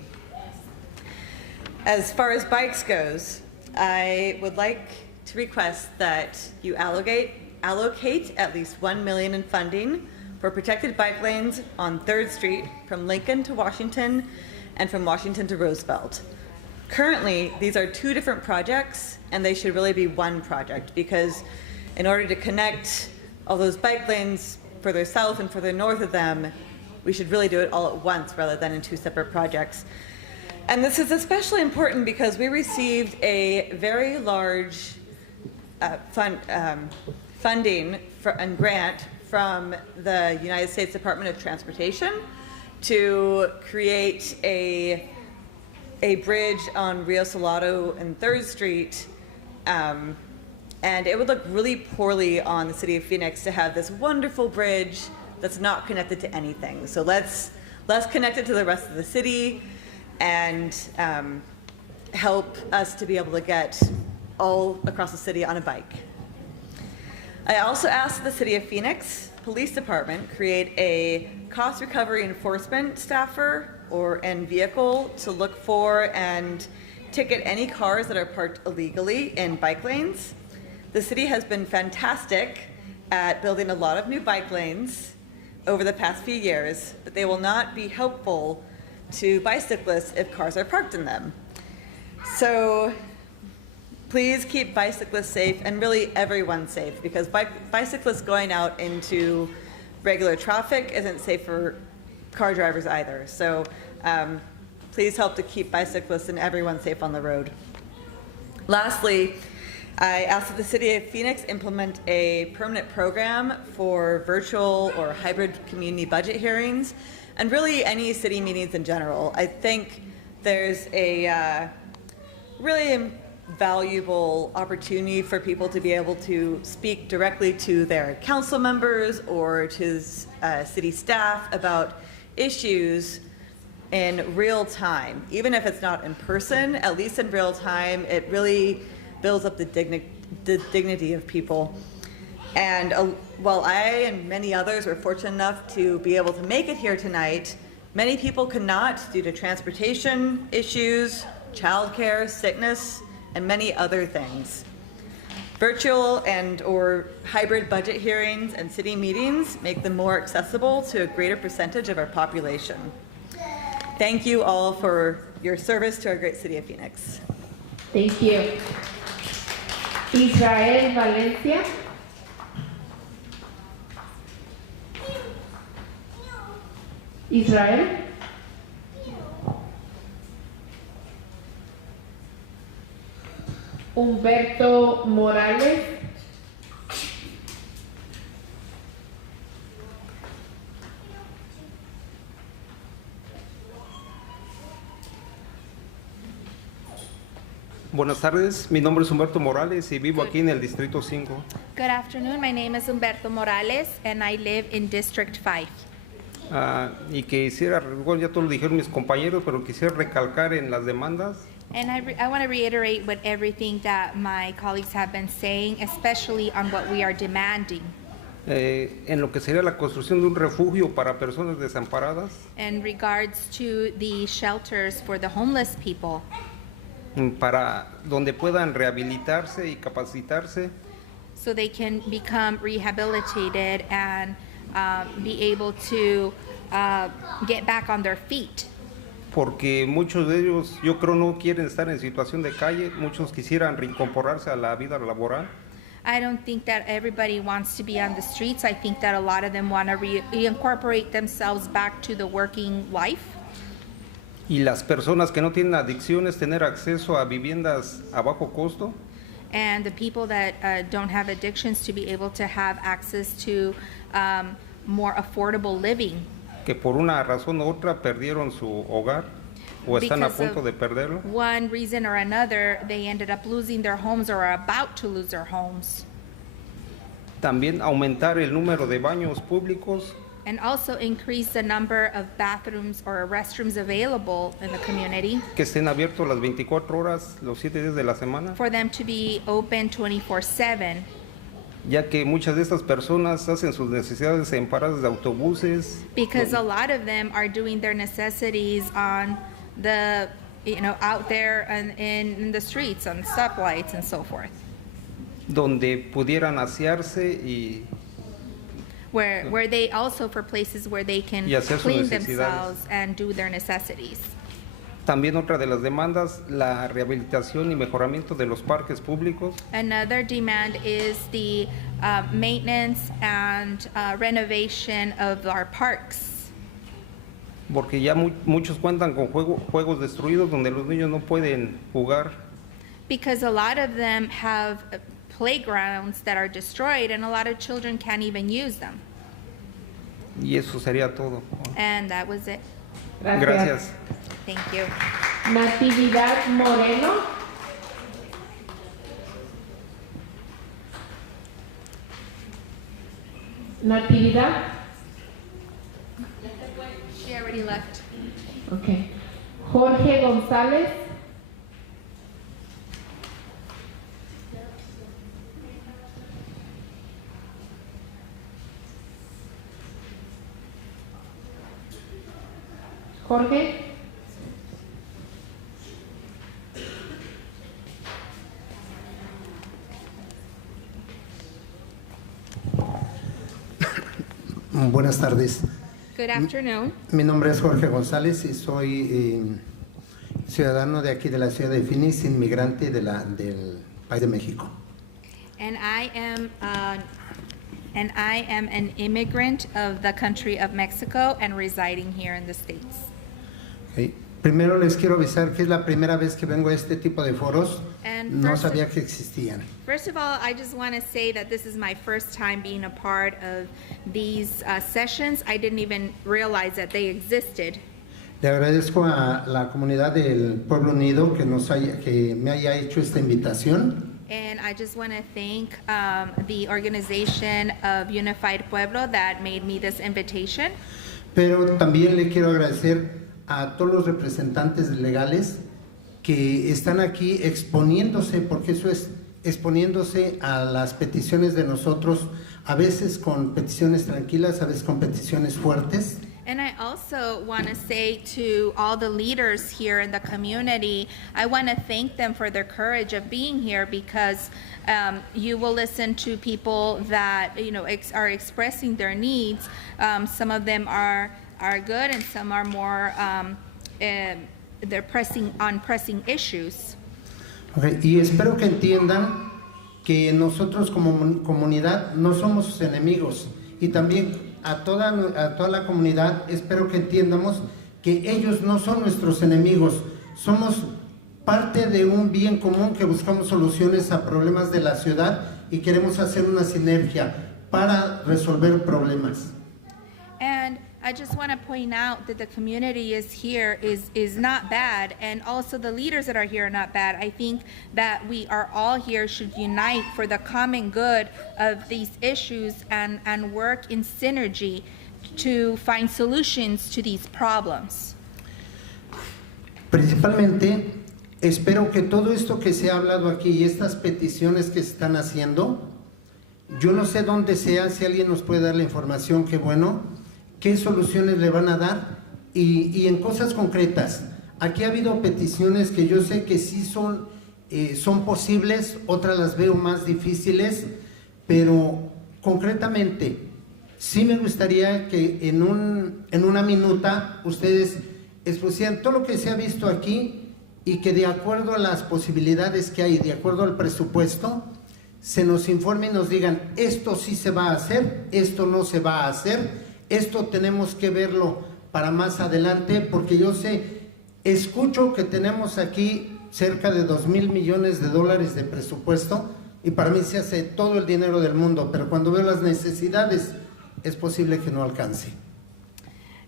As far as bikes goes, I would like to request that you allocate at least $1 million in funding for protected bike lanes on 3rd Street from Lincoln to Washington and from Washington to Roosevelt. Currently, these are two different projects, and they should really be one project, because in order to connect all those bike lanes further south and further north of them, we should really do it all at once rather than in two separate projects. And this is especially important because we received a very large funding and grant from the United States Department of Transportation to create a bridge on Rio Salado and 3rd Street, and it would look really poorly on the city of Phoenix to have this wonderful bridge that's not connected to anything. So let's connect it to the rest of the city and help us to be able to get all across the city on a bike. I also asked the City of Phoenix Police Department create a cost recovery enforcement staffer and vehicle to look for and ticket any cars that are parked illegally in bike lanes. The city has been fantastic at building a lot of new bike lanes over the past few years, but they will not be helpful to bicyclists if cars are parked in them. So please keep bicyclists safe, and really everyone safe, because bicyclists going out into regular traffic isn't safe for car drivers either. So please help to keep bicyclists and everyone safe on the road. Lastly, I asked that the City of Phoenix implement a permanent program for virtual or hybrid community budget hearings, and really any city meetings in general. I think there's a really valuable opportunity for people to be able to speak directly to their council members or to city staff about issues in real time. Even if it's not in person, at least in real time, it really builds up the dignity of people. And while I and many others were fortunate enough to be able to make it here tonight, many people could not due to transportation issues, childcare, sickness, and many other things. Virtual and or hybrid budget hearings and city meetings make them more accessible to a greater percentage of our population. Thank you all for your service to our great city of Phoenix. Thank you. Israel Valencia. Israel. Humberto Morales. Buenas tardes, mi nombre es Humberto Morales y vivo aquí en el Distrito 5. Good afternoon, my name is Humberto Morales and I live in District 5. Y quisiera, bueno, ya todo lo dijeron mis compañeros, pero quisiera recalcar en las demandas. And I want to reiterate what everything that my colleagues have been saying, especially on what we are demanding. En lo que sería la construcción de un refugio para personas desamparadas. In regards to the shelters for the homeless people. Para donde puedan rehabilitarse y capacitarse. So they can become rehabilitated and be able to get back on their feet. Porque muchos de ellos, yo creo, no quieren estar en situación de calle, muchos quisieran reincorporarse a la vida laboral. I don't think that everybody wants to be on the streets. I think that a lot of them want to reincorporate themselves back to the working life. Y las personas que no tienen adicciones, tener acceso a viviendas a bajo costo. And the people that don't have addictions to be able to have access to more affordable living. Que por una razón u otra perdieron su hogar o están a punto de perderlo. One reason or another, they ended up losing their homes or are about to lose their homes. También aumentar el número de baños públicos. And also increase the number of bathrooms or restrooms available in the community. Que estén abiertos las 24 horas, los 7 días de la semana. For them to be open 24/7. Ya que muchas de estas personas hacen sus necesidades en paradas de autobuses. Because a lot of them are doing their necessities on the, out there and in the streets, on stoplights and so forth. Donde pudieran asearse y where they also for places where they can clean themselves and do their necessities. También otra de las demandas, la rehabilitación y mejoramiento de los parques públicos. Another demand is the maintenance and renovation of our parks. Porque ya muchos cuentan con juegos destruidos donde los niños no pueden jugar. Because a lot of them have playgrounds that are destroyed and a lot of children can't even use them. Y eso sería todo. And that was it. Gracias. Thank you. Natividad Moreno. Natividad. She already left. Okay. Jorge González. Jorge. Buenas tardes. Good afternoon. Mi nombre es Jorge González y soy ciudadano de aquí de la ciudad de Phoenix, inmigrante del país de México. And I am an immigrant of the country of Mexico and residing here in the States. Okay. Primero les quiero avisar que es la primera vez que vengo a este tipo de foros. And And no sabía que existían. first of all, I just want to say that this is my first time being a part of these sessions. I didn't even realize that they existed. Le agradezco a la comunidad del Pueblo Unido que me haya hecho esta invitación. And I just want to thank the organization of Unified Pueblo that made me this invitation. Pero también le quiero agradecer a todos los representantes legales que están aquí exponiéndose, porque eso es exponiéndose a las peticiones de nosotros, a veces con peticiones tranquilas, a veces con peticiones fuertes. And I also want to say to all the leaders here in the community, I want to thank them for their courage of being here, because you will listen to people that are expressing their needs. Some of them are good, and some are more they're pressing issues. Okay. Y espero que entiendan que nosotros como comunidad no somos sus enemigos, y también a toda la comunidad espero que entiendamos que ellos no son nuestros enemigos, somos parte de un bien común que buscamos soluciones a problemas de la ciudad y queremos hacer una sinergia para resolver problemas. And I just want to point out that the community is not bad, and also the leaders that are here are not bad. I think that we are all here should unite for the common good of these issues and work in synergy to find solutions to these problems. Principalmente, espero que todo esto que se ha hablado aquí y estas peticiones que se están haciendo, yo no sé dónde sea, si alguien nos puede dar la información, qué bueno, qué soluciones le van a dar y en cosas concretas. Aquí ha habido peticiones que yo sé que sí son posibles, otras las veo más difíciles, pero concretamente sí me gustaría que en una minuta ustedes expusieran todo lo que se ha visto aquí y que de acuerdo a las posibilidades que hay, de acuerdo al presupuesto, se nos informe y nos digan, esto sí se va a hacer, esto no se va a hacer, esto tenemos que verlo para más adelante, porque yo escucho que tenemos aquí cerca de $2,000 millones de presupuesto, y para mí se hace todo el dinero del mundo, pero cuando veo las necesidades es posible que no alcance.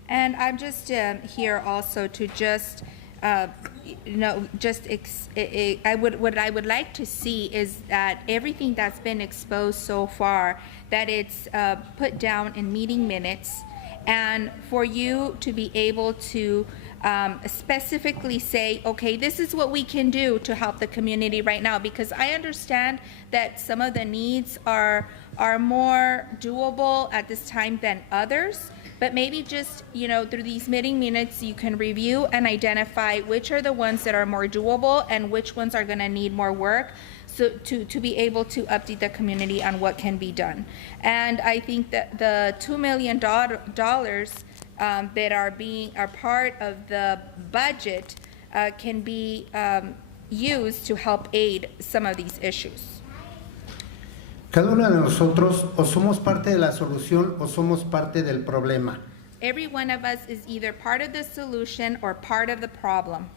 And I'm just here also to just what I would like to see is that everything that's been exposed so far, that it's put down in meeting minutes, and for you to be able to specifically say, okay, this is what we can do to help the community right now, because I understand that some of the needs are more doable at this time than others. But maybe just, through these meeting minutes, you can review and identify which are the ones that are more doable and which ones are going to need more work, so to be able to update the community on what can be done. And I think that the $2 million that are part of the budget can be used to help aid some of these issues. Cada uno de nosotros o somos parte de la solución o somos parte del problema. Every one of us is either part of the solution or part of the problem.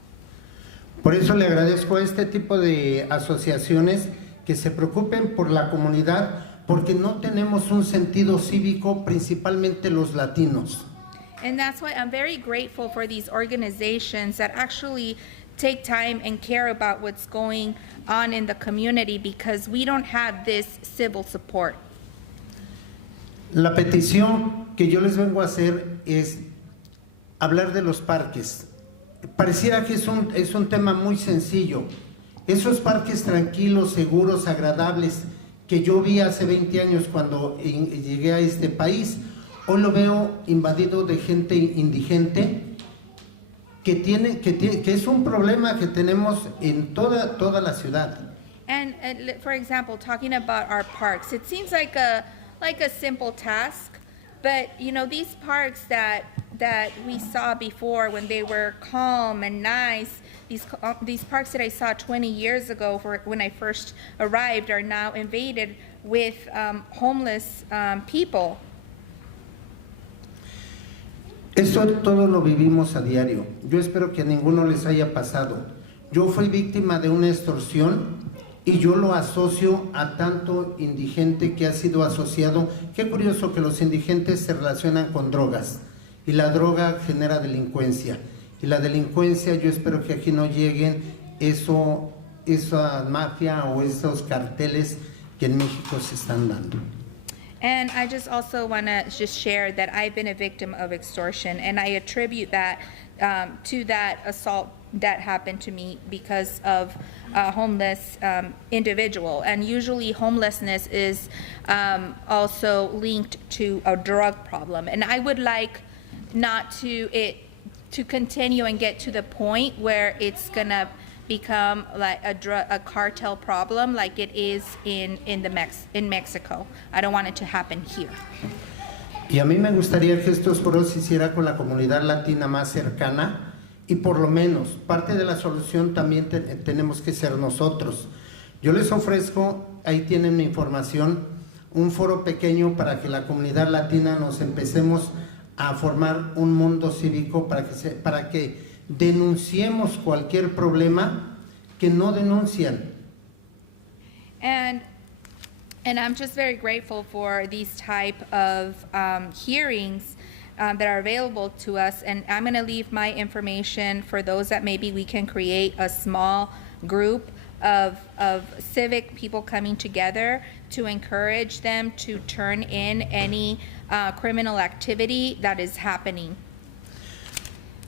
Por eso le agradezco a este tipo de asociaciones que se preocupen por la comunidad, porque no tenemos un sentido cívico, principalmente los latinos. And that's why I'm very grateful for these organizations that actually take time and care about what's going on in the community, because we don't have this civil support. La petición que yo les vengo a hacer es hablar de los parques. Pareciera que es un tema muy sencillo. Esos parques tranquilos, seguros, agradables que yo vi hace 20 años cuando llegué a este país, hoy lo veo invadido de gente indigente que es un problema que tenemos en toda la ciudad. And for example, talking about our parks, it seems like a simple task, but these parks that we saw before when they were calm and nice, these parks that I saw 20 years ago when I first arrived are now invaded with homeless people. Eso todo lo vivimos a diario. Yo espero que a ninguno les haya pasado. Yo fui víctima de una extorsión y yo lo asocio a tanto indigente que ha sido asociado. Qué curioso que los indigentes se relacionan con drogas y la droga genera delincuencia. Y la delincuencia, yo espero que aquí no lleguen esa mafia o esos carteles que en México se están dando. And I just also want to just share that I've been a victim of extortion, and I attribute that to that assault that happened to me because of a homeless individual. And usually homelessness is also linked to a drug problem. And I would like not to continue and get to the point where it's gonna become like a cartel problem like it is in Mexico. I don't want it to happen here. Y a mí me gustaría que estos foros se hiciera con la comunidad latina más cercana y por lo menos parte de la solución también tenemos que ser nosotros. Yo les ofrezco, ahí tienen mi información, un foro pequeño para que la comunidad latina nos empecemos a formar un mundo cívico para que denunciemos cualquier problema que no denuncian. And I'm just very grateful for these type of hearings that are available to us. And I'm going to leave my information for those that maybe we can create a small group of civic people coming together to encourage them to turn in any criminal activity that is happening.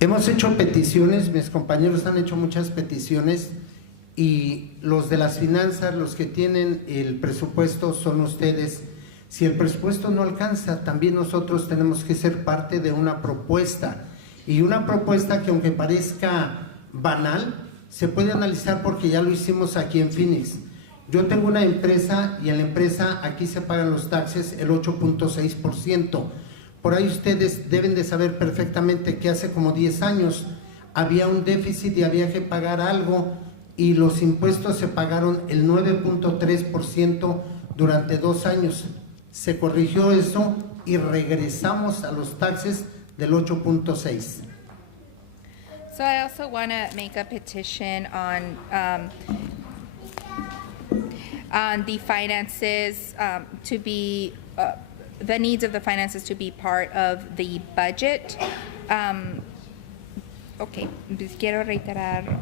Hemos hecho peticiones, mis compañeros han hecho muchas peticiones y los de las finanzas, los que tienen el presupuesto son ustedes. Si el presupuesto no alcanza, también nosotros tenemos que ser parte de una propuesta, y una propuesta que aunque parezca banal, se puede analizar porque ya lo hicimos aquí en Phoenix. Yo tengo una empresa y en la empresa aquí se pagan los taxes el 8.6%. Por ahí ustedes deben de saber perfectamente que hace como 10 años había un déficit y había que pagar algo y los impuestos se pagaron el 9.3% durante 2 años. Se corrigió eso y regresamos a los taxes del 8.6%. So I also want to make a petition on the finances to be the needs of the finances to be part of the budget. Ok, pues quiero reiterar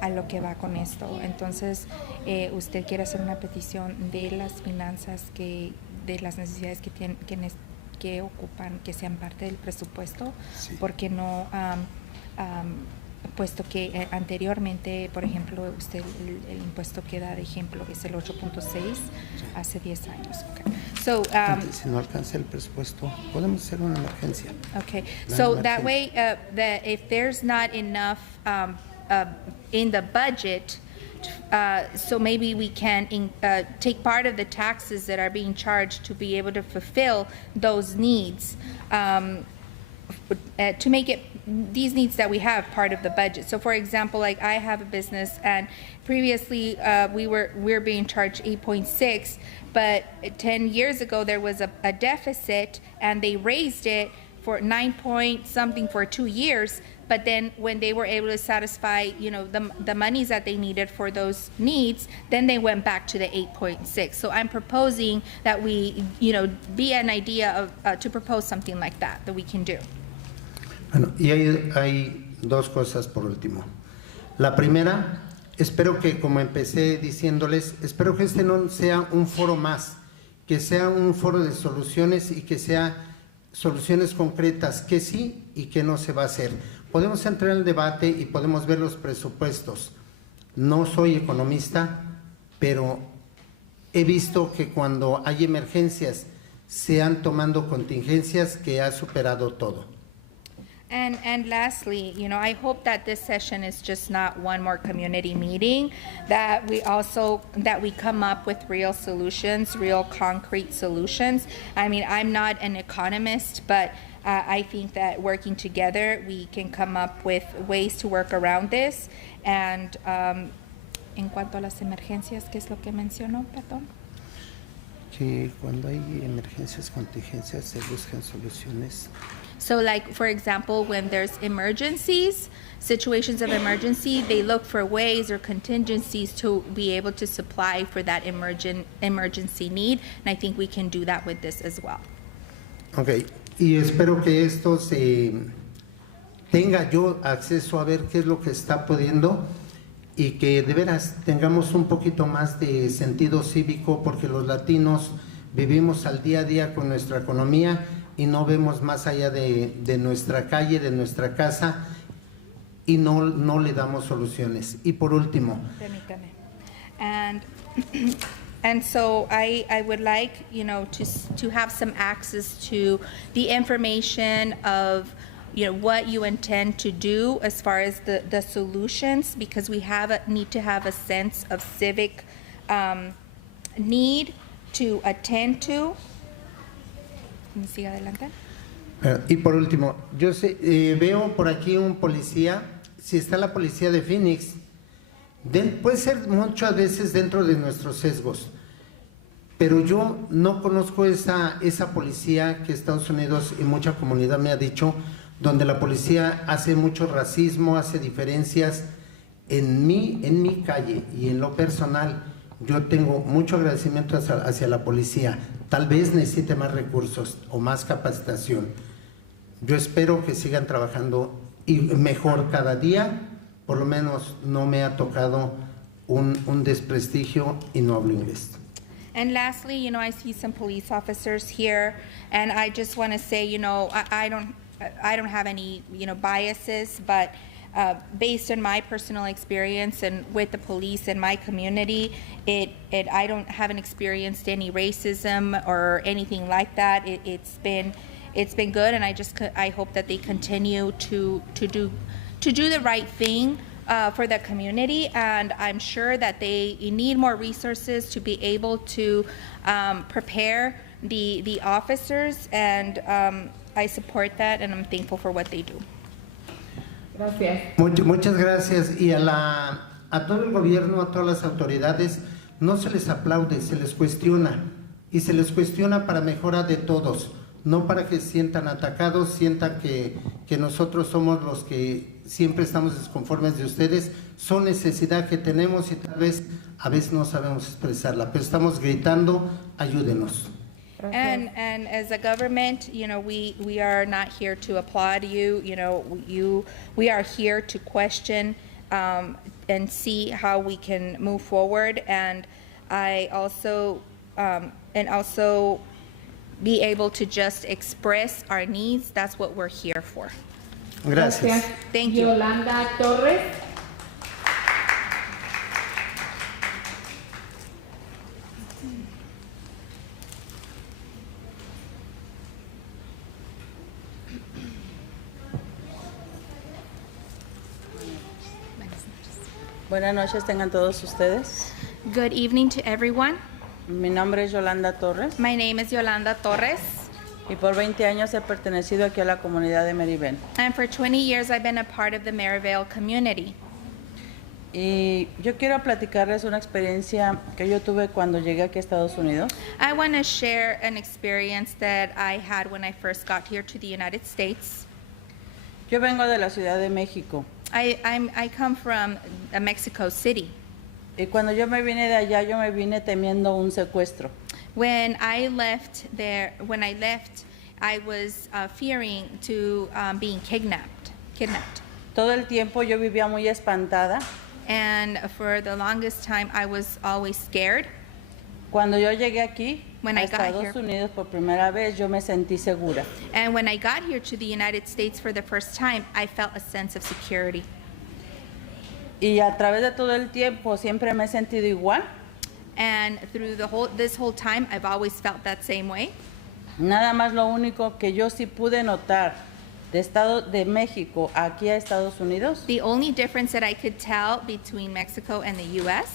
a lo que va con esto. Entonces, usted quiere hacer una petición de las finanzas de las necesidades que ocupan, que sean parte del presupuesto, sí. Porque no, puesto que anteriormente, por ejemplo, usted el impuesto que da de ejemplo es el 8.6 hace 10 años. Okay. So, si no alcanza el presupuesto, podemos hacer una emergencia. Okay, so that way, that if there's not enough in the budget, so maybe we can take part of the taxes that are being charged to be able to fulfill those needs, to make it these needs that we have part of the budget. So for example, like I have a business and previously we're being charged 8.6, but 10 years ago there was a deficit and they raised it for 9 point something for 2 years. But then when they were able to satisfy, the monies that they needed for those needs, then they went back to the 8.6. So I'm proposing that we, be an idea of to propose something like that we can do. Bueno, y hay dos cosas por último. La primera, espero que, como empecé diciéndoles, espero que este no sea un foro más, que sea un foro de soluciones y que sea soluciones concretas, que sí y que no se va a hacer. Podemos entrar en el debate y podemos ver los presupuestos. No soy economista, pero he visto que cuando hay emergencias se han tomado contingencias que ha superado todo. And lastly, I hope that this session is just not one more community meeting, that we come up with real solutions, real concrete solutions. I mean, I'm not an economist, but I think that working together, we can come up with ways to work around this. And en cuanto a las emergencias, ¿qué es lo que mencionó, perdón? Que cuando hay emergencias, contingencias, se buscan soluciones. So like, for example, when there's emergencies, situations of emergency, they look for ways or contingencies to be able to supply for that emergency need. And I think we can do that with this as well. Ok, y espero que esto tenga yo acceso a ver qué es lo que está pudiendo y que de veras tengamos un poquito más de sentido cívico, porque los latinos vivimos al día a día con nuestra economía y no vemos más allá de nuestra calle, de nuestra casa, y no le damos soluciones. Y por último, and so I would like, you know, to have some access to the information of, you know, what you intend to do as far as the solutions, because we need to have a sense of civic need to attend to. ¿Sigue adelante? y por último, yo veo por aquí un policía. Si está la policía de Phoenix, puede ser muchas veces dentro de nuestros sesgos, pero yo no conozco esa policía que Estados Unidos y mucha comunidad me ha dicho, donde la policía hace mucho racismo, hace diferencias. En mi calle y en lo personal, yo tengo mucho agradecimiento hacia la policía. Tal vez necesite más recursos o más capacitación. Yo espero que sigan trabajando y mejor cada día. Por lo menos no me ha tocado un desprestigio y no hablo inglés. And lastly, you know, I see some police officers here, and I just want to say, you know, I don't have any, you know, biases, but based on my personal experience and with the police in my community, I haven't experienced any racism or anything like that. It's been good, and I hope that they continue to do the right thing for the community, and I'm sure that they need more resources to be able to prepare the officers, and I support that, and I'm thankful for what they do. Gracias. Muchas gracias. Y a todo el gobierno, a todas las autoridades, no se les aplaude, se les cuestiona. Y se les cuestiona para mejora de todos, no para que se sientan atacados, sientan que nosotros somos los que siempre estamos desconformes de ustedes. Son necesidad que tenemos y tal vez a veces no sabemos expresarla, pero estamos gritando, ayúdenos. And as a government, you know, we are not here to applaud you. You know, we are here to question and see how we can move forward. And I also be able to just express our needs. That's what we're here for. Gracias. Thank you. Yolanda Torres. Buenas noches tengan todos ustedes. Good evening to everyone. Mi nombre es Yolanda Torres. My name is Yolanda Torres. Y por 20 años he pertenecido aquí a la comunidad de Maryvale. And for 20 years I've been a part of the Maryvale community. Y yo quiero platicarles una experiencia que yo tuve cuando llegué aquí a Estados Unidos. I want to share an experience that I had when I first got here to the United States. Yo vengo de la Ciudad de México. I come from Mexico City. Y cuando yo me vine de allá, yo me vine temiendo un secuestro. When I left, I was fearing to being kidnapped. Todo el tiempo yo vivía muy espantada. And for the longest time, I was always scared. Cuando yo llegué aquí When a I got Estados here. Unidos por primera vez, yo me sentí segura. And when I got here to the United States for the first time, I felt a sense of security. Y a través de todo el tiempo siempre me he sentido igual. And through this whole time, I've always felt that same way. Nada más lo único que yo sí pude notar de Estado de México aquí a Estados Unidos. The only difference that I could tell between Mexico and the U.S.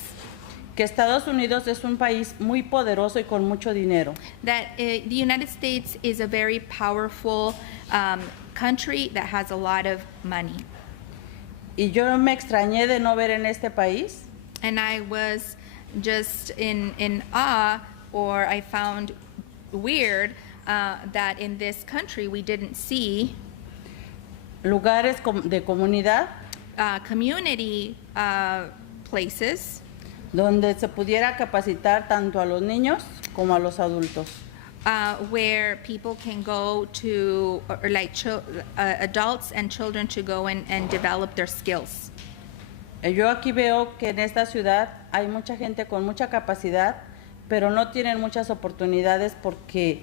que Estados Unidos es un país muy poderoso y con mucho dinero. That the United States is a very powerful country that has a lot of money. Y yo me extrañé de no ver en este país. And I was just in awe, or I found weird that in this country we didn't see. Lugares de comunidad Community places donde se pudiera capacitar tanto a los niños como a los adultos. where people can go to, or like adults and children to go and develop their skills. Yo aquí veo que en esta ciudad hay mucha gente con mucha capacidad, pero no tienen muchas oportunidades porque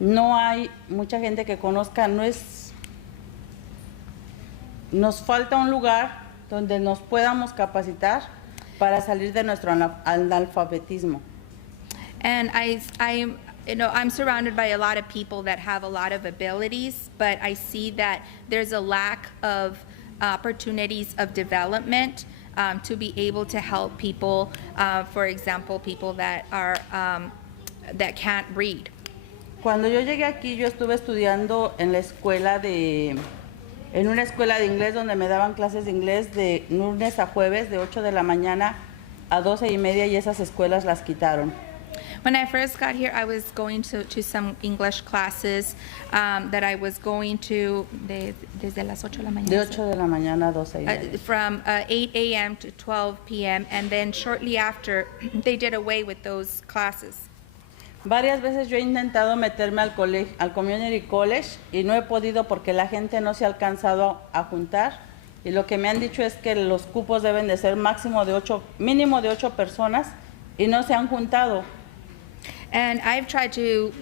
no hay mucha gente que conozca. Nos falta un lugar donde nos podamos capacitar para salir de nuestro analfabetismo. And I'm surrounded by a lot of people that have a lot of abilities, but I see that there's a lack of opportunities of development to be able to help people, for example, people that are that can't read. Cuando yo llegué aquí, yo estuve estudiando en una escuela de inglés donde me daban clases de inglés de lunes a jueves de 8 de la mañana a 12:30 y esas escuelas las quitaron. When I first got here, I was going to some English classes that I was going to desde las 8 de la mañana. De 8 de la mañana a 12:30. From 8 a.m. to 12 p.m. and then shortly after, they did away with those classes. Varias veces yo he intentado meterme al community college y no he podido porque la gente no se ha alcanzado a juntar y lo que me han dicho es que los cupos deben de ser mínimo de 8 personas y no se han juntado. And I've tried to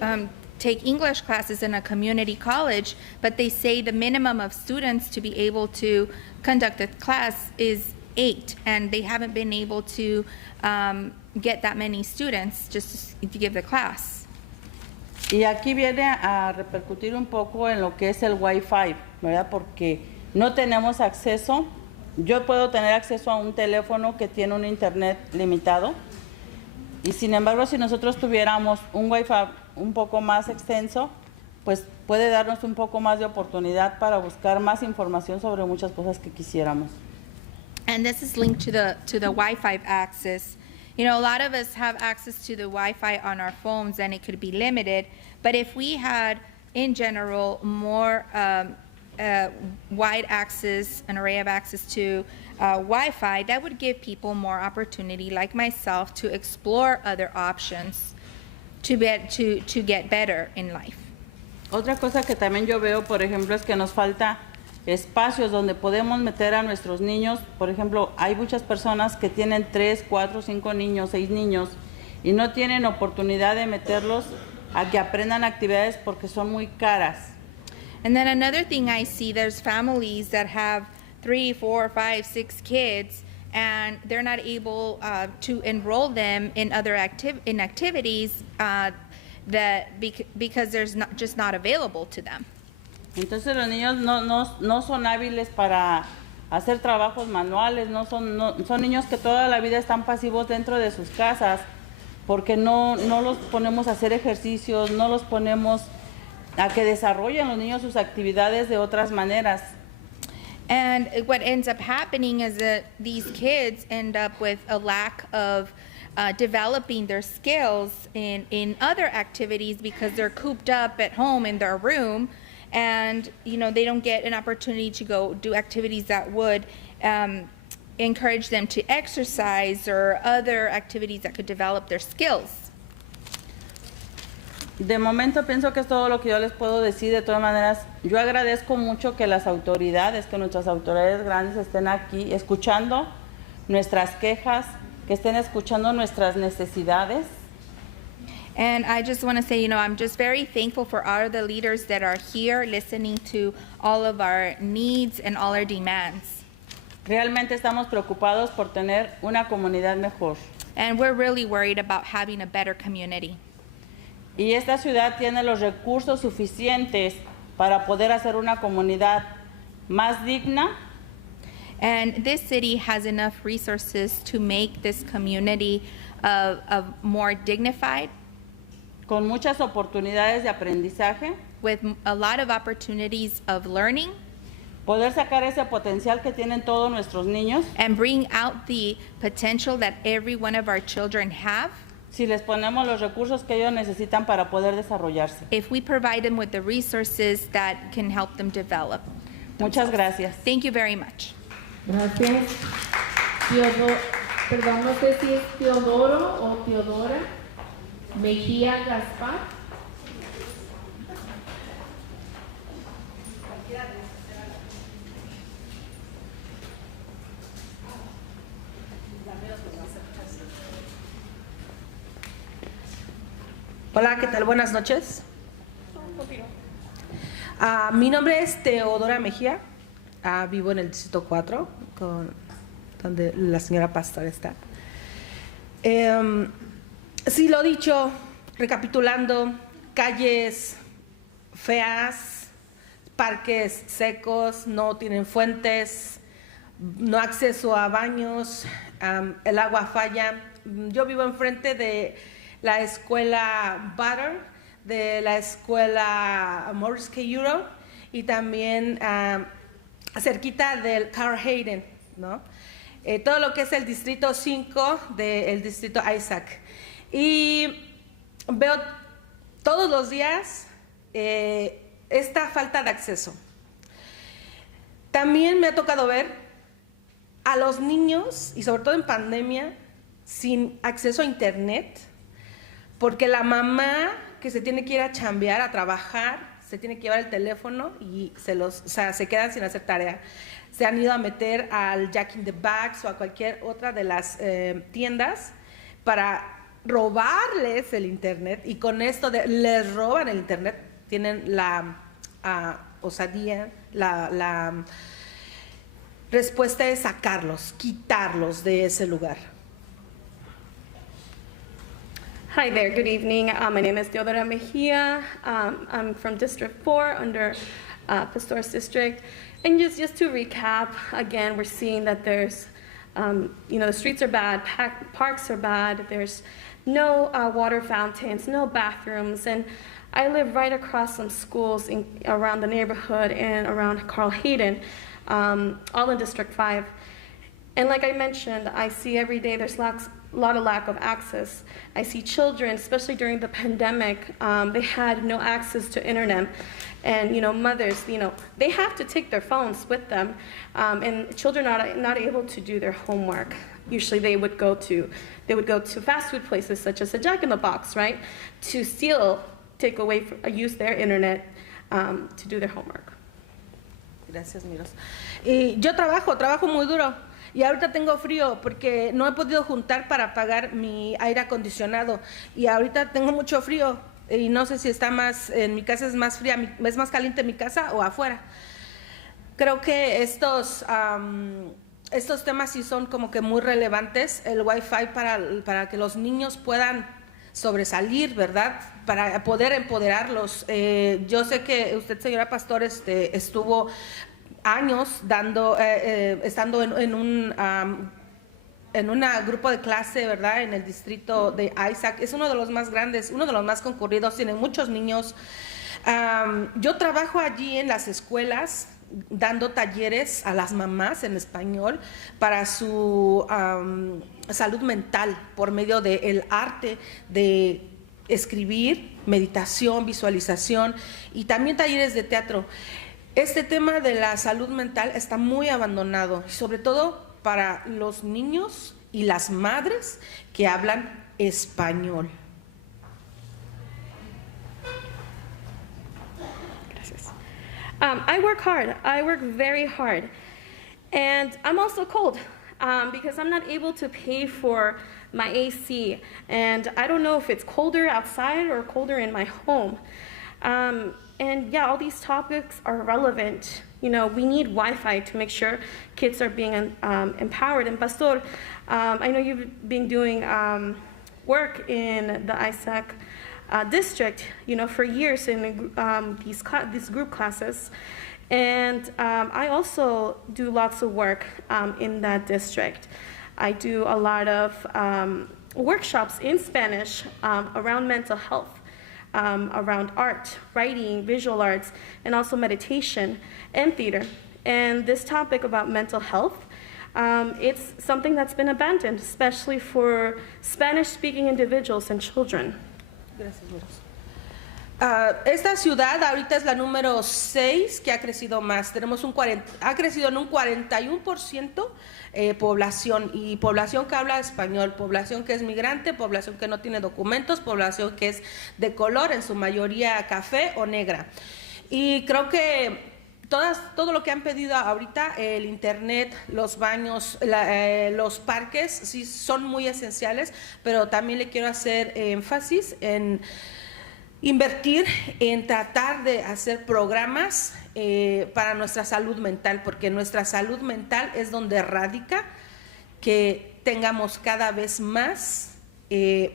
take English classes in a community college, but they say the minimum of students to be able to conduct a class is 8, and they haven't been able to get that many students just to give the class. Y aquí viene a repercutir un poco en lo que es el Wi-Fi, ¿verdad? Porque no tenemos acceso. Yo puedo tener acceso a un teléfono que tiene un internet limitado. Y sin embargo, si nosotros tuviéramos un Wi-Fi un poco más extenso, pues puede darnos un poco más de oportunidad para buscar más información sobre muchas cosas que quisiéramos. And this is linked to the Wi-Fi access. You know, a lot of us have access to the Wi-Fi on our phones, and it could be limited. But if we had, in general, more wide access, an array of access to Wi-Fi, that would give people more opportunity, like myself, to explore other options to get better in life. Otra cosa que también yo veo, por ejemplo, es que nos falta espacios donde podemos meter a nuestros niños. Por ejemplo, hay muchas personas que tienen 3, 4, 5 niños, 6 niños y no tienen oportunidad de meterlos a que aprendan actividades porque son muy caras. And then another thing I see, there's families that have 3, 4, 5, 6 kids, and they're not able to enroll them in other activities because there's just not available to them. Entonces los niños no son hábiles para hacer trabajos manuales, son niños que toda la vida están pasivos dentro de sus casas porque no los ponemos a hacer ejercicios, no los ponemos a que desarrollen los niños sus actividades de otras maneras. And what ends up happening is that these kids end up with a lack of developing their skills in other activities because they're cooped up at home in their room, and they don't get an opportunity to go do activities that would encourage them to exercise or other activities that could develop their skills. De momento pienso que es todo lo que yo les puedo decir. De todas maneras, yo agradezco mucho que las autoridades, que nuestras autoridades grandes estén aquí escuchando nuestras quejas, que estén escuchando nuestras necesidades. And I just want to say, I'm just very thankful for all the leaders that are here listening to all of our needs and all our demands. Realmente estamos preocupados por tener una comunidad mejor. And we're really worried about having a better community. Y esta ciudad tiene los recursos suficientes para poder hacer una comunidad más digna. And this city has enough resources to make this community of more dignified, con muchas oportunidades de aprendizaje, with a lot of opportunities of learning, poder sacar ese potencial que tienen todos nuestros niños, and bring out the potential that every one of our children have, si les ponemos los recursos que ellos necesitan para poder desarrollarse. If we provide them with the resources that can help them develop. Muchas gracias. Thank you very much. Gracias. Perdón, no sé si es Teodoro o Teodora Mejía Gaspar. Hola, ¿qué tal? Buenas noches. Mi nombre es Teodora Mejía. Vivo en el Distrito 4, donde la señora Pastor está. Sí, lo dicho, recapitulando, calles feas, parques secos, no tienen fuentes, no acceso a baños, el agua falla. Yo vivo enfrente de la escuela Butter, de la escuela Morris K. Euro y también cerquita del Carl Hayden, ¿no? Todo lo que es el distrito 5 del distrito Isaac. Y veo todos los días esta falta de acceso. También me ha tocado ver a los niños, y sobre todo en pandemia, sin acceso a internet, porque la mamá que se tiene que ir a chambear, a trabajar, se tiene que llevar el teléfono y se quedan sin hacer tarea. Se han ido a meter al Jack in the Box o a cualquier otra de las tiendas para robarles el internet, y con esto les roban el internet, tienen la osadía, la respuesta es sacarlos, quitarlos de ese lugar. Hi there, good evening. My name is Teodora Mejia. I'm from District 4 under Pastores District. And just to recap, again, we're seeing that there's, the streets are bad, parks are bad, there's no water fountains, no bathrooms. And I live right across some schools around the neighborhood and around Carl Hayden, all in District 5. And like I mentioned, I see every day there's a lot of lack of access. I see children, especially during the pandemic, they had no access to internet. And mothers, they have to take their phones with them, and children are not able to do their homework. Usually they would go to fast food places such as a Jack in the Box, right, to use their internet to do their homework. Gracias, Miros. Y yo trabajo muy duro. Y ahorita tengo frío porque no he podido juntar para pagar mi aire acondicionado. Y ahorita tengo mucho frío y no sé si en mi casa es más fría, es más caliente en mi casa o afuera. Creo que estos temas sí son como que muy relevantes. El Wi-Fi para que los niños puedan sobresalir, ¿verdad? Para poder empoderarlos. Yo sé que usted, señora Pastor, estuvo años estando en un grupo de clase, ¿verdad? En el distrito de Isaac. Es uno de los más grandes, uno de los más concurridos, tienen muchos niños. Yo trabajo allí en las escuelas dando talleres a las mamás en español para su salud mental por medio del arte de escribir, meditación, visualización y también talleres de teatro. Este tema de la salud mental está muy abandonado, sobre todo para los niños y las madres que hablan español. Gracias. I work hard. I work very hard. And I'm also cold because I'm not able to pay for my AC. And I don't know if it's colder outside or colder in my home. And yeah, all these topics are relevant. We need Wi-Fi to make sure kids are being empowered. And Pastor, I know you've been doing work in the Isaac district, for years in these group classes. And I also do lots of work in that district. I do a lot of workshops in Spanish around mental health. Around art, writing, visual arts, and also meditation and theater. And this topic about mental health, It's something that's been abandoned, especially for Spanish-speaking individuals and children. Esta ciudad ahorita es la número 6 que ha crecido más. Ha crecido en un 41% población, y población que habla español, población que es migrante, población que no tiene documentos, población que es de color, en su mayoría café o negra. Y creo que todo lo que han pedido ahorita, el internet, los baños, los parques, sí son muy esenciales, pero también le quiero hacer énfasis en invertir en tratar de hacer programas para nuestra salud mental, porque nuestra salud mental es donde radica que tengamos cada vez más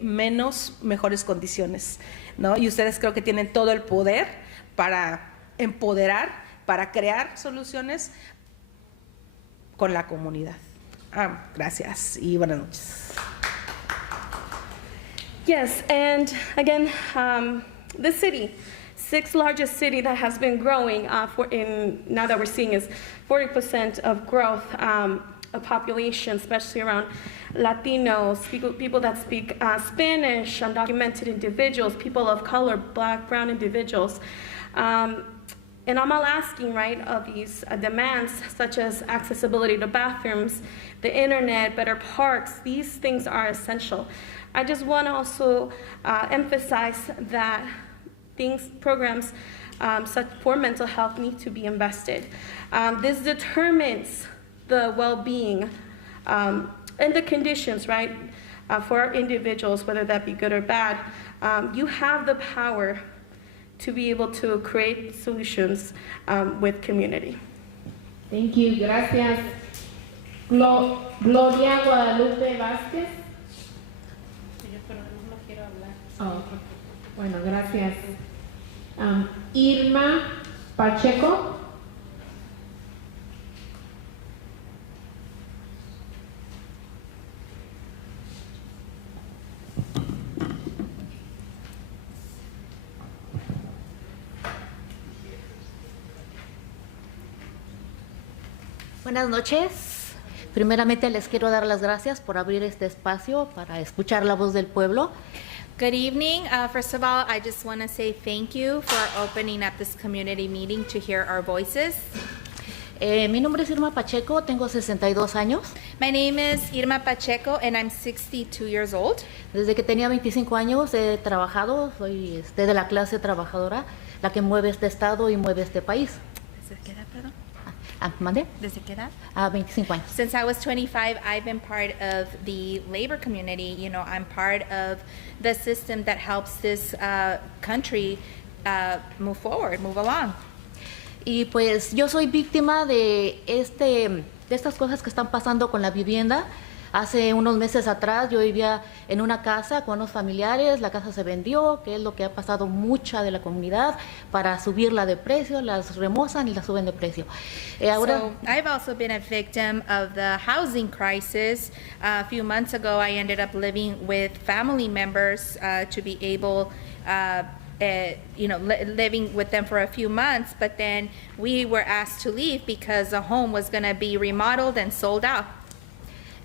mejores condiciones, ¿no? Y ustedes creo que tienen todo el poder para empoderar, para crear soluciones con la comunidad. Gracias y buenas noches. Yes, and again, the city, sixth largest city that has been growing now that we're seeing is 40% of growth of population, especially around Latinos, people that speak Spanish, undocumented individuals, people of color, black, brown individuals. And I'm all asking, right, of these demands such as accessibility to bathrooms, the internet, better parks, these things are essential. I just want to also emphasize that programs such for mental health need to be invested. This determines the well-being and the conditions, right, for our individuals, whether that be good or bad. You have the power to be able to create solutions with community. Thank you, gracias. Gloria Guadalupe Vázquez. Oh, bueno, gracias. Irma Pacheco. Buenas noches. Primeramente les quiero dar las gracias por abrir este espacio para escuchar la voz del pueblo. Good evening. First of all, I just want to say thank you for opening up this community meeting to hear our voices. Mi nombre es Irma Pacheco, tengo 62 años. My name is Irma Pacheco and I'm 62 years old. Desde que tenía 25 años he trabajado, soy de la clase trabajadora, la que mueve este estado y mueve este país. ¿Desde qué edad, perdón? ¿Mande? ¿Desde qué edad? 25 años. Since I was 25, I've been part of the labor community. You know, I'm part of the system that helps this country move forward, move along. Y pues yo soy víctima de estas cosas que están pasando con la vivienda. Hace unos meses atrás yo vivía en una casa con unos familiares, la casa se vendió, que es lo que ha pasado mucha de la comunidad, para subirla de precio, las remozan y la suben de precio. So I've also been a victim of the housing crisis. A few months ago, I ended up living with family members to be able living with them for a few months, but then we were asked to leave because the home was going to be remodeled and sold out.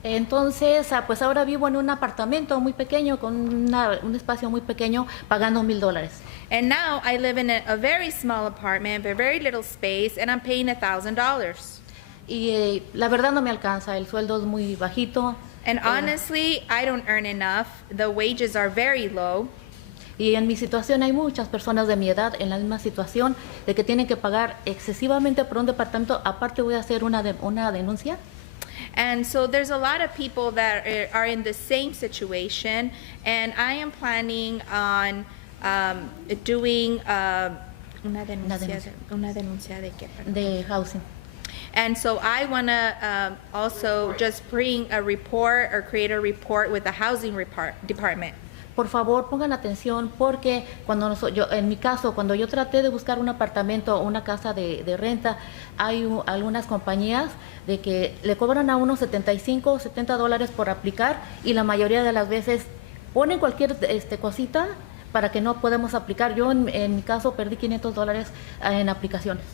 Entonces, pues ahora vivo en un apartamento muy pequeño, con un espacio muy pequeño, pagando $1,000. And now I live in a very small apartment, but very little space, and I'm paying $1,000. Y la verdad no me alcanza, el sueldo es muy bajito. And honestly, I don't earn enough. The wages are very low. Y en mi situación hay muchas personas de mi edad en la misma situación de que tienen que pagar excesivamente por un departamento. Aparte voy a hacer una denuncia. And so there's a lot of people that are in the same situation, and I am planning on doing una denuncia de qué? De housing. And so I want to also just bring a report or create a report with the housing department. Por favor, pongan atención porque en mi caso, cuando yo traté de buscar un apartamento o una casa de renta, hay algunas compañías de que le cobran a unos $75 o $70 por aplicar y la mayoría de las veces ponen cualquier cosita para que no podamos aplicar. Yo en mi caso perdí $500 en aplicaciones.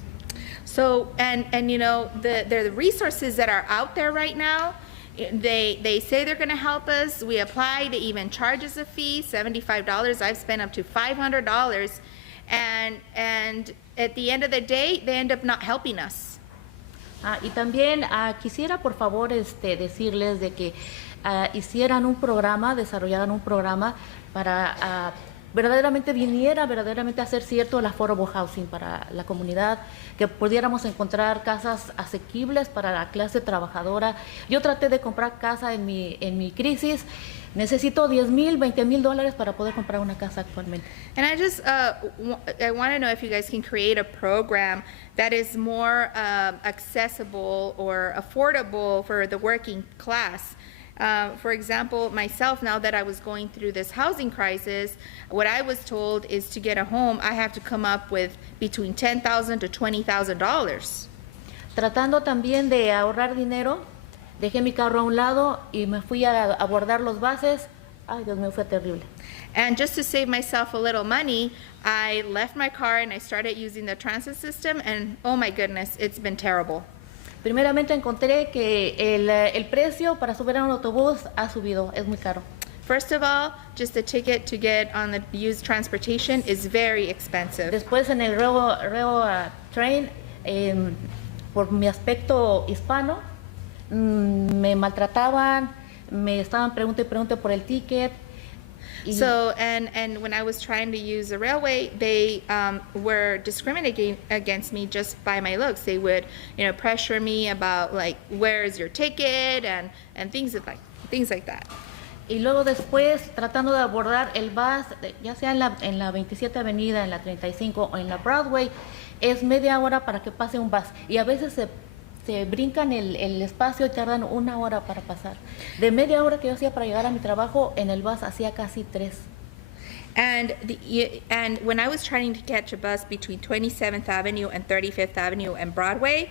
So, and you know, the resources that are out there right now, they say they're going to help us. We apply, they even charge us a fee, $75. I've spent up to $500, and at the end of the day, they end up not helping us. Y también quisiera por favor decirles de que hicieran un programa, desarrollaran un programa para verdaderamente hacer cierto el affordable housing para la comunidad, que pudiéramos encontrar casas asequibles para la clase trabajadora. Yo traté de comprar casa en mi crisis. Necesito $10,000, $20,000 para poder comprar una casa actualmente. And I just I want to know if you guys can create a program that is more accessible or affordable for the working class. For example, myself, now that I was going through this housing crisis, what I was told is to get a home, I have to come up with between $10,000 to $20,000. Tratando también de ahorrar dinero, dejé mi carro a un lado y me fui a abordar los bases. Ay, Dios mío, fue terrible. And just to save myself a little money, I left my car and I started using the transit system, and oh my goodness, it's been terrible. Primeramente encontré que el precio para subir a un autobús ha subido, es muy caro. First of all, just the ticket to get on the used transportation is very expensive. Después en el rail train, por mi aspecto hispano, me maltrataban, me estaban pregunte y pregunte por el ticket. So, and when I was trying to use the railway, they were discriminating against me just by my looks. They would, you know, pressure me about like, where's your ticket, and things like that. Y luego después, tratando de abordar el bus, ya sea en la 27 Avenida, en la 35 o en la Broadway, es media hora para que pase un bus. Y a veces se brincan el espacio y tardan una hora para pasar. De media hora que yo hacía para llegar a mi trabajo, en el bus hacía casi 3. And when I was trying to catch a bus between 27th Avenue and 35th Avenue and Broadway,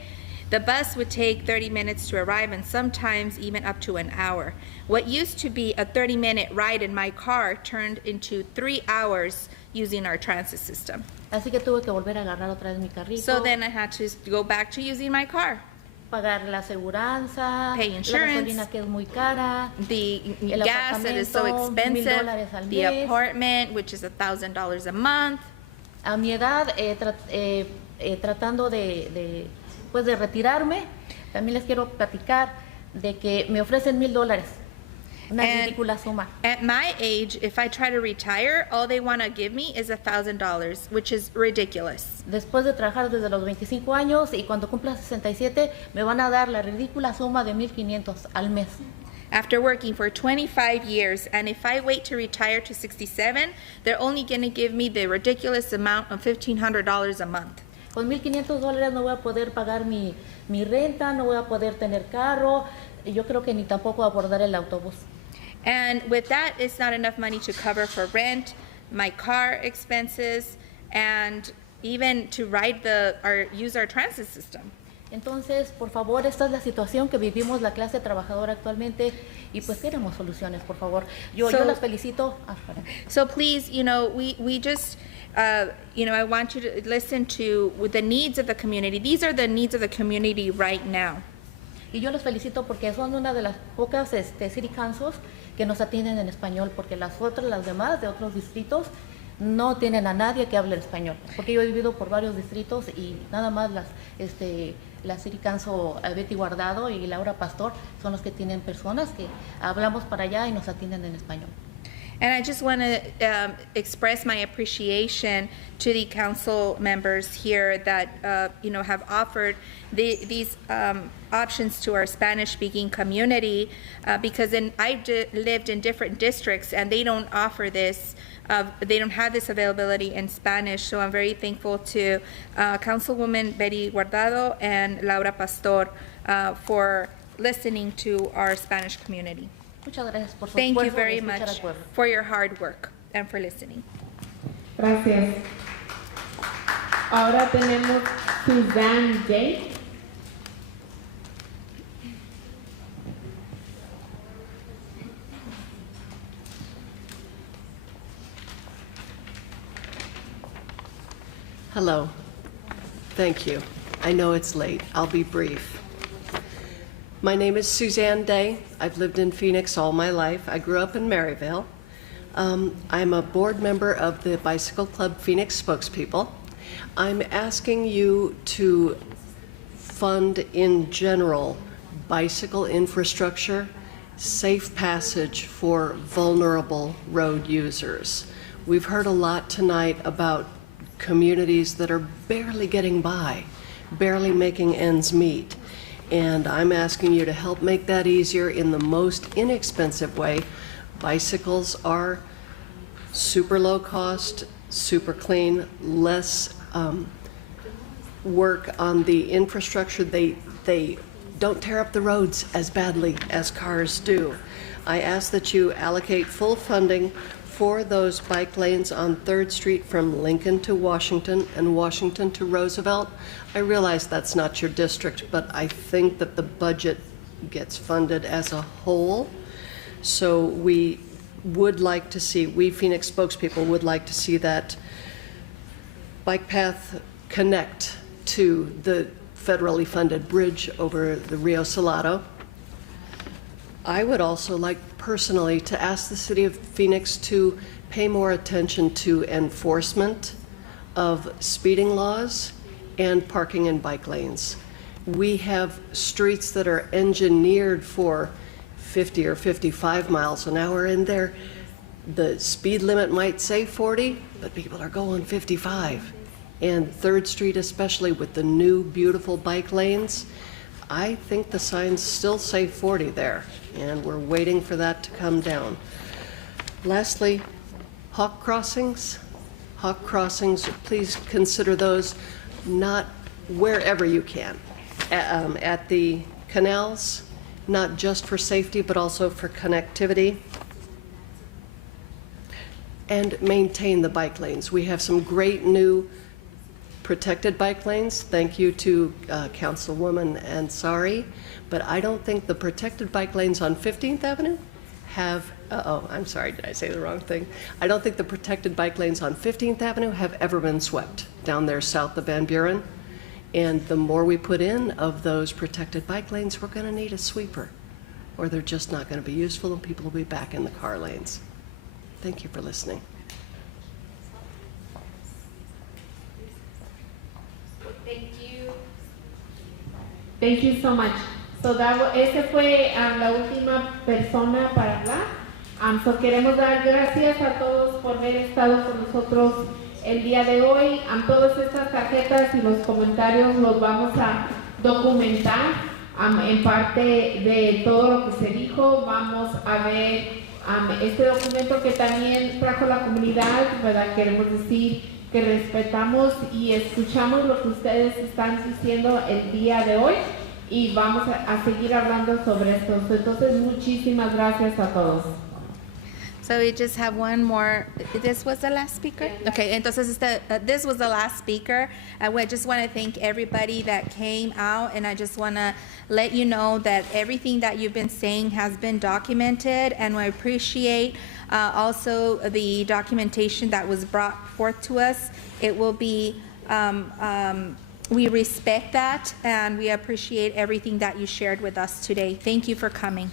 the bus would take 30 minutes to arrive and sometimes even up to an hour. What used to be a 30-minute ride in my car turned into 3 hours using our transit system. Así que tuve que volver a agarrar otra vez mi carrito. So then I had to go back to using my car. Pagar la aseguranza, pay insurance, la gasolina que es muy cara, the el gas that is so expensive, $1,000 al the mes. apartment, which is $1,000 a month. A mi edad, tratando de retirarme, también les quiero platicar de que me ofrecen $1,000. Una ridícula suma. At my age, if I try to retire, all they want to give me is $1,000, which is ridiculous. Después de trabajar desde los 25 años y cuando cumpla 67, me van a dar la ridícula suma de $1,500 al mes. After working for 25 years, and if I wait to retire to 67, they're only going to give me the ridiculous amount of $1,500 a month. Con $1,500 no voy a poder pagar mi renta, no voy a poder tener carro, y yo creo que ni tampoco abordar el autobús. And with that, it's not enough money to cover for rent, my car expenses, and even to use our transit system. Entonces, por favor, esta es la situación que vivimos la clase trabajadora actualmente y pues queremos soluciones, por favor. Yo las felicito. So please, you know, we just, you know, I want you to listen to the needs of the community. These are the needs of the community right now. Y yo los felicito porque son una de las pocas city councils que nos atienden en español, porque las demás de otros distritos no tienen a nadie que hable español, porque yo he vivido por varios distritos y nada más la City Council Betty Guardado y Laura Pastor son los que tienen personas que hablamos para allá y nos atienden en español. And I just want to express my appreciation to the council members here that you know, have offered these options to our Spanish-speaking community, because I lived in different districts and they don't offer this. They don't have this availability in Spanish, so I'm very thankful to Councilwoman Betty Guardado and Laura Pastor for listening to our Spanish community. Muchas gracias por su Thank you esfuerzo very de escuchar much al pueblo. for your hard work and for listening. Gracias. Ahora tenemos Suzanne J. Hello. Thank you. I know it's late. I'll be brief. My name is Suzanne Day. I've lived in Phoenix all my life. I grew up in Maryvale. I'm a board member of the Bicycle Club Phoenix Spokespeople. I'm asking you to fund in general bicycle infrastructure, safe passage for vulnerable road users. We've heard a lot tonight about communities that are barely getting by, barely making ends meet. And I'm asking you to help make that easier in the most inexpensive way. Bicycles are super low cost, super clean, less work on the infrastructure. They don't tear up the roads as badly as cars do. I ask that you allocate full funding for those bike lanes on 3rd Street from Lincoln to Washington and Washington to Roosevelt. I realize that's not your district, but I think that the budget gets funded as a whole. So we would like to see, we Phoenix spokespeople would like to see that bike path connect to the federally funded bridge over the Rio Salado. I would also like personally to ask the city of Phoenix to pay more attention to enforcement of speeding laws and parking in bike lanes. We have streets that are engineered for 50 or 55 miles an hour, and the speed limit might say 40, but people are going 55. And 3rd Street, especially with the new beautiful bike lanes, I think the signs still say 40 there, and we're waiting for that to come down. Lastly, hawk crossings. Hawk crossings, please consider those not wherever you can. At the canals, not just for safety, but also for connectivity. And maintain the bike lanes. We have some great new protected bike lanes. Thank you to Councilwoman Ansari, but I don't think the protected bike lanes on 15th Avenue have, I'm sorry, did I say the wrong thing? I don't think the protected bike lanes on 15th Avenue have ever been swept down there south of Van Buren. And the more we put in of those protected bike lanes, we're gonna need a sweeper, or they're just not gonna be useful and people will be back in the car lanes. Thank you for listening. Thank you so much. So ese fue la última persona para hablar. So queremos dar gracias a todos por haber estado con nosotros el día de hoy. Todas estas tarjetas y los comentarios los vamos a documentar en parte de todo lo que se dijo. Vamos a ver este documento que también trajo la comunidad, ¿verdad? Queremos decir que respetamos y escuchamos lo que ustedes están diciendo el día de hoy y vamos a seguir hablando sobre esto. Entonces, muchísimas gracias a todos. So we just have one more. This was the last speaker? Okay, entonces this was the last speaker. I just want to thank everybody that came out, and I just want to let you know that everything that you've been saying has been documented, and we appreciate also the documentation that was brought forth to us. It will be, we respect that, and we appreciate everything that you shared with us today. Thank you for coming.